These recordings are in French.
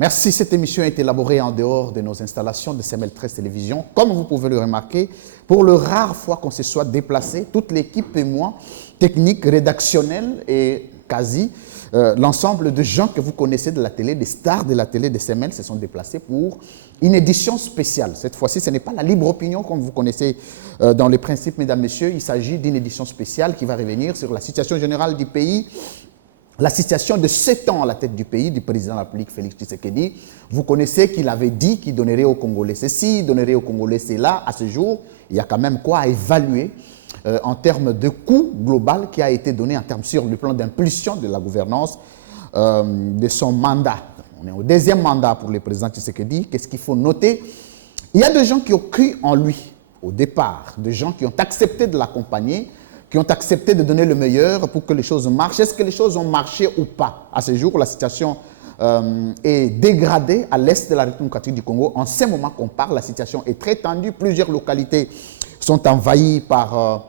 Merci. Cette émission est élaborée en dehors de nos installations de CML13 Télévision. Comme vous pouvez le remarquer, pour le rare fois qu'on se soit déplacé, toute l'équipe et moi, technique, rédactionnelle et quasi, l'ensemble de gens que vous connaissez de la télé, des stars de la télé de CML, se sont déplacés pour une édition spéciale. Cette fois-ci, ce n'est pas la libre opinion comme vous connaissez dans les principes, mesdames, messieurs. Il s'agit d'une édition spéciale qui va revenir sur la situation générale du pays, la situation de 7 ans à la tête du pays, du président de la République, Félix Tshisekedi. Vous connaissez qu'il avait dit qu'il donnerait aux Congolais ceci, donnerait aux Congolais cela. À ce jour, il y a quand même quoi à évaluer en termes de coût global qui a été donné en termes sur le plan d'impulsion de la gouvernance de son mandat. On est au deuxième mandat pour le président Tshisekedi. Qu'est-ce qu'il faut noter? Il y a des gens qui ont cru en lui au départ, des gens qui ont accepté de l'accompagner, qui ont accepté de donner le meilleur pour que les choses marchent. Est-ce que les choses ont marché ou pas? À ce jour, la situation est dégradée à l'est de la République démocratique du Congo. En ce moment qu'on parle, la situation est très tendue. Plusieurs localités sont envahies par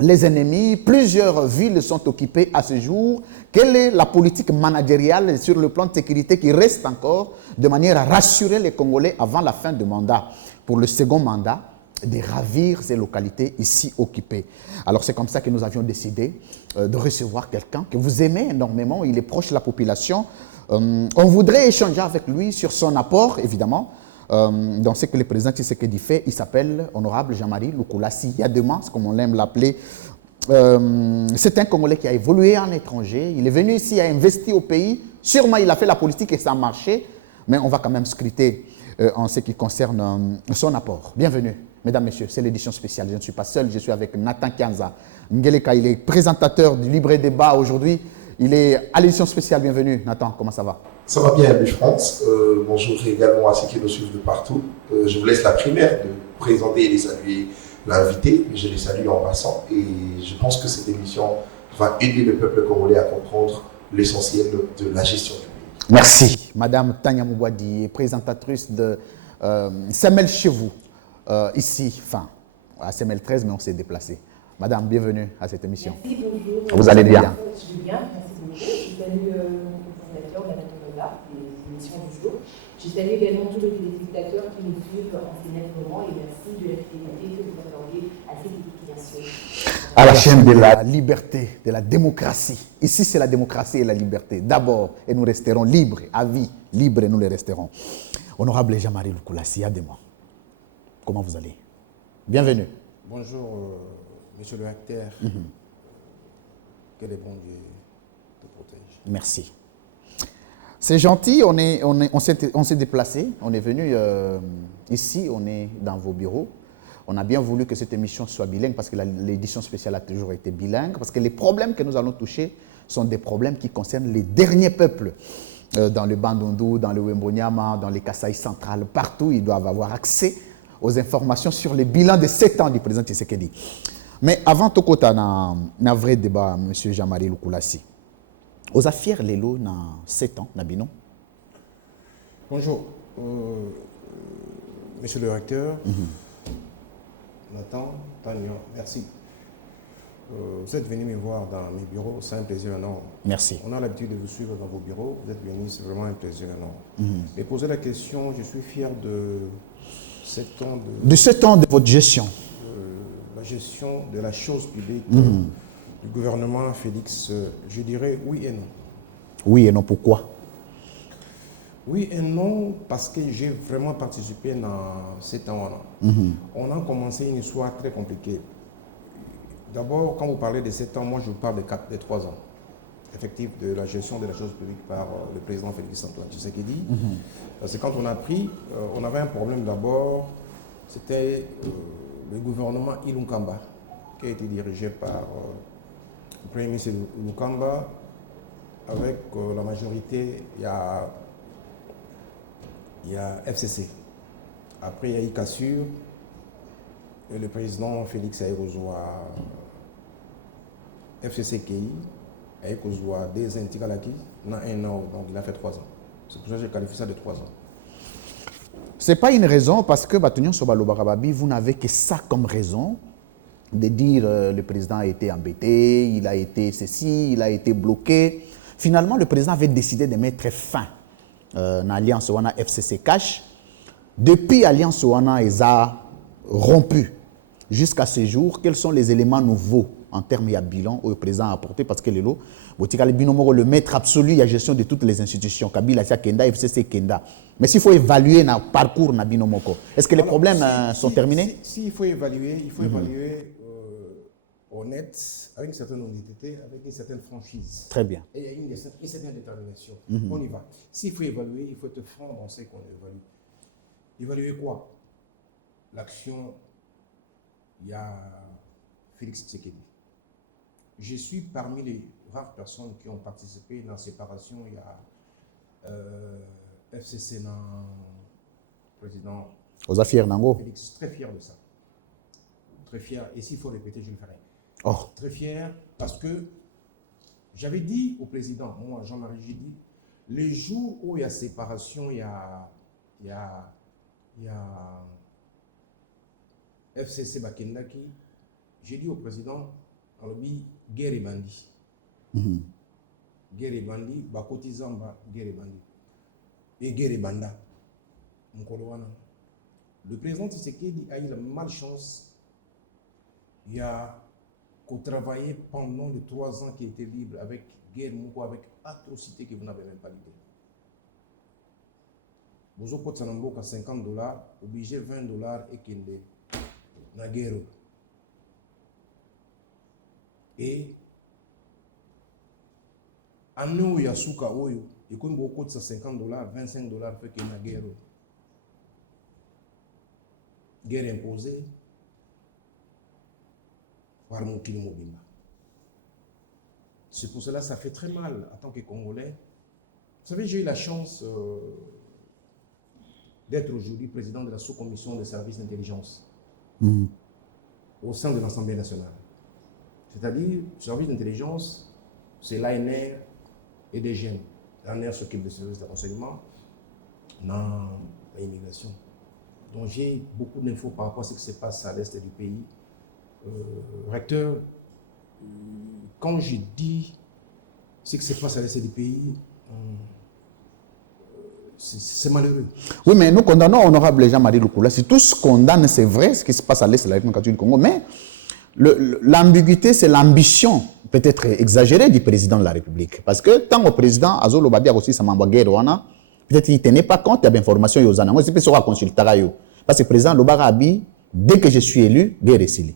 les ennemis. Plusieurs villes sont occupées à ce jour. Quelle est la politique managériale sur le plan de sécurité qui reste encore de manière à rassurer les Congolais avant la fin du mandat? Pour le second mandat, de ravir ces localités ici occupées. Alors c'est comme ça que nous avions décidé de recevoir quelqu'un que vous aimez énormément, il est proche de la population. On voudrait échanger avec lui sur son apport, évidemment, dans ce que le président Tshisekedi fait. Il s'appelle Honorable Jean-Marie Lukulassi Yadema, comme on l'aime l'appeler. C'est un Congolais qui a évolué en étranger, il est venu ici, a investi au pays, sûrement il a fait la politique et ça a marché, mais on va quand même scruter en ce qui concerne son apport. Bienvenue. Mesdames, Messieurs, c'est l'édition spéciale. Je ne suis pas seul, je suis avec Nathan Kianza. Ngeleka, il est présentateur du Libre Débat aujourd'hui. Il est à l'édition spéciale. Bienvenue, Nathan. Comment ça va? Ça va bien, Louis France. Bonjour également à ceux qui nous suivent de partout. Je vous laisse la primaire de présenter et de saluer l'invité. Je les salue en passant et je pense que cette émission va aider le peuple congolais à comprendre l'essentiel de la gestion du pays. Merci. Madame Tania Moubouadi, présentatrice de CML chez vous. Ici, enfin, à CML13, mais on s'est déplacé. Madame, bienvenue à cette émission. Merci, bonjour. Vous allez bien? Je vais bien, merci beaucoup. Je salue mon présentateur, Madame Tomola, des émissions du jour. Je salue également tous les téléspectateurs qui nous suivent en ces mêmes moments et merci de la fidélité que vous accordez à cette émission. À la chaîne de la liberté, de la démocratie. Ici, c'est la démocratie et la liberté. D'abord, et nous resterons libres, à vie, libres et nous le resterons. Honorable Jean-Marie Lukulassi Yadema. Comment vous allez? Bienvenue. Bonjour, monsieur le acteur. Que les bons dieux te protègent. Merci. C'est gentil, on s'est déplacé, on est venu ici, on est dans vos bureaux. On a bien voulu que cette émission soit bilingue parce que l'édition spéciale a toujours été bilingue, parce que les problèmes que nous allons toucher sont des problèmes qui concernent les derniers peuples. Dans le Bandundu, dans le Wembonyama, dans les Kasaï centrales, partout, ils doivent avoir accès aux informations sur le bilan de 7 ans du président Tshisekedi. Mais avant tout ça, un vrai débat, M. Jean-Marie Lukulassi. Aux affaires Lelo, dans 7 ans, Nabino? Bonjour, monsieur le recteur. Nathan, Tania, merci. Vous êtes venu me voir dans mes bureaux, c'est un plaisir énorme. Merci. On a l'habitude de vous suivre dans vos bureaux, vous êtes venu, c'est vraiment un plaisir énorme. Et poser la question, je suis fier de 7 ans de 7 ans de votre gestion. La gestion de la chose publique du gouvernement Félix, je dirais oui et non. Oui et non, pourquoi? Oui et non, parce que j'ai vraiment participé dans 7 ans. On a commencé une histoire très compliquée. D'abord, quand vous parlez de 7 ans, moi je vous parle de 3 ans. Effectif de la gestion de la chose publique par le président Félix Antoine Tshisekedi. Parce que quand on a pris, on avait un problème d'abord, c'était le gouvernement Ilunkamba, qui a été dirigé par le Premier ministre Ilunkamba. Avec la majorité, il y a FCC. Après, il y a eu Cassure, et le président Félix Aïrozwa FCC KI, Aïrozwa des Intigalaki, dans 1 an, donc il a fait 3 ans. C'est pour ça que j'ai qualifié ça de 3 ans. Ce n'est pas une raison parce que Batunion Sobalo Barababi, vous n'avez que ça comme raison de dire le président a été embêté, il a été ceci, il a été bloqué. Finalement, le président avait décidé de mettre fin na alliance wana FCC Cash. Depuis alliance wana ils a rompu jusqu'à ce jour. Quels sont les éléments nouveaux en termes de bilan au président a apporté? Parce que le maître absolu, il y a gestion de toutes les institutions. Kabila, Kenda, FCC, Kenda. Mais s'il faut évaluer le parcours na binomoko, est-ce que les problèmes sont terminés? S'il faut évaluer, honnête, avec une certaine honnêteté, avec une certaine franchise. Très bien. Et il y a une certaine détermination. On y va. S'il faut évaluer, il faut être franc dans ce qu'on évalue. Évaluer quoi? L'action, il y a Félix Tshisekedi. Je suis parmi les rares personnes qui ont participé dans la séparation. Il y a FCC, président Ozafier Nango. Félix, très fier de ça. Très fier. Et s'il faut répéter, je le ferai. Oh. Très fier parce que j'avais dit au président, moi, Jean-Marie, j'ai dit, les jours où il y a séparation, il y a FCC Bakendaki, j'ai dit au président, guerre et bandit. Guerre et bandit, Bakoti Zamba, guerre et bandit. Et guerre et banda. Le président Tshisekedi a eu la malchance, il a travaillé pendant les 3 ans qu'il était libre avec guerre, avec atrocité que vous n'avez même pas l'idée. Vous avez $50, obligé $20 et qu'il est dans la guerre. Et à nous, il y a Souka Oyo, et comme beaucoup de $50, $25 fait qu'il y a une guerre. Guerre imposée par Moukili Mobimba. C'est pour cela que ça fait très mal en tant que Congolais. Vous savez, j'ai eu la chance d'être aujourd'hui président de la sous-commission des services d'intelligence au sein de l'Assemblée nationale. C'est-à-dire, le service d'intelligence, c'est l'ANR et des jeunes. L'ANR s'occupe des services de renseignement dans l'immigration. Donc j'ai beaucoup d'infos par rapport à ce qui se passe à l'est du pays. Recteur, quand je dis ce qui se passe à l'est du pays, c'est malheureux. Oui, mais nous condamnons honorable Jean-Marie Lukula. Si tous condamnent, c'est vrai, ce qui se passe à l'est de la République du Congo, mais l'ambiguïté, c'est l'ambition peut-être exagérée du président de la République. Parce que tant au président, Azolo Babia aussi, ça m'a peut-être qu'il ne tenait pas compte de l'information. Moi, c'est plus consulter. Parce que le président Lobarabi, dès que je suis élu, guerre est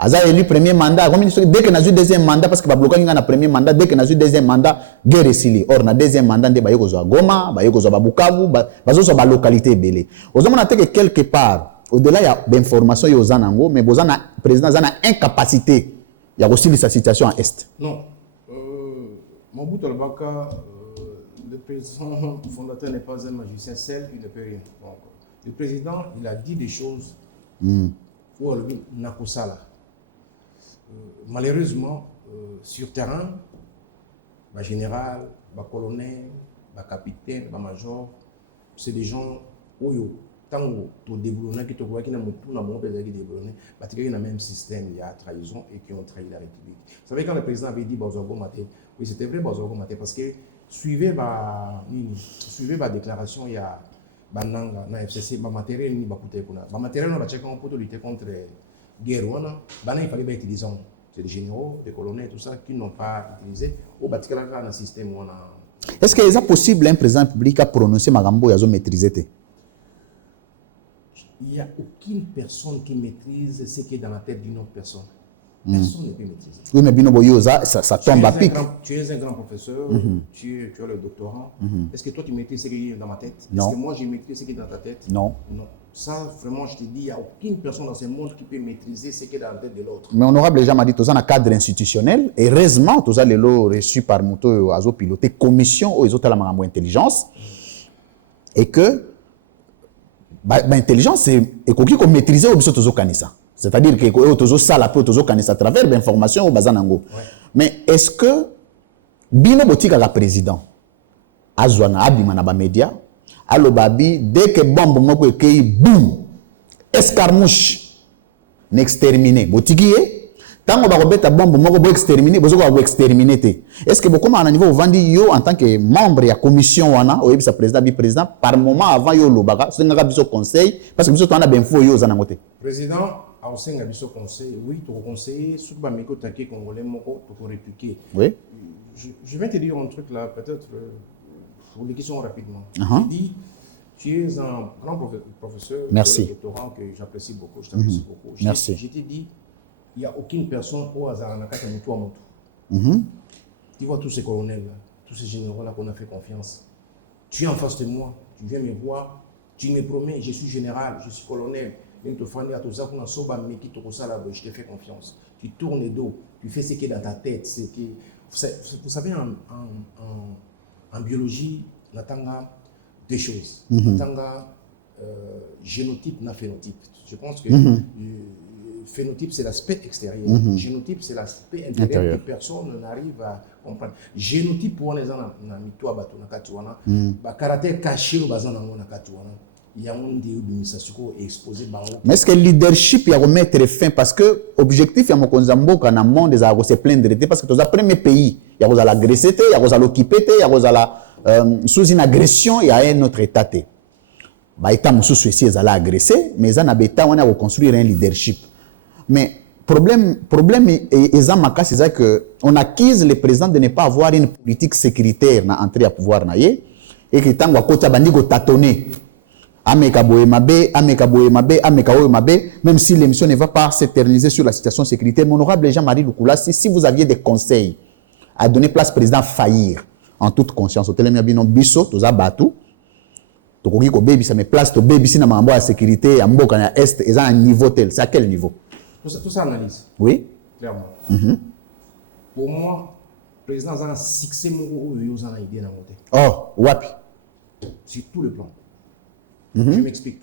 Aza élu premier mandat, dès que j'ai eu deuxième mandat, parce que bloqué le premier mandat, dès que j'ai eu deuxième mandat, guerre est Or, na deuxième mandat, il y a Goma, il y a Bukavu, il y a la localité belée. Aux hommes, on a que quelque part, au-delà, il y a des informations, mais le président a une incapacité. Il y a aussi sa situation en Est. Non. Mobutu Albaka, le président fondateur n'est pas un magicien seul, il ne peut rien. Donc, le président, il a dit des choses pour lui, Nakosala. Malheureusement, sur terrain, le général, le colonel, le capitaine, le major, c'est des gens où tant que tu déboulonnes, que tu vois qu'il y a tout le monde qui déboulonne, il y a le même système, il y a trahison et qui ont trahi la République. Vous savez, quand le président avait dit Bazogo Maté, oui, c'était vrai Bazogo Maté, parce que suivez la déclaration, il y a Bananga, na FCC, le matériel ni bakute kuna. Le matériel on va checker pour lutter contre guerre. Il fallait utiliser. C'est des généraux, des colonels, tout ça, qui n'ont pas utilisé. Au Batikala, dans le système, on a. Est-ce que c'est possible un président public à prononcer Magambo et à maîtriser? Il n'y a aucune personne qui maîtrise ce qui est dans la tête d'une autre personne. Personne ne peut maîtriser. Oui, mais Bino Boyoza, ça tombe à pic. Tu es un grand professeur, tu as le doctorat. Est-ce que toi, tu maîtrises ce qui est dans ma tête? Non. Est-ce que moi, j'ai maîtrisé ce qui est dans ta tête? Non. Non. Ça, vraiment, je te dis, il n'y a aucune personne dans ce monde qui peut maîtriser ce qui est dans la tête de l'autre. Mais honorable Jean m'a dit, dans un cadre institutionnel, et heureusement, tous les lots reçus par Mouto Azo piloté commission aux autres la intelligence, et que l'intelligence, c'est qu'on maîtrise au biso tozo kanisa. C'est-à-dire que tozo sala peu tozo kanisa à travers l'information au bazanango. Mais est-ce que bino botika la président azwana abima na ba média allo babi dès que bombe moko ekei boum escarmouche n'exterminé botikié Tant qu'on va remettre bombe, on va exterminer, on va exterminer. Est-ce que beaucoup à niveau vandi yo en tant que membre de la commission wana, ou bien président, par moment avant yo lobaga, c'est un conseil parce que nous avons bien fou yo zanamote. Président, au sein de ce conseil, oui, tu conseiller, sur le méco taqué congolais, moko, tu répliquer. Oui. Je vais te dire un truc là, peut-être pour les questions rapidement. Uh-huh. Je dis, tu es un grand professeur, merci. Doctorant que j'apprécie beaucoup, je t'apprécie beaucoup. Merci. Je t'ai dit, il n'y a aucune personne au hasard en Akata Moutou à Moutou. Tu vois tous ces colonels là, tous ces généraux là qu'on a fait confiance. Tu es en face de moi, tu viens me voir, tu me promets, je suis général, je suis colonel. Je te fais confiance. Tu tournes le dos, tu fais ce qui est dans ta tête. Vous savez, en biologie, on a deux choses. On a génotype et phénotype. Je pense que phénotype, c'est l'aspect extérieur. Génotype, c'est l'aspect intérieur que personne n'arrive à comprendre. Génotype, pour les gens, le caractère caché, mais est-ce que le leadership y a remettre fin parce que l'objectif, c'est dans monde des se plaindre parce que dans le premier pays, il y a l'agresser, il y a l'occuper, il y a sous une agression, il y a un autre état. L'État est agressé, mais il y a reconstruire un leadership. Mais problème c'est qu'on accuse le président de ne pas avoir une politique sécuritaire dans l'entrée à pouvoir et que tant que tâtonner. Même si l'émission ne va pas s'éterniser sur la situation sécuritaire, mon honorable Jean-Marie Lukula, si vous aviez des conseils à donner place au président faillir, en toute conscience, au télémien biso, tous à batou, tu ko baby ça me place to baby si na mambo à sécurité, à mboka na est, et ça un niveau tel, c'est à quel niveau? Tout ça analyse. Oui. Clairement. Pour moi, le président a un succès mon idée dans monter. Oh, wapi. Sur tout le plan. Je m'explique.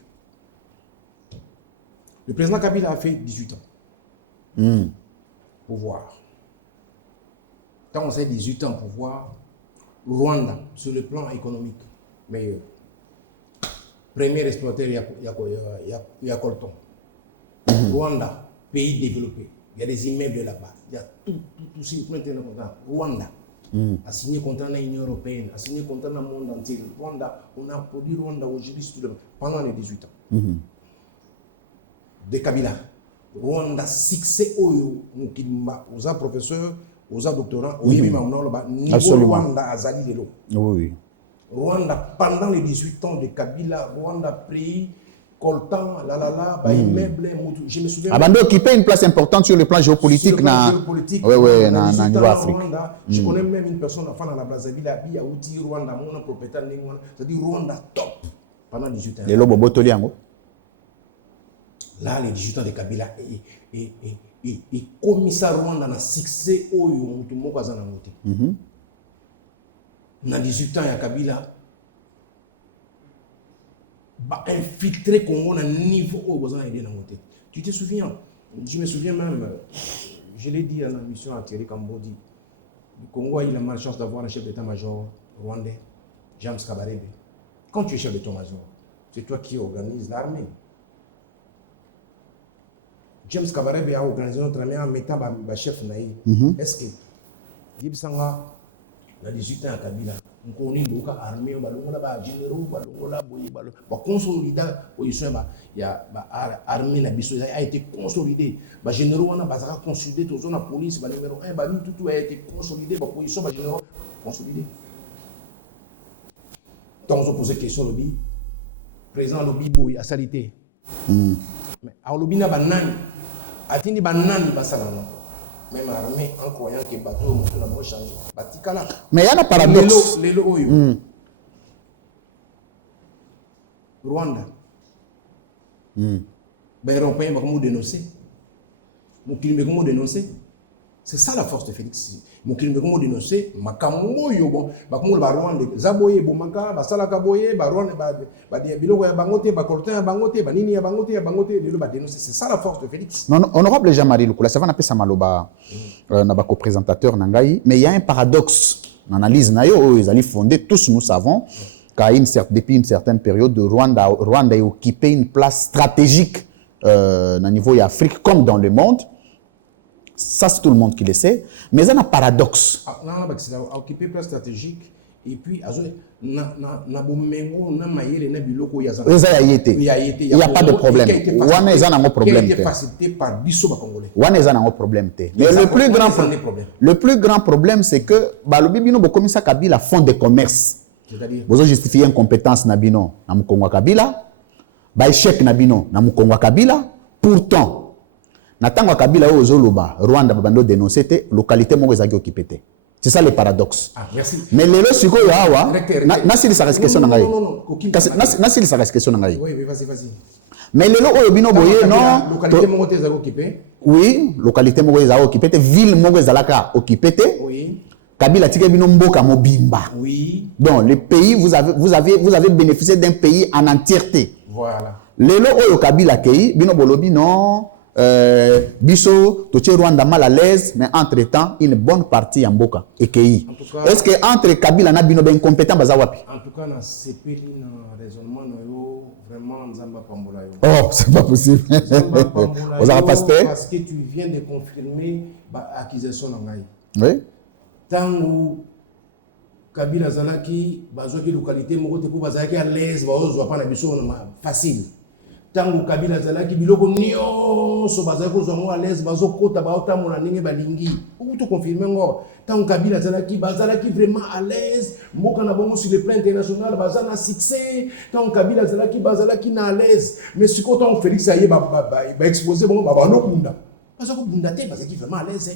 Le président Kabila a fait 18 ans. Pouvoir. Quand on sait 18 ans pouvoir, Rwanda, sur le plan économique, meilleur. Premier exploiteur, il y a Colton. Rwanda, pays développé. Il y a des immeubles là-bas. Il y a tout ce qui est Rwanda. A signé contrat dans l'Union européenne, a signé contrat dans le monde entier. Rwanda, on a produit Rwanda aujourd'hui pendant les 18 ans. De Kabila. Rwanda, succès aux professeurs, aux doctorants, aux niveau Rwanda a zali lelo. Oui. Rwanda, pendant les 18 ans de Kabila, Rwanda pris Coltan, immeuble, je me souviens. Abandon occupait une place importante sur le plan géopolitique. Oui, dans niveau Afrique. Je connais même une personne, enfin, dans la Brazzaville, à Outi, Rwanda, mon propriétaire, c'est-à-dire Rwanda top pendant 18 ans. Les lobos botoliango. Là, les 18 ans de Kabila, et commissaire Rwanda a succès au Mutumo Kazanamote. Dans 18 ans, il y a Kabila. Infiltrer Congo à un niveau où vous avez bien monté. Tu te souviens? Je me souviens même, je l'ai dit à la mission à Thierry Kambodi. Le Congo a eu la malchance d'avoir un chef d'état-major rwandais, James Kabarebe. Quand tu es chef d'état-major, c'est toi qui organise l'armée. James Kabarebe a organisé notre armée en mettant le chef naïf. Est-ce que Dibsanga, dans 18 ans à Kabila, on connaît beaucoup armée, on généraux, on consolidé, il y a armée a été consolidée. Les généraux on a consolidé, tout la police, le numéro 1, tout a été consolidé, la position les généraux consolidée. Quand on se pose la question, le président lobby boy a salité. Mais à lobby na banane, a fini banane basalana. Même armée en croyant que le bateau va changer. Mais il y a un paradoxe. Rwanda. Les Européens vont dénoncer. Vont dénoncer. C'est ça la force de Félix. Vont dénoncer. Makambo yobo. Bakumul Rwanda. Zaboye bomaka. Basala kaboye. Rwanda. Biloko ya bangote. Bakoltin ya bangote. Banini ya bangote. Ya bangote. Dénoncer. C'est ça la force de Félix. Non, honorable Jean-Marie Lukula, ça va n'appeler ça maloba. N'a pas co-présentateur Nangaï. Mais il y a un paradoxe. L'analyse nayo, ils allaient fonder. Tous nous savons depuis une certaine période, Rwanda a occupé une place stratégique au niveau de l'Afrique comme dans le monde. Ça, c'est tout le monde qui le sait. Mais il y a un paradoxe. Non, a occupé place stratégique. Et puis, il n'y a pas de problème. Il y a un problème. Mais le plus grand problème, c'est que Balobibino Bokomisa Kabila fond de commerce. Vous avez justifié incompétence Nabino, Namukongwa Kabila, échec Nabino, Namukongwa Kabila. Pourtant, Natangwa Kabila Ozoloba, Rwanda Babando dénoncé, localité Mouezagi occupée. C'est ça le paradoxe. Ah, merci. Mais les lois, c'est quoi? Nasi sa question nangai. Nasi sa question nangai. Oui, vas-y. Mais les lois, Bino Boye, non. Localité Mouezagi occupée. Oui, localité Mouezagi occupée. Ville Mouezalaka occupée. Oui. Kabila Tike Bino Mboka Mobimba. Oui. Donc, le pays, vous avez bénéficié d'un pays en entièreté. Voilà. Les lois, Kabila Kei, Bino Bolobi, non. Biso, Toche Rwanda mal à l'aise, mais entre-temps, une bonne partie en Mboka et Kei. Est-ce que entre Kabila et Bino ben compétent bazawapi? En tout cas, dans ce pays, dans le raisonnement, vraiment, Nzamba Pambola. Oh, c'est pas possible. Vous avez passé? Parce que tu viens de confirmer l'accusation de oui. Tant que Kabila Zalaki, bazoki localité, mokote pour bazaki à l'aise, bazo pas na biso facile. Tango Kabila Zalaki biloko nyonso bazako zongo à l'aise bazo kota baota mona ninge balingi ou tout confirmer ngo tango Kabila Zalaki bazalaki vraiment à l'aise mboka na bongo sur le plan international bazana succès tango Kabila Zalaki bazalaki na à l'aise mais ce qu'on tango Félix aye ba exposer bongo ba no kunda bazako bunda te bazaki vraiment à l'aise.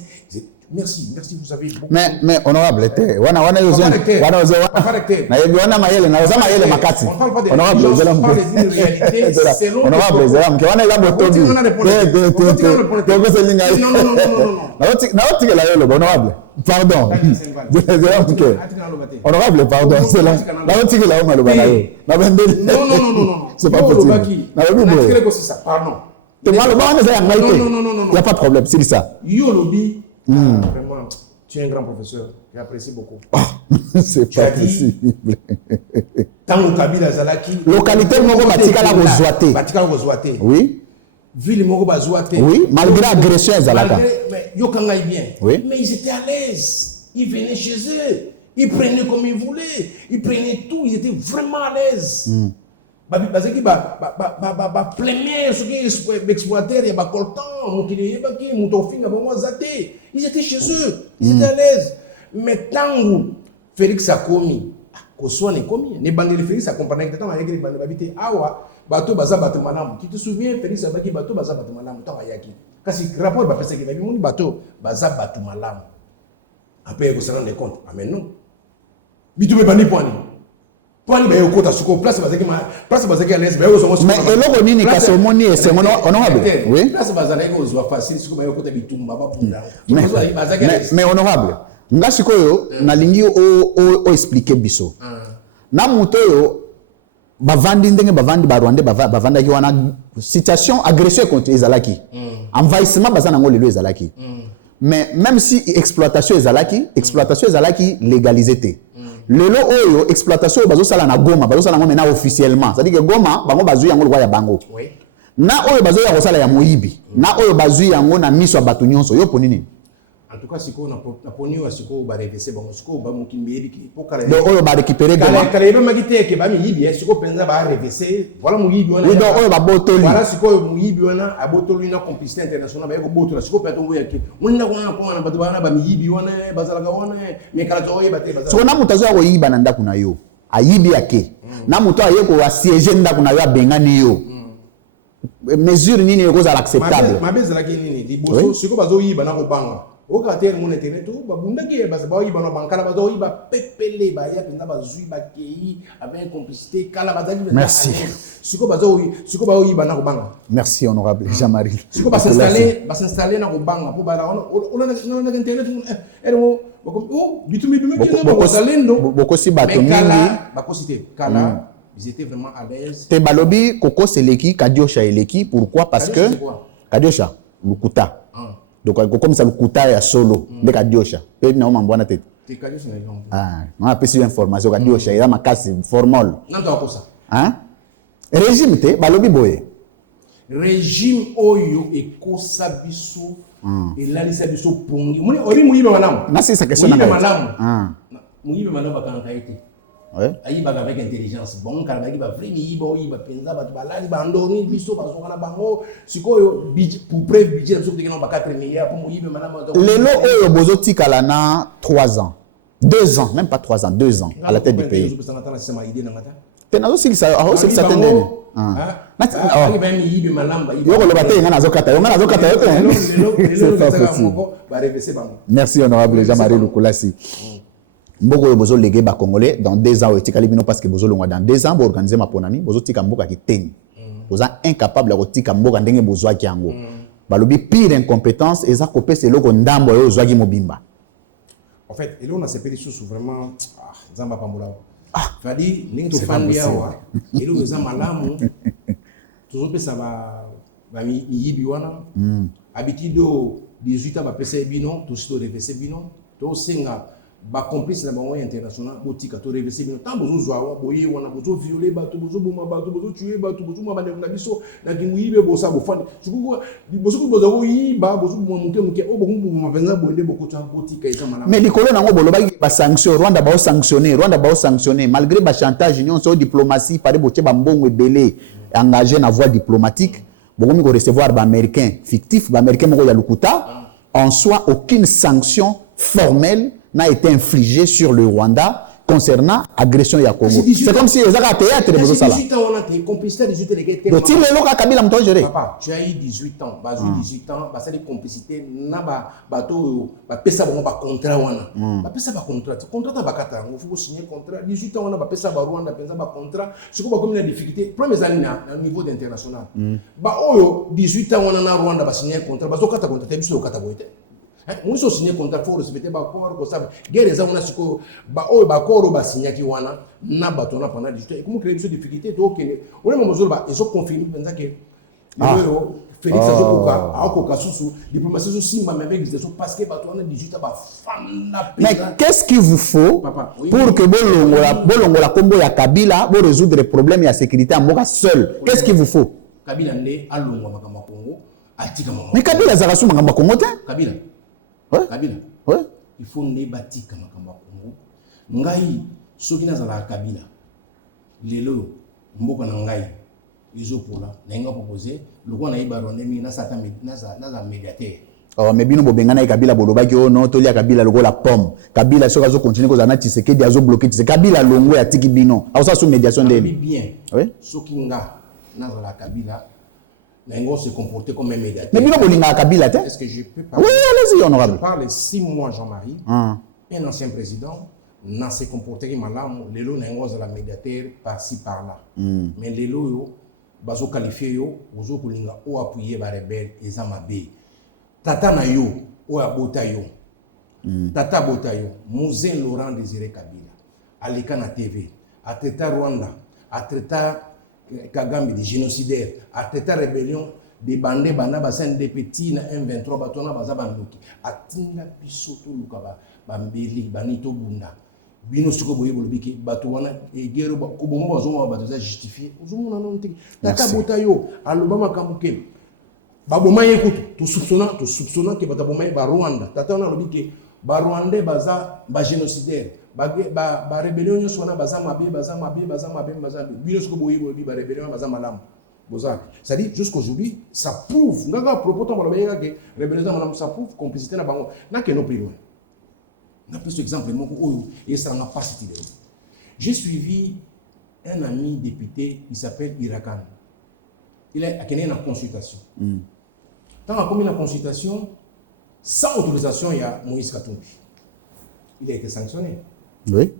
Merci, vous avez beaucoup. Mais honorable, wana mayele na oza mayele makati. Honorable, honorable. Pardon. Honorable, pardon. C'est là. Non. C'est pas possible. Pardon. Il n'y a pas de problème, c'est ça. Yolobi. Vraiment, tu es un grand professeur. J'apprécie beaucoup. C'est pas possible. Tant Kabila Zalaki. Localité Moko Batikala Rozouate. Oui. Ville Moko Bazouate. Oui, malgré l'agression Zalaka. Mais Yokangaï bien. Oui. Mais ils étaient à l'aise. Ils venaient chez eux. Ils prenaient comme ils voulaient. Ils prenaient tout. Ils étaient vraiment à l'aise. Parce que premier ce qui exploitateur il y a coltan ils étaient chez eux, ils étaient à l'aise. Mais tant Félix a commis Kosoa n'est commis les bandes de Félix a compris que tant avec les bandes d'habiter awa bateau baza bateau madame tu te souviens Félix a dit bateau baza bateau madame tant ayaki kasi rapport ba pesa que va mon bateau baza bateau madame après vous se rendez compte ah mais non bitu be bani point mais eloko nini kasi omoni ese honorable oui mais honorable nga sikoyo nalingi o expliquer biso na moto yo bavandi ndenge bavandi ba Rwanda bavandaki wana situation agression contre ezalaki envahissement bazana ngo lelo ezalaki mais même si exploitation ezalaki légalisé. Lelo oyo exploitation bazo sala na Goma bazo sala ngomena officiellement c'est à dire que Goma bango bazu yango lwa ya bango na oyo bazo ya kosala ya moyibi na oyo bazu yango na miso ya batu nyonso yo ponini en tout cas siko na poniwa siko ba reverser bango siko ba mukimbi pour kala do oyo ba récupérer Goma kala yeba magite ke ba miyibi siko penza ba reverser voilà moyibi wana do oyo ba botoli voilà siko moyibi wana abotoli na complicité internationale ba yeko botola siko peto ngoya ke munina kona ko na batu bana ba miyibi wana bazala ka wana mais kala to yeba te bazala so na mutazo ya koyiba na ndaku na yo ayibi yake na muto ayeko wa siège ndaku na yo abengani yo mesure nini yoko za acceptable mabezala ke nini liboso siko bazo yiba na ko banga au caractère mon internet tout babunda ki bazabayi bana bankala bazo yiba pepele ba ya pinda bazui ba kei avec complicité kala bazali merci siko bazo yiba na ko banga merci honorable Jean-Marie siko s'installer na ko banga pour bala on a internet ero boko bitumi boko salendo boko si bato mingi bako cité kala ils étaient vraiment à l'aise te balobi koko seleki Kadiosha eleki pourquoi parce que Kadiosha lukuta donc comme ça lukuta ya solo de Kadiosha pe na mama bwana tete Kadiosha na long on a pesi information Kadiosha ila makasi formal nando akosa régime te balobi boye régime oyo ekosa biso Et là, il s'est dit sur Pongi. Moui madame. Non, c'est sa question. Madame. Moui madame va quand été. Ouais. Aïe baga avec intelligence. Bon, car il va vraiment il va penser, il va endormir, biso, va son bango. Si quoi, pour preuve, budget, il va 4 milliards pour Moui madame. Les lots, Bozoti Kalana, 3 ans. 2 ans, même pas 3 ans, 2 ans à la tête du pays. Tu as aussi certaines années. Merci honorable Jean-Marie Lukulasi. Mboko bozo légué ba congolais dans 2 ans etikali bino parce que bozo longwa dans 2 ans bo organiser ma ponami bozo tika mboka ki tengi. Bozo incapable ko tika mboka ndenge bozo ki yango. Balobi pire incompétence eza kopé c'est loko ndambo yo zwa ki mobimba. En fait, et là on a ces pétitions vraiment Zamba Pambola. Fadi ningi to fandi yawa. Et là nous malamu. Toujours ça va mi yibi wana. Habitude 18 ans ba pesa bino, to sito reverser bino, to senga ba complice na bango international botika to reverser bino. Tant bozo zwa boye wana bozo violer bato, bozo boma bato, bozo tuer bato, bozo mama na biso na kinguibe bosa bo fandi. Sikuko bozo bozo yiba bozo muke o bokumbu mavenza bonde bokota botika eza malamu. Mais likolo nango bolobaki ba sanction Rwanda ba sanctionner malgré ba chantage union so diplomatie pare boche ba mbongo ebele engagé na voie diplomatique. Bokomi ko recevoir ba américain fictif ba américain moko ya lukuta en soi aucune sanction formelle n'a été infligée sur le Rwanda concernant agression ya Congo. C'est comme si les a théâtre de Bozosala. 18 ans on a été complicité 18 ans. Donc il est là Kabila mto géré. Papa, tu as eu 18 ans, bah 18 ans, bah ça des complicités na ba bato ba pesa ba contrat wana. Ba pesa ba contrat ta bakata, on faut signer contrat 18 ans on a ba pesa ba Rwanda penza ba contrat, c'est quoi comme la difficulté premières années au niveau international. Ba oyo 18 ans on a na Rwanda ba signer contrat, ba zokata contrat biso okata boite. Moi je signé contrat faut respecter ba accord ko ça guerre za on a siko ba o ba accord ba signé ki wana na bato na pendant 18 ans et comment créer des difficultés to kene on est mozo ba ils ont confirmé penza que Félix Azokoka akoka susu diplomatie so simba mais avec des parce que bato on a 18 ans ba fana. Mais qu'est-ce qu'il vous faut pour que bolongola kombo ya Kabila bo résoudre les problèmes ya sécurité en moka seul? Qu'est-ce qu'il vous faut? Kabila ne alongwa makamba Congo atika mama. Mais Kabila za rasu makamba Congo te? Kabila Ouais. Kabila. Ouais. Il faut ne bâtir comme Congo. Ngai soki nazala Kabila. Lelo mboka na ngai izopola na nga proposer loko na ibaro ndemi na sata na médiateur. Oh mais bino bobengana Kabila bolobaki o no tolia Kabila loko la pomme. Kabila soka zo continuer ko zana Tshisekedi azo bloquer Tshisekedi. Kabila longo ya tiki bino. Aosa sous médiation ndeni. Bien. Oui. Soki nga nazala Kabila Nengo se comporter comme un médiateur. Mais bino bolinga Kabila te? Est-ce que je peux parler? Oui, allez-y honorable. Je parle 6 mois Jean-Marie. Un ancien président n'a se comporté comme malamu lelo nengo za la médiateur par-ci par-là. Mais lelo yo bazo qualifier yo ozo kolinga o appuyer ba rebelle ezamabe. Tata na yo o abota yo. Tata bota yo Mouzen Laurent Désiré Kabila. Aleka na TV. A traité Rwanda, a traité Kagame des génocidaires, a traité rébellion des bandés bana basen des petits na M23 batona bazabandoki. A tinga bisoto lukaba bambeli banito bunda. Bino suko boye bolobiki bato wana egero ba kubomo bazoma bato za justifier. Ozomona non te. Tata botayo alobama kamuke. Baboma yekutu to soupçonnant que bataboma ba Rwanda. Tata wana lobiki ba Rwandais baza ba génocidaires. Ba rébellion nyonso wana baza mabe bino siko boye boye ba rébellion baza malamu boza ça dit jusqu'aujourd'hui ça prouve ngaka propos ton baloba que rébellion malamu ça prouve complicité na bango na que no plus loin na plus exemple moko oyo et ça n'a pas cité. J'ai suivi un ami député il s'appelle Irakan. Il a kené na consultation tant a commis la consultation sans autorisation il y a Moïse Katumbi. Il a été sanctionné. Oui.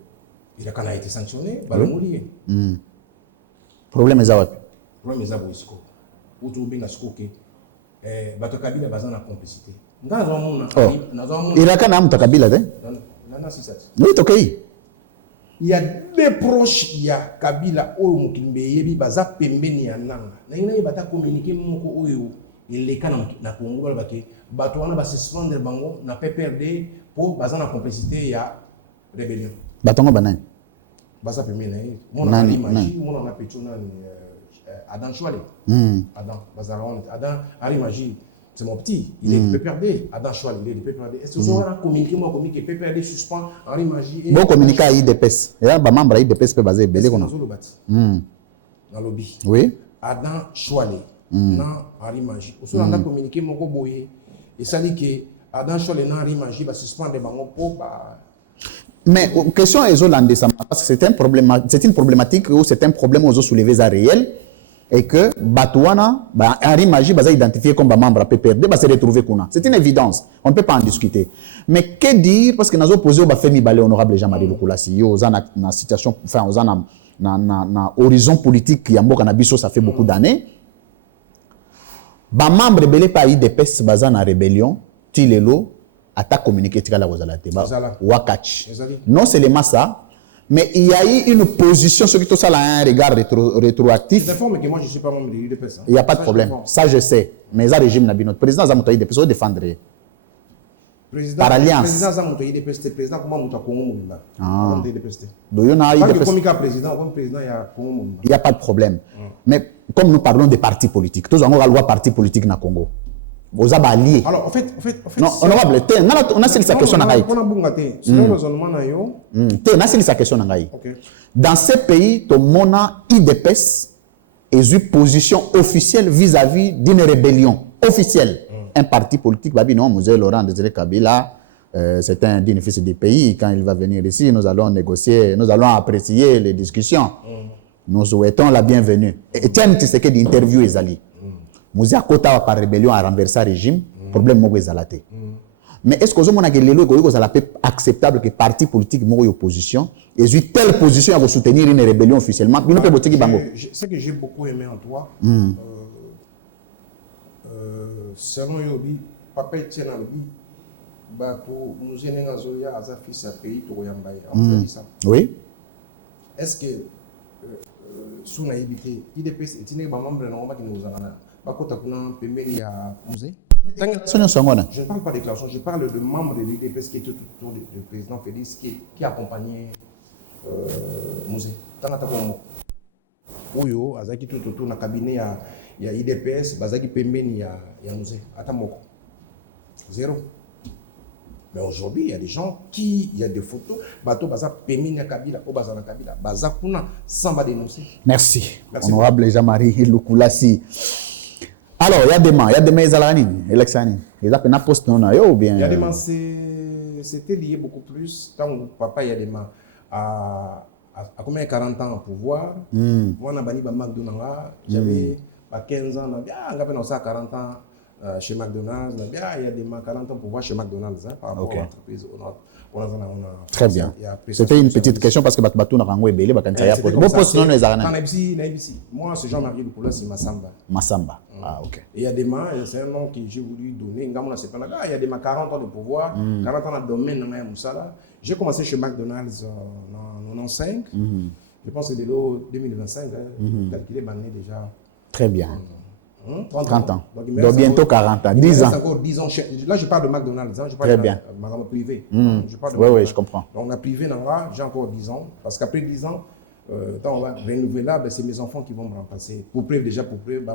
Il a été sanctionné, Balomoulié. Problème est à Problème est à Boisco. Où tu bien à Skoke. Bato Kabila bazan la complicité. Il a qu'un âme ta Kabila, hein? Oui, ok. Il y a des proches, il y a Kabila, Mukimbe, Yebi, Baza, Pembeni, Nanga. Il y a communiqué Moko Oyo, il est canon, na Congo, Batouana va se suspendre Bango, n'a pas perdu pour Bazan la complicité, il y a rébellion. Batongo Banan. Baza Pembeni, mon ami Magie, mon ami Pétuna, Adam Chouale. Adam, Bazaron, Adam, Ari Magie. c'est mon petit, il est du PPRD, Adam Choual, il est du PPRD. Est-ce que vous avez communiqué, moi, communiqué, PPRD suspend Henri Magie. Bon, communiqué à IDPS. Il y a un membre à IDPS peut baser belé. Dans le lobby. Oui. Adam Choual, non Henri Magie. Vous avez communiqué, mon boye. Et ça dit que Adam Choual et Henri Magie va suspendre les bangons pour. Mais question est Hollande, parce que c'est une problématique ou c'est un problème aux soulevé à réel. Et que Batouana, Henri Magie, va identifier comme membre à PPRD, va se retrouver qu'on a. C'est une évidence. On ne peut pas en discuter. Mais que dire, parce que nous avons posé au Bafemi Balé honorable Jean-Marie Lukulasi, yo, na situation, enfin, na horizon politique qui a Nabiso, ça fait beaucoup d'années. Ba membre belé pa IDPS baza na rébellion, Tilelo, attaque communiqué tika la Wazalate, Wakach. Non seulement ça, mais il y a eu une position, ce qui tout ça a un regard rétroactif. C'est informé que moi je ne suis pas membre de l'IDPS. Il n'y a pas de problème. Ça, je sais. Mais ça, régime n'a notre président Zamoutaï IDPS, on défendre. Par alliance. Le président Zamoutaï IDPS, c'est le président comment Mouta Congo Moumba. Ah. Il n'y a pas de problème. Mais comme nous parlons des partis politiques, tous avons la loi parti politique na Congo. Vous avez allié. Alors, en fait, non, honorable, on a saisi sa question. Dans ces pays, tout le monde a IDPS et une position officielle vis-à-vis d'une rébellion officielle. Un parti politique, non, Mosé Laurent Désiré Kabila, c'est un digne fils du pays. Quand il va venir ici, nous allons négocier, nous allons apprécier les discussions. Nous souhaitons la bienvenue. Etienne Tshisekedi interview Ezali. Mouzi a kota par rébellion à renverser le régime, problème mo ezalate. Mais est-ce que vous avez acceptable que parti politique mo opposition et telle position à soutenir une rébellion officiellement? Ce que j'ai beaucoup aimé en toi, selon Yobi, papa Etienne Alobi, bato nous avons zoya à fils à pays to yambaye. Oui. Est-ce que sous naïveté, IDPS est une membre normal qui nous a je ne parle pas de déclaration, je parle de membres de l'IDPS qui étaient autour du président Félix qui accompagnait Mouzé. Oyo, Azaki tout autour dans le cabinet, il y a IDPS, Bazaki Pembeni, il y a Mouzé. Atamoko. Zéro. Mais aujourd'hui, il y a des gens il y a des photos, Bato Baza Pembeni Kabila, Obazana Kabila, Baza Kuna, sans va dénoncer. Merci. Honorable Jean-Marie Lukulasi. Alors, il y a des mains, élections. Il y a des postes non ou bien. Il y a des mains, c'était lié beaucoup plus. Quand papa, il y a des mains à combien 40 ans au pouvoir. Moi, j'avais 15 ans, j'avais 40 ans chez McDonald's. Il y a des mains 40 ans au pouvoir chez McDonald's par rapport à l'entreprise. Très bien. C'était une petite question parce que Batou n'a pas belé, moi, c'est Jean-Marie Lukulasi, c'est Massamba. Massamba. Ah, ok. Il y a des mains, c'est un nom que j'ai voulu donner. Il y a des mains 40 ans de pouvoir, 40 ans de domaine dans Moussala. J'ai commencé chez McDonald's en 95. Je pense que c'est de l'eau 2025, calculé l'année déjà. Très bien. 30 ans. Donc bientôt 40 ans. 10 ans. Encore 10 ans. Là, je parle de McDonald's. Je parle très bien. de ma privée. Oui, je comprends. Donc, la privée, j'ai encore 10 ans. Parce qu'après 10 ans, quand on va renouveler là, c'est mes enfants qui vont me remplacer. Pour preuve,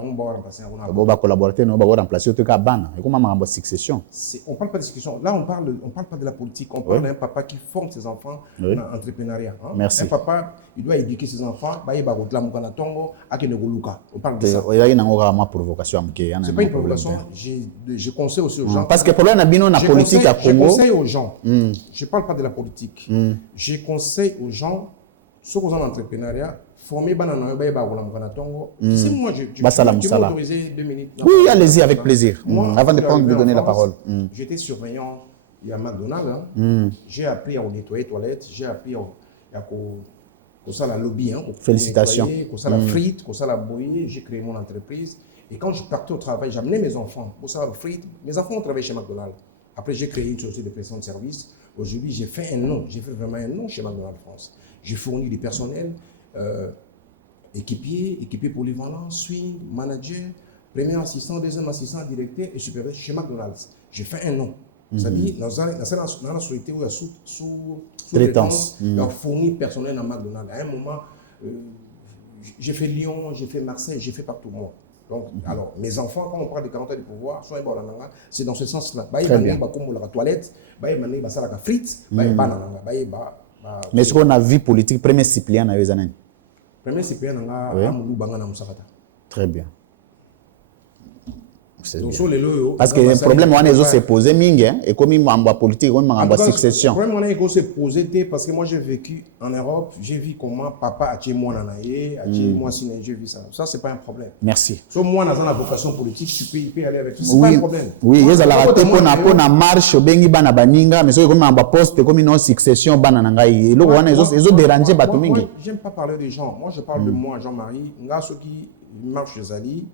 on va remplacer. On va collaborer, on va remplacer. En tout cas, comment on va succession? On ne parle pas de succession. Là, on ne parle pas de la politique. On parle d'un papa qui forme ses enfants dans l'entrepreneuriat. Merci. Un papa, il doit éduquer ses enfants. On parle de ça. Il y a une provocation. Ce n'est pas une provocation. Je conseille aussi aux gens. Parce que le problème, c'est la politique à Congo. Je conseille aux gens. Je ne parle pas de la politique. Je conseille aux gens. Ceux qui sont en entrepreneuriat, former banana, moi, je vais autoriser 2 minutes. Oui, allez-y avec plaisir. Avant de donner la parole. J'étais surveillant à McDonald's. J'ai appris à nettoyer les toilettes. J'ai appris à la lobby. Félicitations. À la frite, à la bouillie. J'ai créé mon entreprise. Et quand je partais au travail, j'amenais mes enfants pour ça la frite. Mes enfants ont travaillé chez McDonald's. Après, j'ai créé une société de prestation de service. Aujourd'hui, j'ai fait un nom. J'ai fait vraiment un nom chez McDonald's France. J'ai fourni du personnel, équipiers polyvalents, swing, manager, premier assistant, deuxième assistant, directeur et superviseur chez McDonald's. J'ai fait un nom. C'est-à-dire, dans la société où il y a sous-traitance, il y a fourni personnel dans McDonald's. À un moment, j'ai fait Lyon, j'ai fait Marseille, j'ai fait partout. Donc, alors, mes enfants, quand on parle de 40 ans de pouvoir, c'est dans ce sens-là. Très bien. La toilette, la frites, Mais ce qu'on a vu politique, premier Cyprien a eu Zanen. Premier Cyprien a Très bien. C'est bien. bien. Parce que le problème, on a s'est posé, et comme il m'a en politique, on m'a en succession. Le problème, on a s'est posé, parce que moi, j'ai vécu en Europe, j'ai vu comment papa a tué moi nanaye, a tué moi siné, j'ai vu ça. Ça, c'est pas un problème. Merci. Sauf moi, dans la vocation politique, tu peux aller avec tout. C'est pas un problème. Oui, il y a la raté pour la marche, bengi bana baninga, mais c'est comme un poste, comme une succession banana. Et là, on a dérangé Batumingi. J'aime pas parler des gens. Moi, je parle de moi, Jean-Marie. Nga ceux qui marchent chez Ali.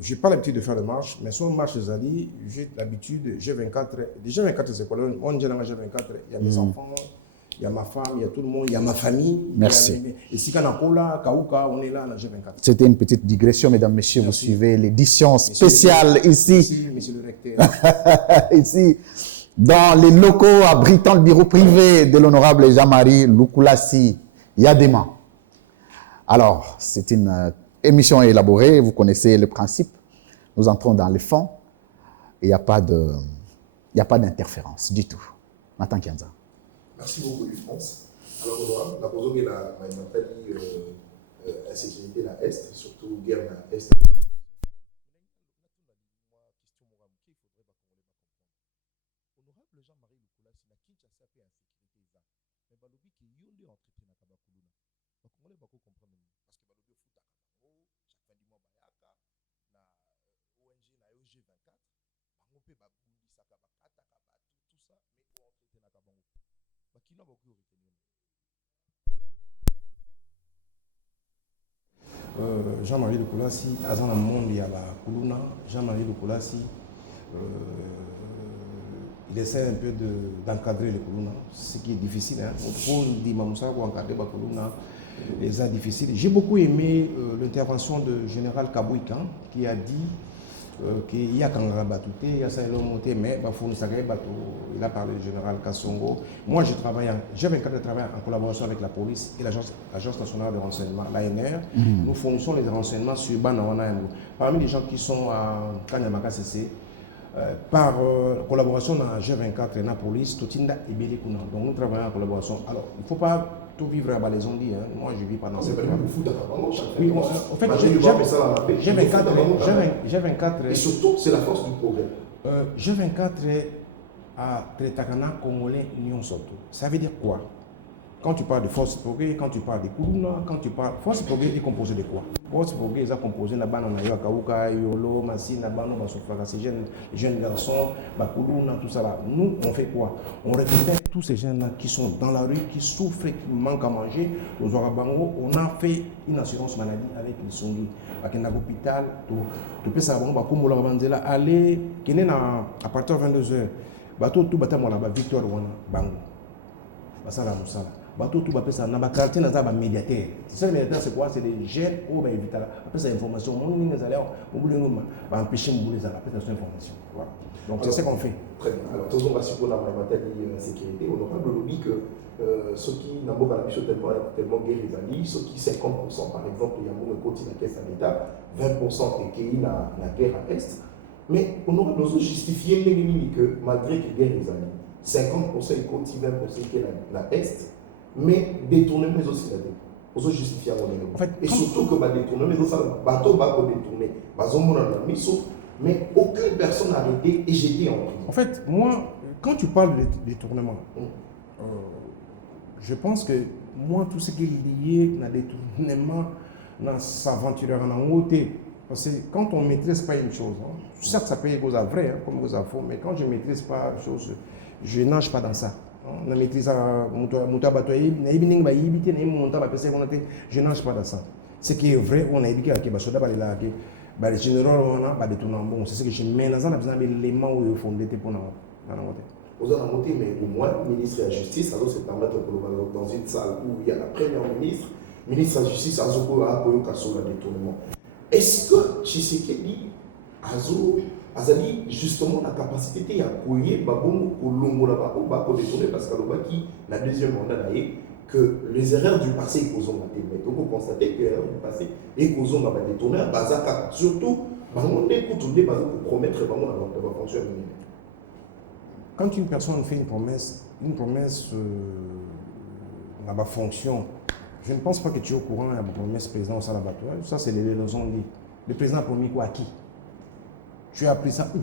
Je n'ai pas l'habitude de faire de marche, mais sur une marche des alliés, j'ai l'habitude, G24, déjà 24 écoles, on dit G24, il y a mes enfants, il y a ma femme, il y a tout le monde, il y a ma famille. Merci. Et si Kanakola, Kauka, on est là, dans G24. C'était une petite digression, mesdames, messieurs, vous suivez l'édition spéciale ici. Monsieur le recteur. Ici, dans les locaux abritant le bureau privé de l'honorable Jean-Marie Lukulasi Yadema. Alors, c'est une émission élaborée, vous connaissez le principe. Nous entrons dans le fond. Il n'y a pas d'interférence du tout. Nathan Kianza. Merci beaucoup, France. Alors, la position de la insécurité à l'Est, surtout guerre à l'Est. Jean-Marie Lukulasi, à dans le monde, il y a la Kuluna. Jean-Marie Lukulasi, il essaie un peu d'encadrer les Kuluna, ce qui est difficile. Hein. Il faut dire Mamoussa pour encadrer les Kuluna, c'est difficile. J'ai beaucoup aimé l'intervention de général Kabouikan qui a dit qu'il y a Kangara Batouté, il y a Saïlo Moté, mais il a parlé du général Kassongo. Moi, j'avais un travail en collaboration avec la police et l'Agence nationale de renseignement, l'ANR. Nous fournissons les renseignements sur Banawana. Parmi les gens qui sont à Kanyamaka CC, par collaboration avec G24 et la police, Totinda et Belekuna. Donc nous travaillons en collaboration. Alors, il ne faut pas tout vivre à Balazondi. Hein. Moi, je vis pas dans cette période. Oui, en fait, G24. Et surtout, c'est la force du progrès. G24 à Tretakana Congolais Nyon Soto. Ça veut dire quoi? Quand tu parles de force progrès, quand tu parles de Kuluna, quand tu parles. Force progrès est composé de quoi? Force progrès est composé de Banana Kauka, Yolo, Massina, Bano, Basofaka, ces jeunes garçons, Bakuluna, tout ça là. Nous, on fait quoi? On récupère tous ces jeunes-là qui sont dans la rue, qui souffrent, qui manquent à manger. Aux Ouarabango, on a fait une assurance maladie avec les Songi. À l'hôpital, tout peut savoir, aller, à partir de 22h, bateau tout bâtiment là-bas, Victor Wana, Bango. Basala Moussala. Bateau tout bâtiment ça, dans le quartier, dans le médiateur. C'est ça, le médiateur, c'est quoi? C'est des jeunes qui ont évité là. Après, cette information, on va empêcher de vous les après cette information. Voilà. Donc, c'est ce qu'on fait. Très bien. Alors, tous on va supposer la sécurité. On aura le lobby que ceux qui n'ont pas tellement guéri les alliés, ceux qui 50%, par exemple, il y a un côté dans la caisse à l'État, 20% qui est la guerre à l'Est. Mais on aura besoin de justifier que malgré qu'il guerre les alliés, 50% est côté, 20% qui est la Est, mais détourner mais aussi la dette. On doit justifier en fait, et surtout que détourner mais aussi le bateau va détourner. Mais aucune personne n'a arrêté et jeté en prison. En fait, moi, quand tu parles de détournement, je pense que moi, tout ce qui est lié à détournement, dans s'aventurer en côté. Parce que quand on ne maîtrise pas une chose, hein, certes ça peut être vrai, hein, comme vous avez faux, mais quand je ne maîtrise pas une chose, je ne nage pas dans ça. Je maîtrise je ne nage pas dans ça. Ce qui est vrai, on a éduqué à les généraux, c'est ce que je mets dans l'élément où il faut fonder pour nous. Vous avez noté, mais au moins, le ministre de la Justice, alors c'est permettre dans une salle où il y a la première ministre de la Justice, à la détournement. Est-ce que Tshisekedi Azali justement la capacité à couiller Babongo pour l'ongo là-bas, pour détourner parce que la deuxième mandat que les erreurs du passé causent des mais donc vous constatez que les erreurs du passé et causent des tournées à Bazaka. Surtout, on est pour promettre vraiment la fonction. Quand une personne fait une promesse dans la fonction, je ne pense pas que tu es au courant de la promesse président au Salabatoire. Ça, c'est les raisons liées. Le président a promis quoi à qui? Tu as appris ça où?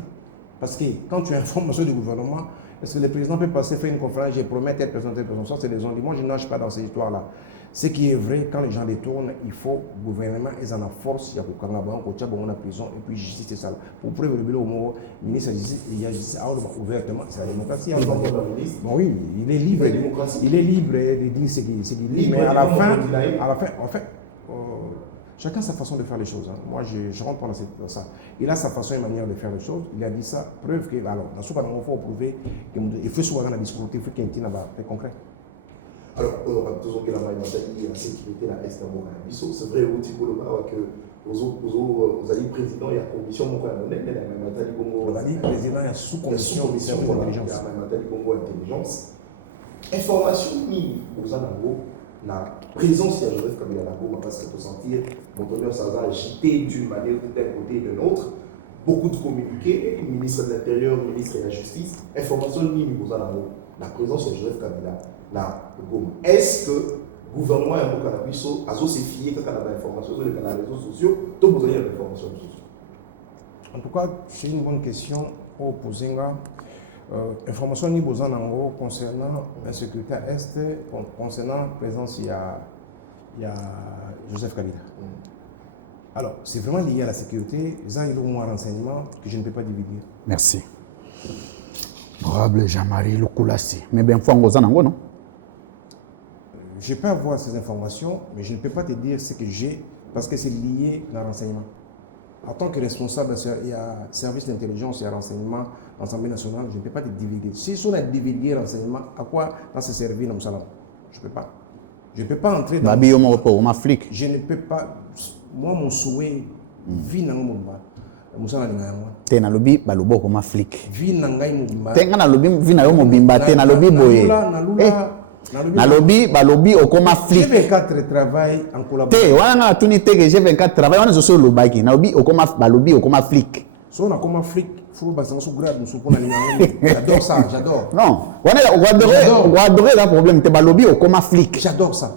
Parce que quand tu es information du gouvernement, est-ce que le président peut passer faire une conférence et promettre telle personne? Ça, c'est des ondes. Moi, je ne nage pas dans ces histoires-là. Ce qui est vrai, quand les gens détournent, il faut, le gouvernement, ils en ont force, il y a pour Kangaban, la prison, et puis justice, c'est ça. Pour preuve, le mot, ministre de la justice, il y a justice, ouvertement, c'est la démocratie. Bon, oui, il est libre. Il est libre de dire ce qu'il dit, mais à la fin, en fait, chacun sa façon de faire les choses. Hein. Moi, je rentre pas dans ça. Il a sa façon et manière de faire les choses. Il a dit ça. Preuve que, alors, dans ce cas, il faut prouver qu'il faut souvent dans la discours, il faut qu'il y ait un concret. Alors, on a toujours que la sécurité, la Est, c'est vrai, au type que vous allez président, il y a commission, vous allez président, il y a sous-commission intelligence. Information, vous en avez la présence de Joseph Kabila Nabo, parce que pour sentir Montonio Saza agité d'une manière d'un côté et de l'autre, beaucoup de communiqués, ministre de l'Intérieur, ministre de la Justice, information vous en avez la présence de Joseph Kabila. Est-ce que le gouvernement a se fié quand on a l'information sur les réseaux sociaux, donc vous avez l'information sociaux? En tout cas, c'est une bonne question au Pozinga. Information ni besoin concernant l'insécurité Est, concernant la présence, il y a Joseph Kabila. Alors, c'est vraiment lié à la sécurité. Les gens ont un renseignement que je ne peux pas divulguer. Merci. Honorable Jean-Marie Lukulasi. Mais bien, il faut en non? Je peux avoir ces informations, mais je ne peux pas te dire ce que j'ai parce que c'est lié à renseignement. En tant que responsable, il y a service d'intelligence, il y a renseignement, l'Assemblée nationale, je ne peux pas te divulguer. Si on a divulgué renseignement, à quoi dans ce service nous allons? Je ne peux pas. Je ne peux pas entrer dans... Je ne peux pas... Moi, mon souhait, vie dans mon bas. Tena lobi balobo comme flic. Vie dans mon bas. Tenga na lobi vie na yo mobimba tena lobi boye. Na lobi balobi okoma flic. G24 travaille en collaboration. Te wana na tuni te que G24 travaille wana zo lobaki. Na lobi okoma balobi okoma flic. So na koma flic, faut basango sous grade nous pour na linga. J'adore ça, j'adore. Non, on va adorer le problème te balobi okoma flic. J'adore ça.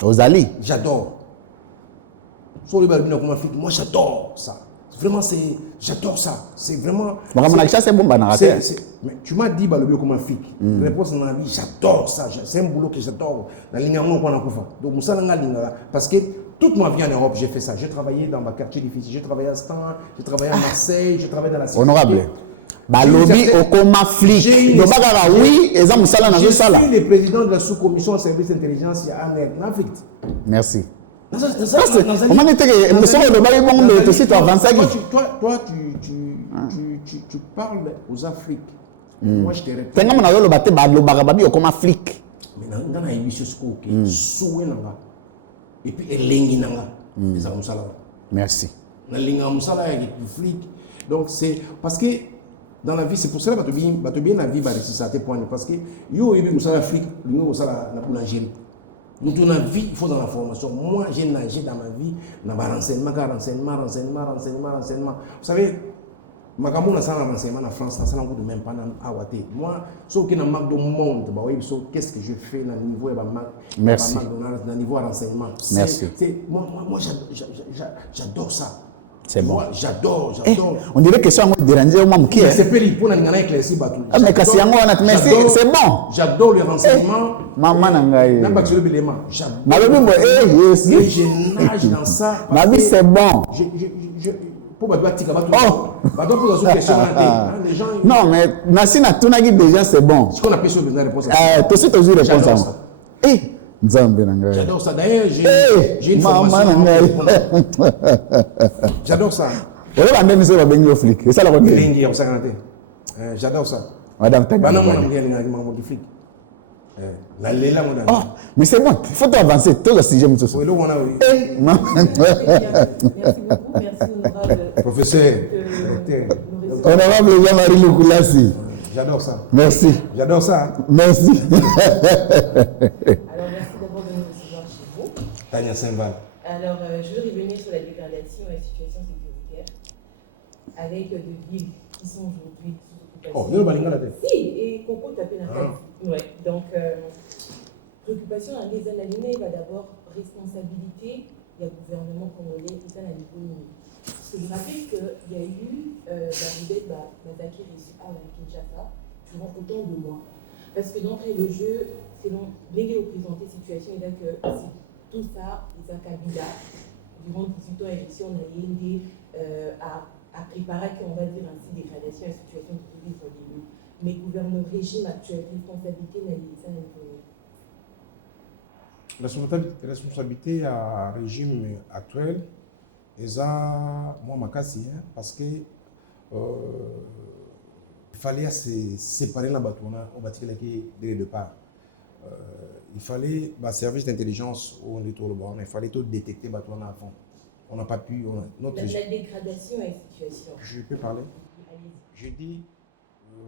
Ozali. J'adore. So le balobi okoma flic, moi j'adore ça. Vraiment, j'adore ça. C'est vraiment. Mais tu m'as dit, comme un flic. Réponse dans la vie, j'adore ça. C'est un boulot que j'adore. La ligne en qu'on a donc, parce que toute ma vie en Europe, j'ai fait ça. J'ai travaillé dans ma quartier difficile. J'ai travaillé à Stan, j'ai travaillé à Marseille, j'ai travaillé dans la sécurité. Honorable. Balobi okoma flic. Oui, et ça musala na sala. Je suis le président de la sous-commission au service d'intelligence en Afrique. Merci. Comment est-ce que nous sommes le bail bon de site avancé? Toi, tu parles aux Afriques. Moi, je te réponds. Tenga mon ayo le batte le bagababi okoma flic. Mais dans la émission qui soué nanga. Et puis elengi nanga. Les amusala. Merci. Na linga musala et flic. Donc c'est parce que dans la vie, c'est pour cela que tu bien la vie va réussir à tes points parce que yo ibi musala flic, nous musala na boulangerie. Nous, dans la vie, il faut dans la formation. Moi, j'ai nagé dans ma vie, dans le renseignement. Vous savez, ma camoufle dans le renseignement en France, dans le même pas à Ouaté. Moi, ce qui est dans le marque de monde, qu'est-ce que je fais dans le niveau de merci. Dans le niveau de renseignement. Merci. Moi, j'adore ça. C'est bon. J'adore. On dirait que ça m'a dérangé au moment qui est. C'est périlleux pour nous éclaircir. Mais c'est bon. J'adore les renseignements. Maman nangaï. Je nage dans ça. Ma vie c'est bon. Non mais Nassina Tunagi déjà c'est bon. Ce qu'on appelle sur les réponses. Tout de suite aux réponses. J'adore ça. D'ailleurs, j'ai une formation. J'adore ça. J'adore ça. Madame oh, mais c'est bon, il faut avancer. Tout le sujet, monsieur. Merci beaucoup. Merci, professeur. Honorable Jean-Marie Lukulasi. J'adore ça. Merci. J'adore ça. Merci. Alors, chez vous. Tania Saint-Val. Alors, je veux revenir sur la dégradation et la situation sécuritaire avec des villes qui sont aujourd'hui sous occupation. Oh, il y a Balinga là-dedans. Si, et Coco tapé la tête. Ouais, donc, préoccupation dans les années, va d'abord responsabilité, il y a le gouvernement congolais et ça dans l'économie. Parce que je rappelle qu'il y a eu l'arrivée de Mazaki reçu à Kinshasa durant autant de mois. Parce que d'entrée le jeu, selon les représentants situation, il y a que tout ça, les Kabila, durant 18 ans élection, on a aidé à préparer, on va dire ainsi, dégradation et situation de tourisme au début. Mais le gouvernement régime actuel, responsabilité, ça n'a La responsabilité à régime actuel, et ça, moi, ma casse, parce que il fallait se séparer la bâton, on va dire dès le départ. Il fallait, service d'intelligence au retour de bord, il fallait tout détecter bâton avant. On n'a pas pu. la dégradation et la situation. Je peux parler? Je dis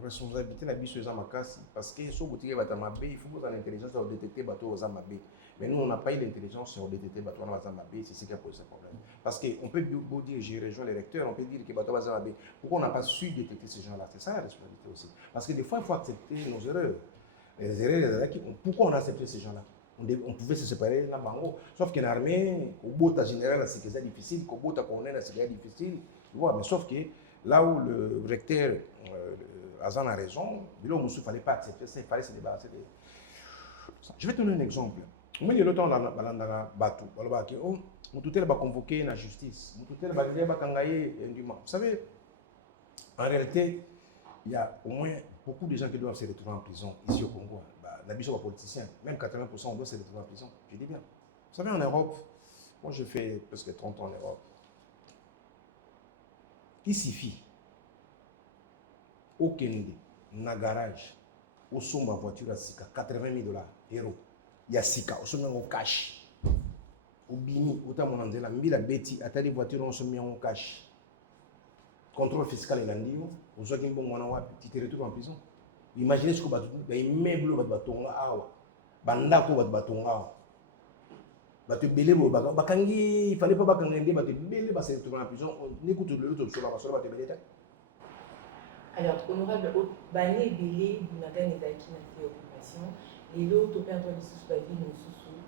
responsabilité la bise aux amakasi parce que si vous tirez batamabé, il faut que vous ayez l'intelligence de détecter bateau aux amabé. Mais nous, on n'a pas eu l'intelligence sur détecter bateau aux amabé, c'est ce qui a posé ce problème. Parce qu'on peut vous dire, j'ai rejoint les lecteurs, on peut dire que bateau aux amabé. Pourquoi on n'a pas su détecter ces gens-là? C'est ça la responsabilité aussi. Parce que des fois, il faut accepter nos erreurs. Les erreurs, pourquoi on a accepté ces gens-là? On pouvait se séparer là-bas. Sauf qu'en armée, au bout de général, c'est difficile, qu'au bout de colonel, c'est difficile. Mais sauf que là où le recteur Azan a raison, il ne fallait pas accepter ça, il fallait se débarrasser de ça. Je vais te donner un exemple. Au milieu de temps, on a battu. On a convoqué la justice. Vous savez, en réalité, il y a au moins beaucoup de gens qui doivent se retrouver en prison ici au Congo. Les politiciens, même 80% on doit se retrouver en prison. Je dis bien. Vous savez, en Europe, moi j'ai fait presque 30 ans en Europe. Il suffit au Kennedy, dans le garage, au sommet de voiture à Sika, 80 000 €. Il y a Sika, au sommet au cash. Au Bini, au Tamonandela, Mbila Betty, à des voitures, on se met en cash. Contrôle fiscal et l'andio, aux gens qui ont tu te retrouves en prison. Imaginez ce que tu as immeuble qui est bandako batonga batu belé bakangi il fallait pas bakangi batu belé ba se retrouver en prison ni kutu le autre sur la sur batu belé. Alors honorable bané belé bunaga nezaki na préoccupation les lots perdre les sous ba vie nos sous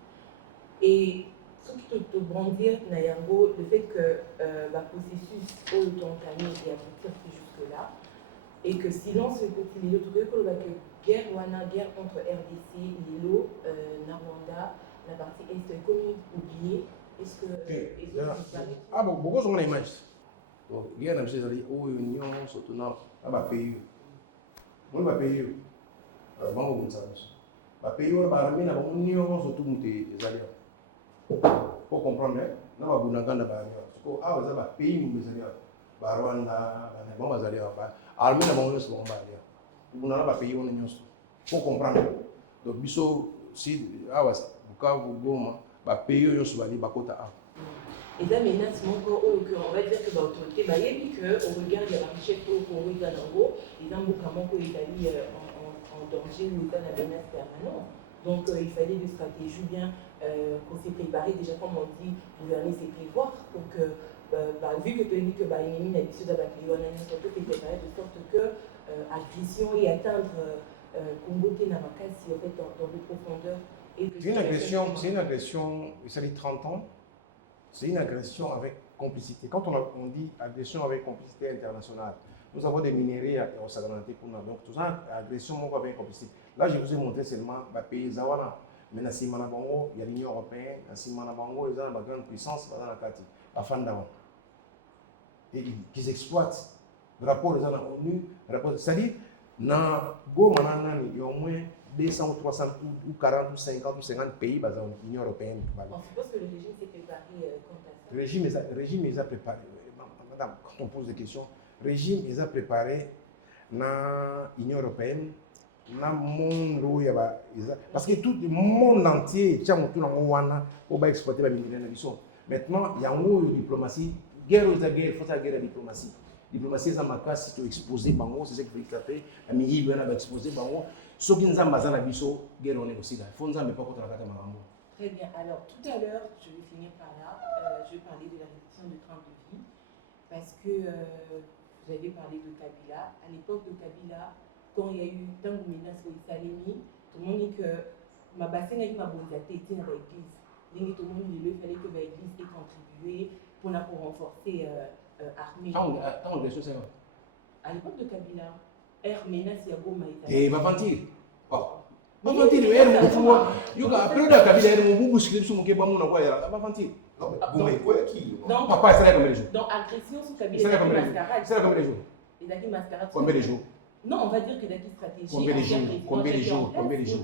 et ce qui te brandir na yango le fait que le processus au entamé et aboutir jusque là et que silence côté les autres que guerre entre RDC, Lilo, Narwanda, la partie est commune oubliée. Est-ce que ah bon, beaucoup sont les images. Donc, guerre n'a pas dit oh union surtout non, ah pays. On va payer. Bon comme ça. Va payer on va ramener la union surtout monter les alliés. Pour comprendre, non va bunanga na ba. Ah ça va payer nous les alliés. Rwanda, bon va alliés. Armée na bon sur on va alliés. Vous n'avez pas payé une union. Pour comprendre. Donc, biso, si, Bukavu, Goma, payer une souveraine, bakota a. Et là, maintenant, on va dire que l'autorité, on regarde la richesse au Congo, les gens qui sont en danger ou dans la menace permanente. Donc, il fallait des stratégies bien qu'on s'est préparé, déjà, comme on dit, gouverner, c'est prévoir pour que, vu que tu as dit que l'ennemi n'a décidé d'abattre, on a surtout préparé de sorte que agression et atteindre Congo Kenamakasi en fait dans les profondeurs. C'est une agression, ça dit 30 ans, c'est une agression avec complicité. Quand on dit agression avec complicité internationale, nous avons des minéraux au Sagananté pour nous. Donc tout ça, agression avec complicité. Là, je vous ai montré seulement les pays Zawana. Mais dans Simana Bango, il y a l'Union européenne, dans Simana Bango, ils ont une grande puissance dans la carte, à Fandawan. Et qu'ils exploitent. Le rapport des ONU, c'est-à-dire, dans Goma, il y a au moins 200 ou 300 ou 40 ou 50 ou 50 pays dans l'Union européenne. On suppose que le régime s'est préparé quant à ça. Le régime les a préparé. Madame, quand on pose des questions, le régime les a préparés dans l'Union européenne, dans le monde, parce que tout le monde entier, on va exploiter les minéraux. Maintenant, il y a une diplomatie, guerre aux guerres, il faut la guerre à la diplomatie. Diplomatie ça m'a si tu exposé bango c'est ce qu'il faut faire ami il va exposer bango ce qui nous a mazana biso guerre on est aussi là faut nous pas contre la carte marambo Très bien. Alors, tout à l'heure, je vais finir par là. Je vais parler de la réduction de temps de vie. Parce que vous avez parlé de Kabila. À l'époque de Kabila, quand il y a eu tant de menaces pour Salemi, tout le monde dit que ma bassine avec ma bonne était dans l'église. Tout le monde dit qu'il fallait que l'église ait contribué pour renforcer l'armée. À l'époque de Kabila, menace il y a Goma et va mentir. Va mentir, il y a plus de Kabila, il y a beaucoup de choses qui vont va mentir. Non, mais Goma quoi qui? Donc, papa, c'est là comme les jours. Donc, agression sur Kabila, c'est là comme les jours. Et Daki mascarade. Combien de jours? Non, on va dire que Daki stratégie. Combien de jours?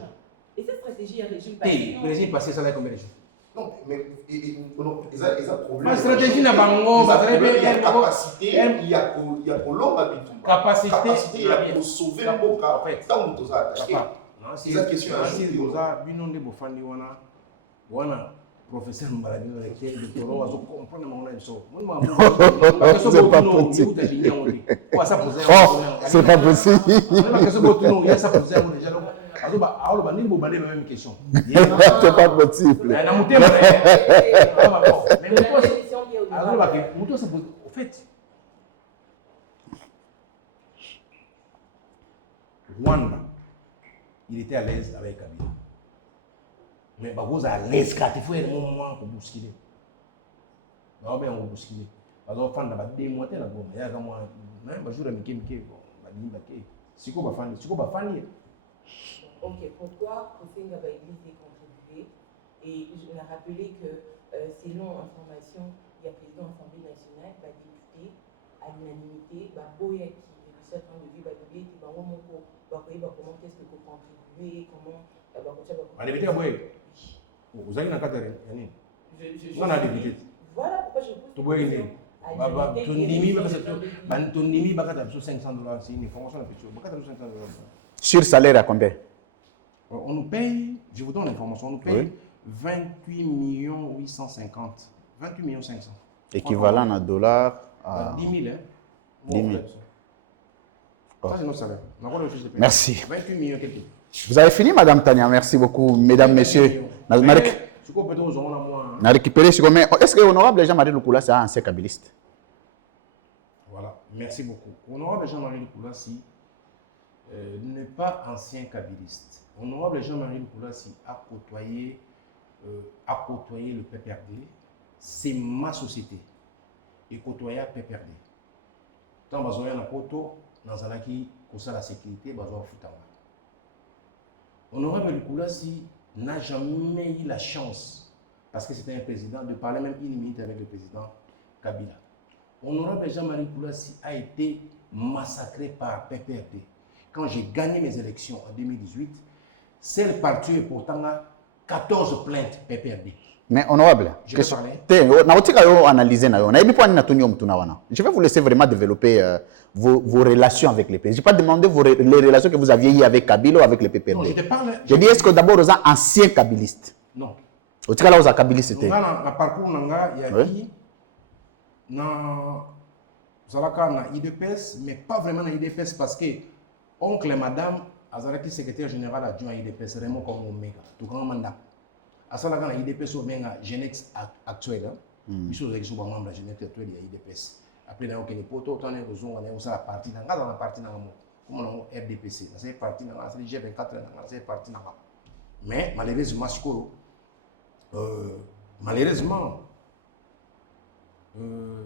Et cette stratégie, il y a régime passé. Le régime passé, ça là combien de jours? Non, mais ils ont un problème. La stratégie n'a pas il y a capacité, il y a pour l'homme habitant. Capacité, il y a pour sauver un beau cas. Tant que tu as attaqué. C'est la question. Si vous avez vu des bofandi, wana professeur Mbaladi qui est le taureau, on comprend le C'est pas possible. C'est pas possible. C'est pas possible. Au fait, Rwanda, il était à l'aise avec Kabila. Mais vous à l'aise quand il faut un moment pour bousculer. On va bousculer. Parce qu'on fait des mois là bon, il y a comme moi, même jour à Mickey, c'est quoi va faire? Ok, pourquoi Kofinga va église contribuer? Et je vais rappeler que selon information, il y a président de l'Assemblée nationale, député à l'unanimité, Boya qui est le temps de vie, qui va comment qu'est-ce que vous contribuer, comment. Député à Boya. Vous avez une carte de on a député. Voilà pourquoi je pose. Tu vois une. Tondimi bakata biso $500, c'est une information bakata biso $500. Sur salaire à combien? On nous paye, je vous donne l'information, on nous paye 28 850. 28 500. Équivalent à dollars à 10 000, hein? 10 000. Ça, c'est notre salaire. Merci. 28 millions quelque. Vous avez fini, Madame Tania. Merci beaucoup, Mesdames, Messieurs. On a récupéré ce qu'on met. Est-ce que l'honorable Jean-Marie Lukula, c'est un ancien kabiliste? Voilà, merci beaucoup. Honorable Jean-Marie Lukula, n'est pas ancien kabiliste. Honorable Jean-Marie Lukula, a côtoyé le PPRD. C'est ma société. Et côtoyer le PPRD. Tant que vous avez un poto, dans un qui pour la sécurité, vous avez un foutanga. Honorable Lukula n'a jamais eu la chance, parce que c'était un président, de parler même une minute avec le président Kabila. Honorable Jean-Marie Lukula a été massacré par PPRD. Quand j'ai gagné mes élections en 2018, c'est le parti pourtant 14 plaintes PPRD. Mais honorable, je vais vous laisser vraiment développer vos relations avec les pays. Je n'ai pas demandé les relations que vous aviez eues avec Kabila ou avec le PPRD. Non, je te parle. Je dis, est-ce que d'abord vous êtes ancien kabiliste? Non. Au cas là, vous êtes kabiliste. Dans le parcours, il y a qui dans IDPS, mais pas vraiment dans IDPS parce que oncle et madame, Azaraki secrétaire général adjoint à IDPS, Raymond comme Omega, tout grand mandat. À ça, là, IDPS au Genex actuel, il y a des membres de la Genex actuelle, il y a IDPS. Après, il y a des potos, on a la partie dans la partie dans comme on a RDPC, c'est parti dans la G24, c'est parti dans la. Mais malheureusement,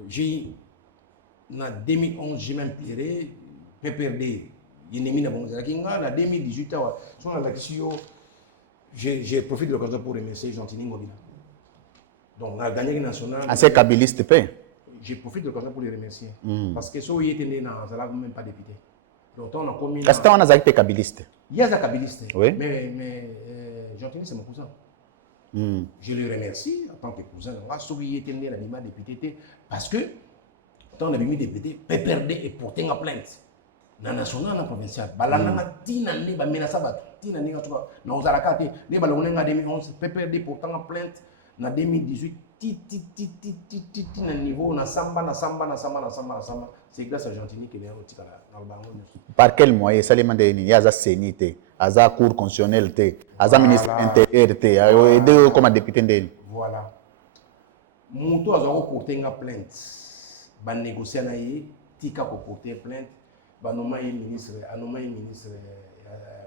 j'ai en 2011, j'ai même pleuré, PPRD, il y a en 2018, sur l'action. J'ai profité de l'occasion pour remercier Gentini Mobila. Donc, on a gagné le national. Ancien kabiliste, j'ai profité de l'occasion pour les remercier. Parce que si il était né dans Zala, même pas député. Donc, on a commis. Est-ce qu'on a été kabiliste? Il y a des kabilistes. Oui. Mais Gentini, c'est mon cousin. Je le remercie en tant que cousin. Si il était né dans l'image député, parce que, quand on a mis député, PPRD est porté en plainte. Dans national na provincial balanga tina ne ba menasa ba tina ne ngatuka na uzaraka te ne balonga nga 2011 PPRD pourtant en plainte na 2018 ti na niveau na samba c'est grâce à Gentini qu'il est dans le Bango. Par quel moyen? Salima de ni yaza sénité, aza cour constitutionnelle té, aza ministre intérieur té, aidé comme député ndeni. Voilà. Monto a porté une plainte. Ba négocier na yi tika ko porter plainte. Ba nommé ministre,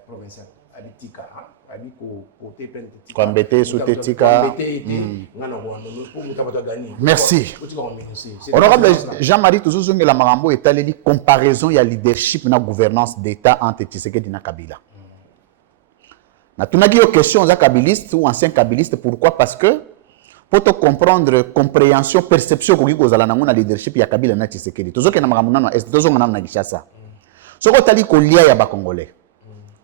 provincial. Abi tika, abi ko porter plainte tika. Ko embêté sous tika. Merci. Honorable Jean-Marie Touzou la Marambo est allé dire comparaison il y a leadership na gouvernance d'état entre Tshisekedi na Kabila. Na tunagi yo question za kabiliste ou ancien kabiliste, pourquoi? Parce que pour te comprendre compréhension perception ko ko zala na ngona leadership ya Kabila na Tshisekedi. Tozoke na Marambo na est tozo ngana na Kinshasa. Soko tali ko lia ya ba Congolais.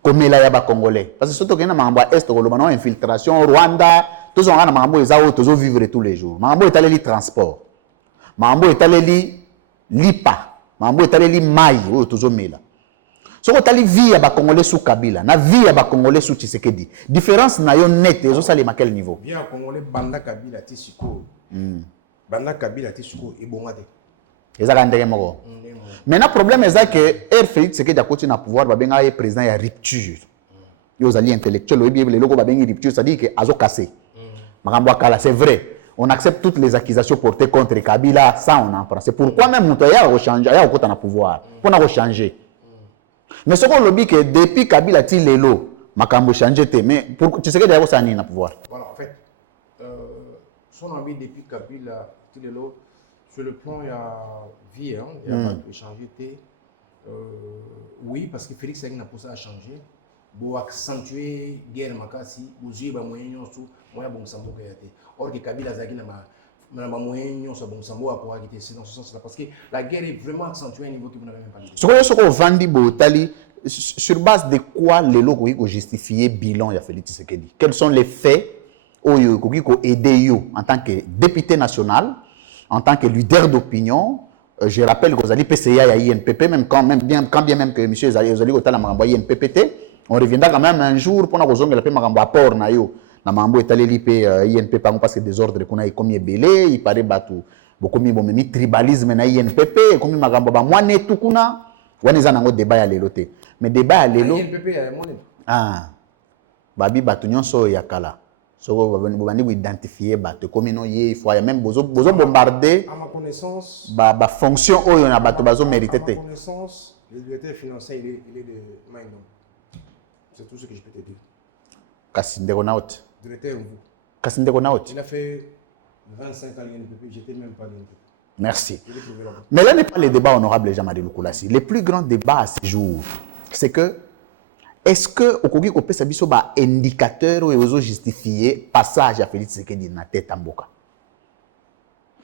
Komela ya ba Congolais. Parce que surtout que na Marambo est ko lobana infiltration Rwanda, tozo ngana Marambo ezao tozo vivre tous les jours. Marambo est allé li transport. Marambo est allé li lipa. Marambo est allé li mai o tozo mela. Soko tali vie ya ba Congolais sous Kabila, na vie ya ba Congolais sous Tshisekedi. Différence na yo net ezo sali ma quel niveau? Bien Congolais banda Kabila tisiko. Banda Kabila tisiko ebongate. Ezaka ndenge moko. Maintenant problème est que Félix Tshisekedi a continué à pouvoir ba benga ye président ya rupture. Yo zali intellectuel oyebi le loko ba bengi rupture, ça dit que azo cassé. Makambo akala, c'est vrai. On accepte toutes les accusations portées contre Kabila, ça on en prend. C'est pourquoi même Moutaya a changé, a au na pouvoir. Pour na changer. Mais ce qu'on lobby que depuis Kabila ti lelo, makambo changé té, mais pour Tshisekedi a ça ni na pouvoir. Voilà, en fait, son ami depuis Kabila ti lelo, sur le plan il y a vie, hein, il y a pas de changer té. Oui, parce que Félix Tshisekedi n'a pas ça à changer. Pour accentuer guerre makasi, pour jouer ba moyen sous moyen bon sambo kayate. Or que Kabila zaki na ma moyen sur bon sambo pour quitter c'est dans ce sens là parce que la guerre est vraiment accentuée à un niveau que vous n'avez même pas dit. Ce qu'on vandi botali sur base de quoi les locaux qui justifier bilan ya Félix Tshisekedi. Quels sont les faits oyo ko aider yo en tant que député national, en tant que leader d'opinion. Je rappelle que vous allez PCA ya INPP quand bien même que monsieur Zali Otala Marambo INPPT. On reviendra quand même un jour pour nous la paix marambo apport na yo na mambo étalé l'IP INPP parce que désordre qu'on a comme belé il paraît batu beaucoup mi bon mi tribalisme na INPP comme marambo ba moine tout kuna waneza nango débat ya lelo te mais débat ya lelo INPP ya moine babi batu nyonso ya kala soko bandi bu identifier batu comme no ye il faut ya même bozo bombarder à ma connaissance ba fonction oyo na batu bazo mériter te. À ma connaissance le directeur financier il est de Maïnom. C'est tout ce que je peux te dire. Kassindeko Naut. Directeur Kassindeko Naut. Il a fait 25 ans à l'INPP, j'étais même pas à l'INPP. Merci. Mais là n'est pas le débat honorable Jean-Marie Lukulasi. Le plus grand débat à ce jour, c'est que est-ce que Okogi Kopé Sabiso ba indicateur ou ezo justifier passage à Félix Tshisekedi na tête mboka.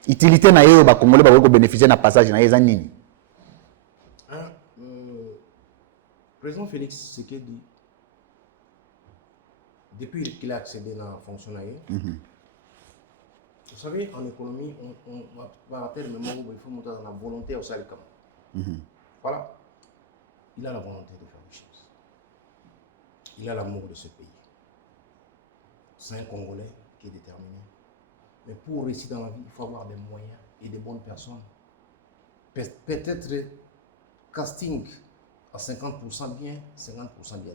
Utilité na yo ba Congolais ba ko bénéficier na passage na yeza nini? Président Félix Tshisekedi depuis qu'il a accédé à la fonction, vous savez, en économie, on va rappeler le moment où il faut monter dans la volonté au salicam. Voilà. Il a la volonté de faire des choses. Il a l'amour de ce pays. C'est un Congolais qui est déterminé. Mais pour réussir dans la vie, il faut avoir des moyens et des bonnes personnes. Peut-être casting à 50% bien, 50% bien.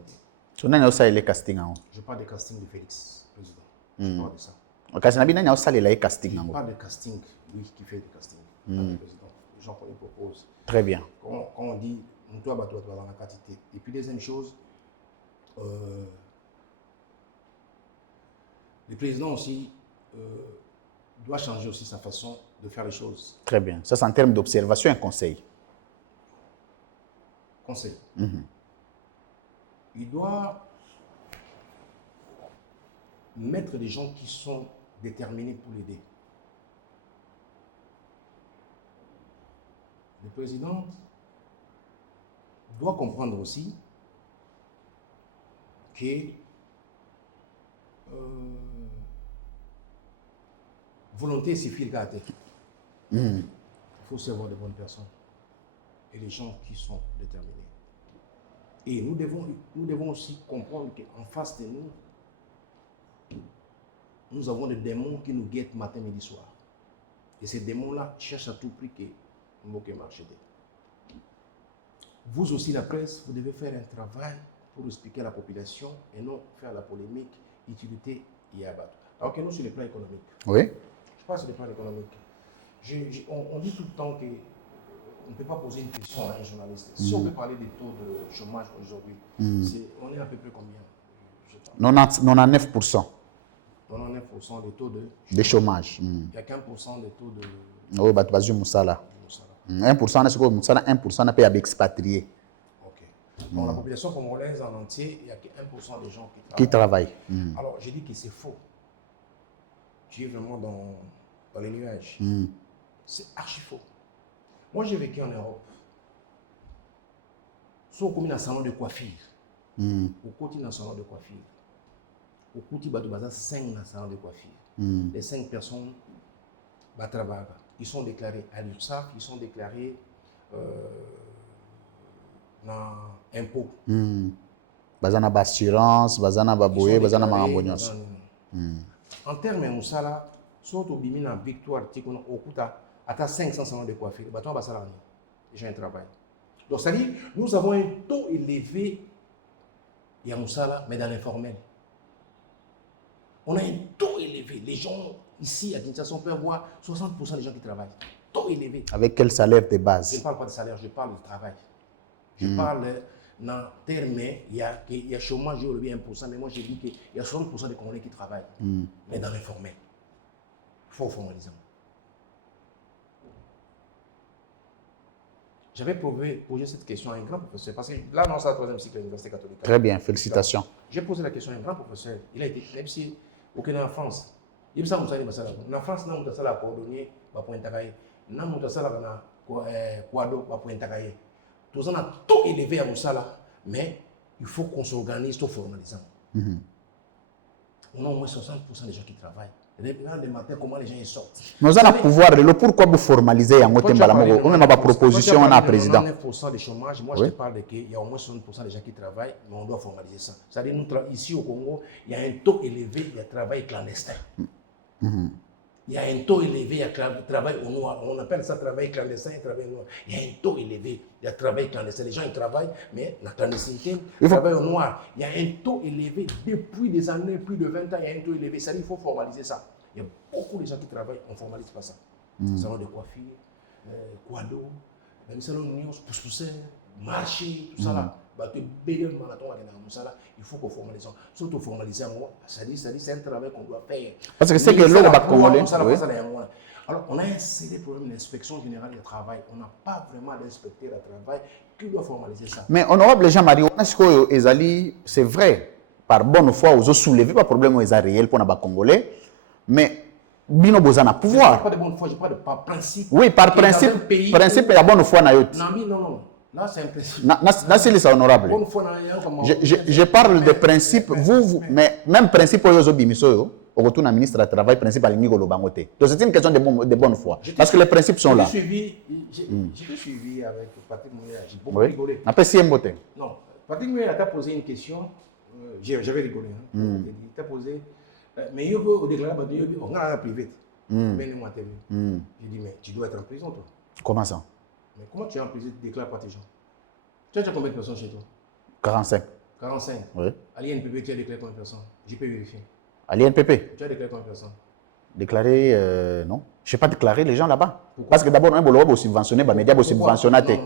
Tu n'as pas le casting. Je parle de casting de Félix, président. Je parle de ça. Je ne casting. Pas de casting, lui qui fait du casting. Le président. Les gens qu'on lui propose. Très bien. Quand on dit, on doit dans la quantité. Et puis, deuxième chose, le président aussi doit changer aussi sa façon de faire les choses. Très bien. Ça, c'est en termes d'observation et conseil. Conseil. Il doit mettre des gens qui sont déterminés pour l'aider. Le président doit comprendre aussi que volonté suffit le gâter. Il faut savoir de bonnes personnes et les gens qui sont déterminés. Et nous devons aussi comprendre qu'en face de nous, nous avons des démons qui nous guettent matin, midi, soir. Et ces démons-là cherchent à tout prix que nous marcher. vous aussi, la presse, vous devez faire un travail pour expliquer à la population et non faire la polémique, utilité et abattre. Alors que nous, sur le plan économique, Oui. je parle sur le plan économique, on dit tout le temps qu'on ne peut pas poser une question à un journaliste. Si on peut parler des taux de chômage aujourd'hui, on est à peu près combien? 99%. 99% des taux de chômage. Il n'y a qu'un pour cent des taux de... Oui, bah, tu vas dire Moussala. 1%, c'est quoi Moussala? 1% n'a pas été expatrié. Ok. Donc, la population congolaise en entier, il n'y a que 1% des gens Qui travaillent. Alors, j'ai dit que c'est faux. Tu es vraiment dans les nuages. C'est archi faux. Moi, j'ai vécu en Europe. Soit comme un salon de coiffure. Au côté d'un salon de coiffure. Au côté de 5 salons de coiffure. Les 5 personnes travaillent. Ils sont déclarés à l'URSSAF, ils sont déclarés dans l'impôt. Bazana assurance, bazana baboye, bazana marambognos. En termes de Moussala, surtout bimina en victoire, au Kouta, à 500 salons de coiffure, les gens travaillent. Donc, c'est-à-dire, nous avons un taux élevé, il y a Moussala, mais dans l'informel. On a un taux élevé. Les gens ici à Kinshasa, on peut avoir 60% des gens qui travaillent. Taux élevé. Avec quel salaire de base? Je ne parle pas de salaire, je parle de travail. Je parle dans termes, il y a chômage, j'ai relevé 1%, mais moi j'ai dit qu'il y a 60% des Congolais qui travaillent, mais dans l'informel. Il faut formaliser. J'avais posé cette question à un grand professeur, parce que là, dans sa 3e cycle à l'Université catholique. Très bien, félicitations. J'ai posé la question à un grand professeur. Il a été, même si, aucun en France, il me en France, non, on a coordonné, on a Kwado, tout ça a tout élevé à Moussala, mais il faut qu'on s'organise tout formalisant. On a au moins 60% des gens qui travaillent. Là, le matin, comment les gens y sortent. Nous avons le pouvoir, le pourquoi vous formalisez en Guatemala. On a ma proposition, on a un président. 9% de chômage, moi je te parle de qu'il y a au moins 60% des gens qui travaillent, mais on doit formaliser ça. C'est-à-dire, ici au Congo, il y a un taux élevé, il y a travail clandestin. Il y a un taux élevé, il y a travail au noir. On appelle ça travail clandestin et travail au noir. Il y a un taux élevé, il y a travail clandestin. Les gens ils travaillent, mais la clandestinité, le travail au noir. Il y a un taux élevé depuis des années, plus de 20 ans, il y a un taux élevé. C'est-à-dire qu'il faut formaliser ça. Il y a beaucoup de gens qui travaillent, on ne formalise pas ça. Salon de coiffure, Kwado, même salon de news, pousse-pousseur, marché, tout ça là. Il faut qu'on formalise ça. Surtout formaliser moi, c'est un travail qu'on doit faire. Parce que c'est que l'eau va congolais. Alors, on a un sérieux problème d'inspection générale du travail. On n'a pas vraiment d'inspecteur du travail qui doit formaliser ça. Mais honorable Jean-Marie, c'est vrai, par bonne foi, aux autres soulever, pas de problème aux réel pour les Congolais, mais Bino Bozana pouvoir. Je ne parle pas de bonne foi, je parle de par principe. Oui, par principe, principe et la bonne foi. Non. Là, c'est un principe. Là, c'est honorable. Je parle de principe, mais même principe, au retour du ministre du Travail, principe à l'Imigo Lobangote. Donc, c'est une question de bonne foi. Parce que les principes sont là. J'ai suivi avec Patrick Mouya, j'ai beaucoup rigolé. Non, Patrick Mouya t'a posé une question, j'avais rigolé. Il t'a posé, mais il veut déclarer, on a privé. J'ai dit, mais tu dois être en prison, toi. Comment ça? Mais comment tu es en prison, tu déclares pas tes gens? Tu as combien de personnes chez toi? 45. 45? Oui. À l'INPP, tu as déclaré combien de personnes? J'ai pu vérifier. À l'INPP? Tu as déclaré combien de personnes? Déclaré, non. Je n'ai pas déclaré les gens là-bas. Parce que d'abord, on est subventionné, les médias sont subventionnés.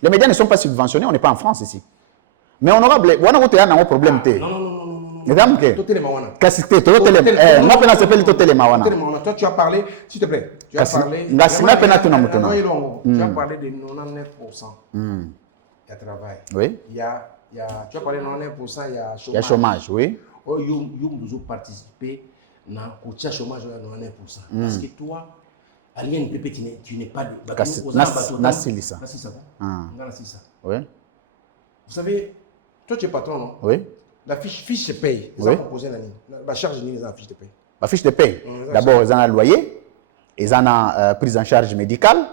Les médias ne sont pas subventionnés, on n'est pas en France ici. Mais honorable, on a un problème. Non. Mesdames, toi, tu as parlé, s'il te plaît, tu as parlé de 99%. Il y a travail. Oui. Tu as parlé de 99%, il y a chômage. Il y a chômage, oui. Vous avez participé dans le chômage de 99%. Parce que toi, à l'INPP, tu n'es pas de... Oui. Vous savez, toi, tu es patron, non? Oui. La fiche de paye, ils ont proposé la charge de la fiche de paye. La fiche de paye, d'abord, ils ont un loyer, ils ont une prise en charge médicale,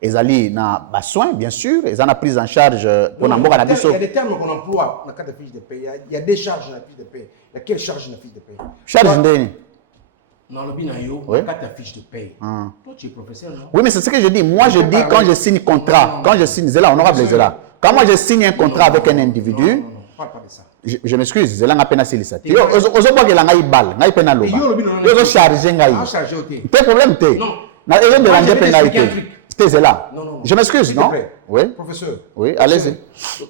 ils ont soins, bien sûr, ils ont une prise en charge pour il y a des termes qu'on emploie dans la fiche de paye. Il y a des charges dans la fiche de paye. Il y a quelle charge dans la fiche de paye? Charge de... Dans le binayo, Oui. quand ta fiche de paye. Toi, tu es professeur, non? Oui, mais c'est ce que je dis. Moi, je dis quand je signe contrat, quand je signe, Zéla, honorable Zéla, quand moi je signe un contrat avec un individu, Non, parle pas de ça. je m'excuse, Zéla n'a pas peine ça. Yo, ozo que la ngai bal, ngai peine loba. Yo chargé ngai. Chargé au thé. T'es problème t'es. Non. Na ezo de ranger peine un ngai. truc. T'es Zéla. Non. Je m'excuse, S'il te non? plaît. Oui. Professeur. Oui, allez-y.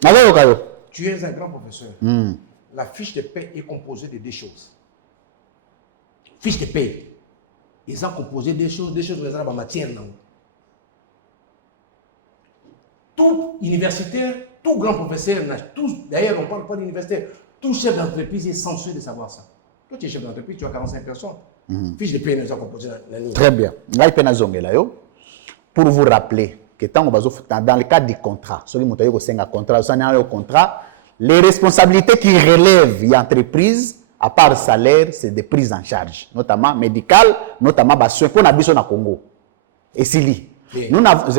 Allez, Okayo. Tu es un grand professeur. La fiche de paie est composée de deux choses. Fiche de paie. Ils sont composés des choses en matière. Tout universitaire, tout grand professeur, d'ailleurs on ne parle pas d'universitaire, tout chef d'entreprise est censé de savoir ça. Toi tu es chef d'entreprise, tu as 45 personnes. Fiche de paie, nous avons composé la ligne. Très bien. Ngai peine zongela yo. Pour vous rappeler que dans le cadre du contrat, ce qui est contrat, les responsabilités qui relèvent l'entreprise, à part salaire, c'est des prises en charge, notamment médicales, notamment soins pour nabiso na Congo. Et Sili. Nous avons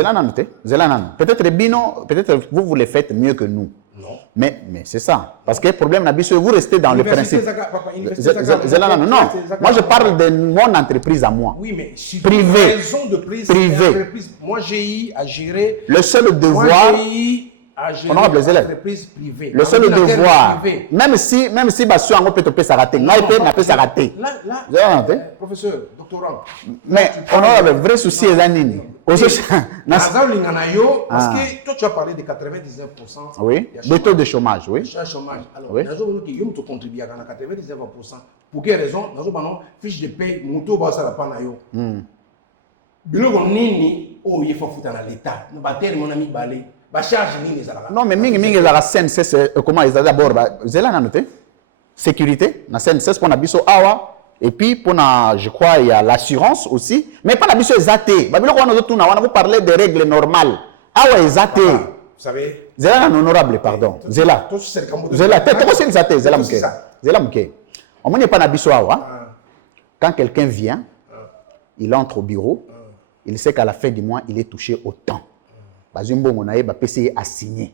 peut-être vous le faites mieux que nous. Non. Mais c'est ça. Parce que le problème nabiso, vous restez dans le principe. Non. Moi je parle de mon entreprise à moi. Oui, mais si privé. Raison de prise, Privé. Moi j'ai eu à gérer. Le seul devoir. Moi j'ai eu à gérer l'entreprise privée. Le seul devoir, même si Bassou Ango peut te faire rater, moi il peut faire rater. Là, professeur, doctorant. Mais on a le vrai souci est anini. Parce que toi tu as parlé de 99%. Oui. De taux de chômage, oui. Chômage. Alors, Oui. nous avons contribué à 99%. Pour quelle raison? Nous avons fiche de paie, moto basa la panayo. Biloko nini oh il faut foutre dans l'état. Nous battons mon ami Balé. Non, mais mingi la CNC, c'est comment ils ont d'abord, c'est là noté sécurité, la CNC pour nabiso awa et puis pour je crois il y a l'assurance aussi, mais pas nabiso exaté. Babilo quand vous parlez des règles normales. Awa exaté. Vous savez. Zela honorable pardon. Zela. Zela, t'es aussi exaté, Zela mke. Zela mke. On n'est pas nabiso awa. Quand quelqu'un vient, il entre au bureau, il sait qu'à la fin du mois, il est touché autant. Bazumbo monaye ba PC a signé.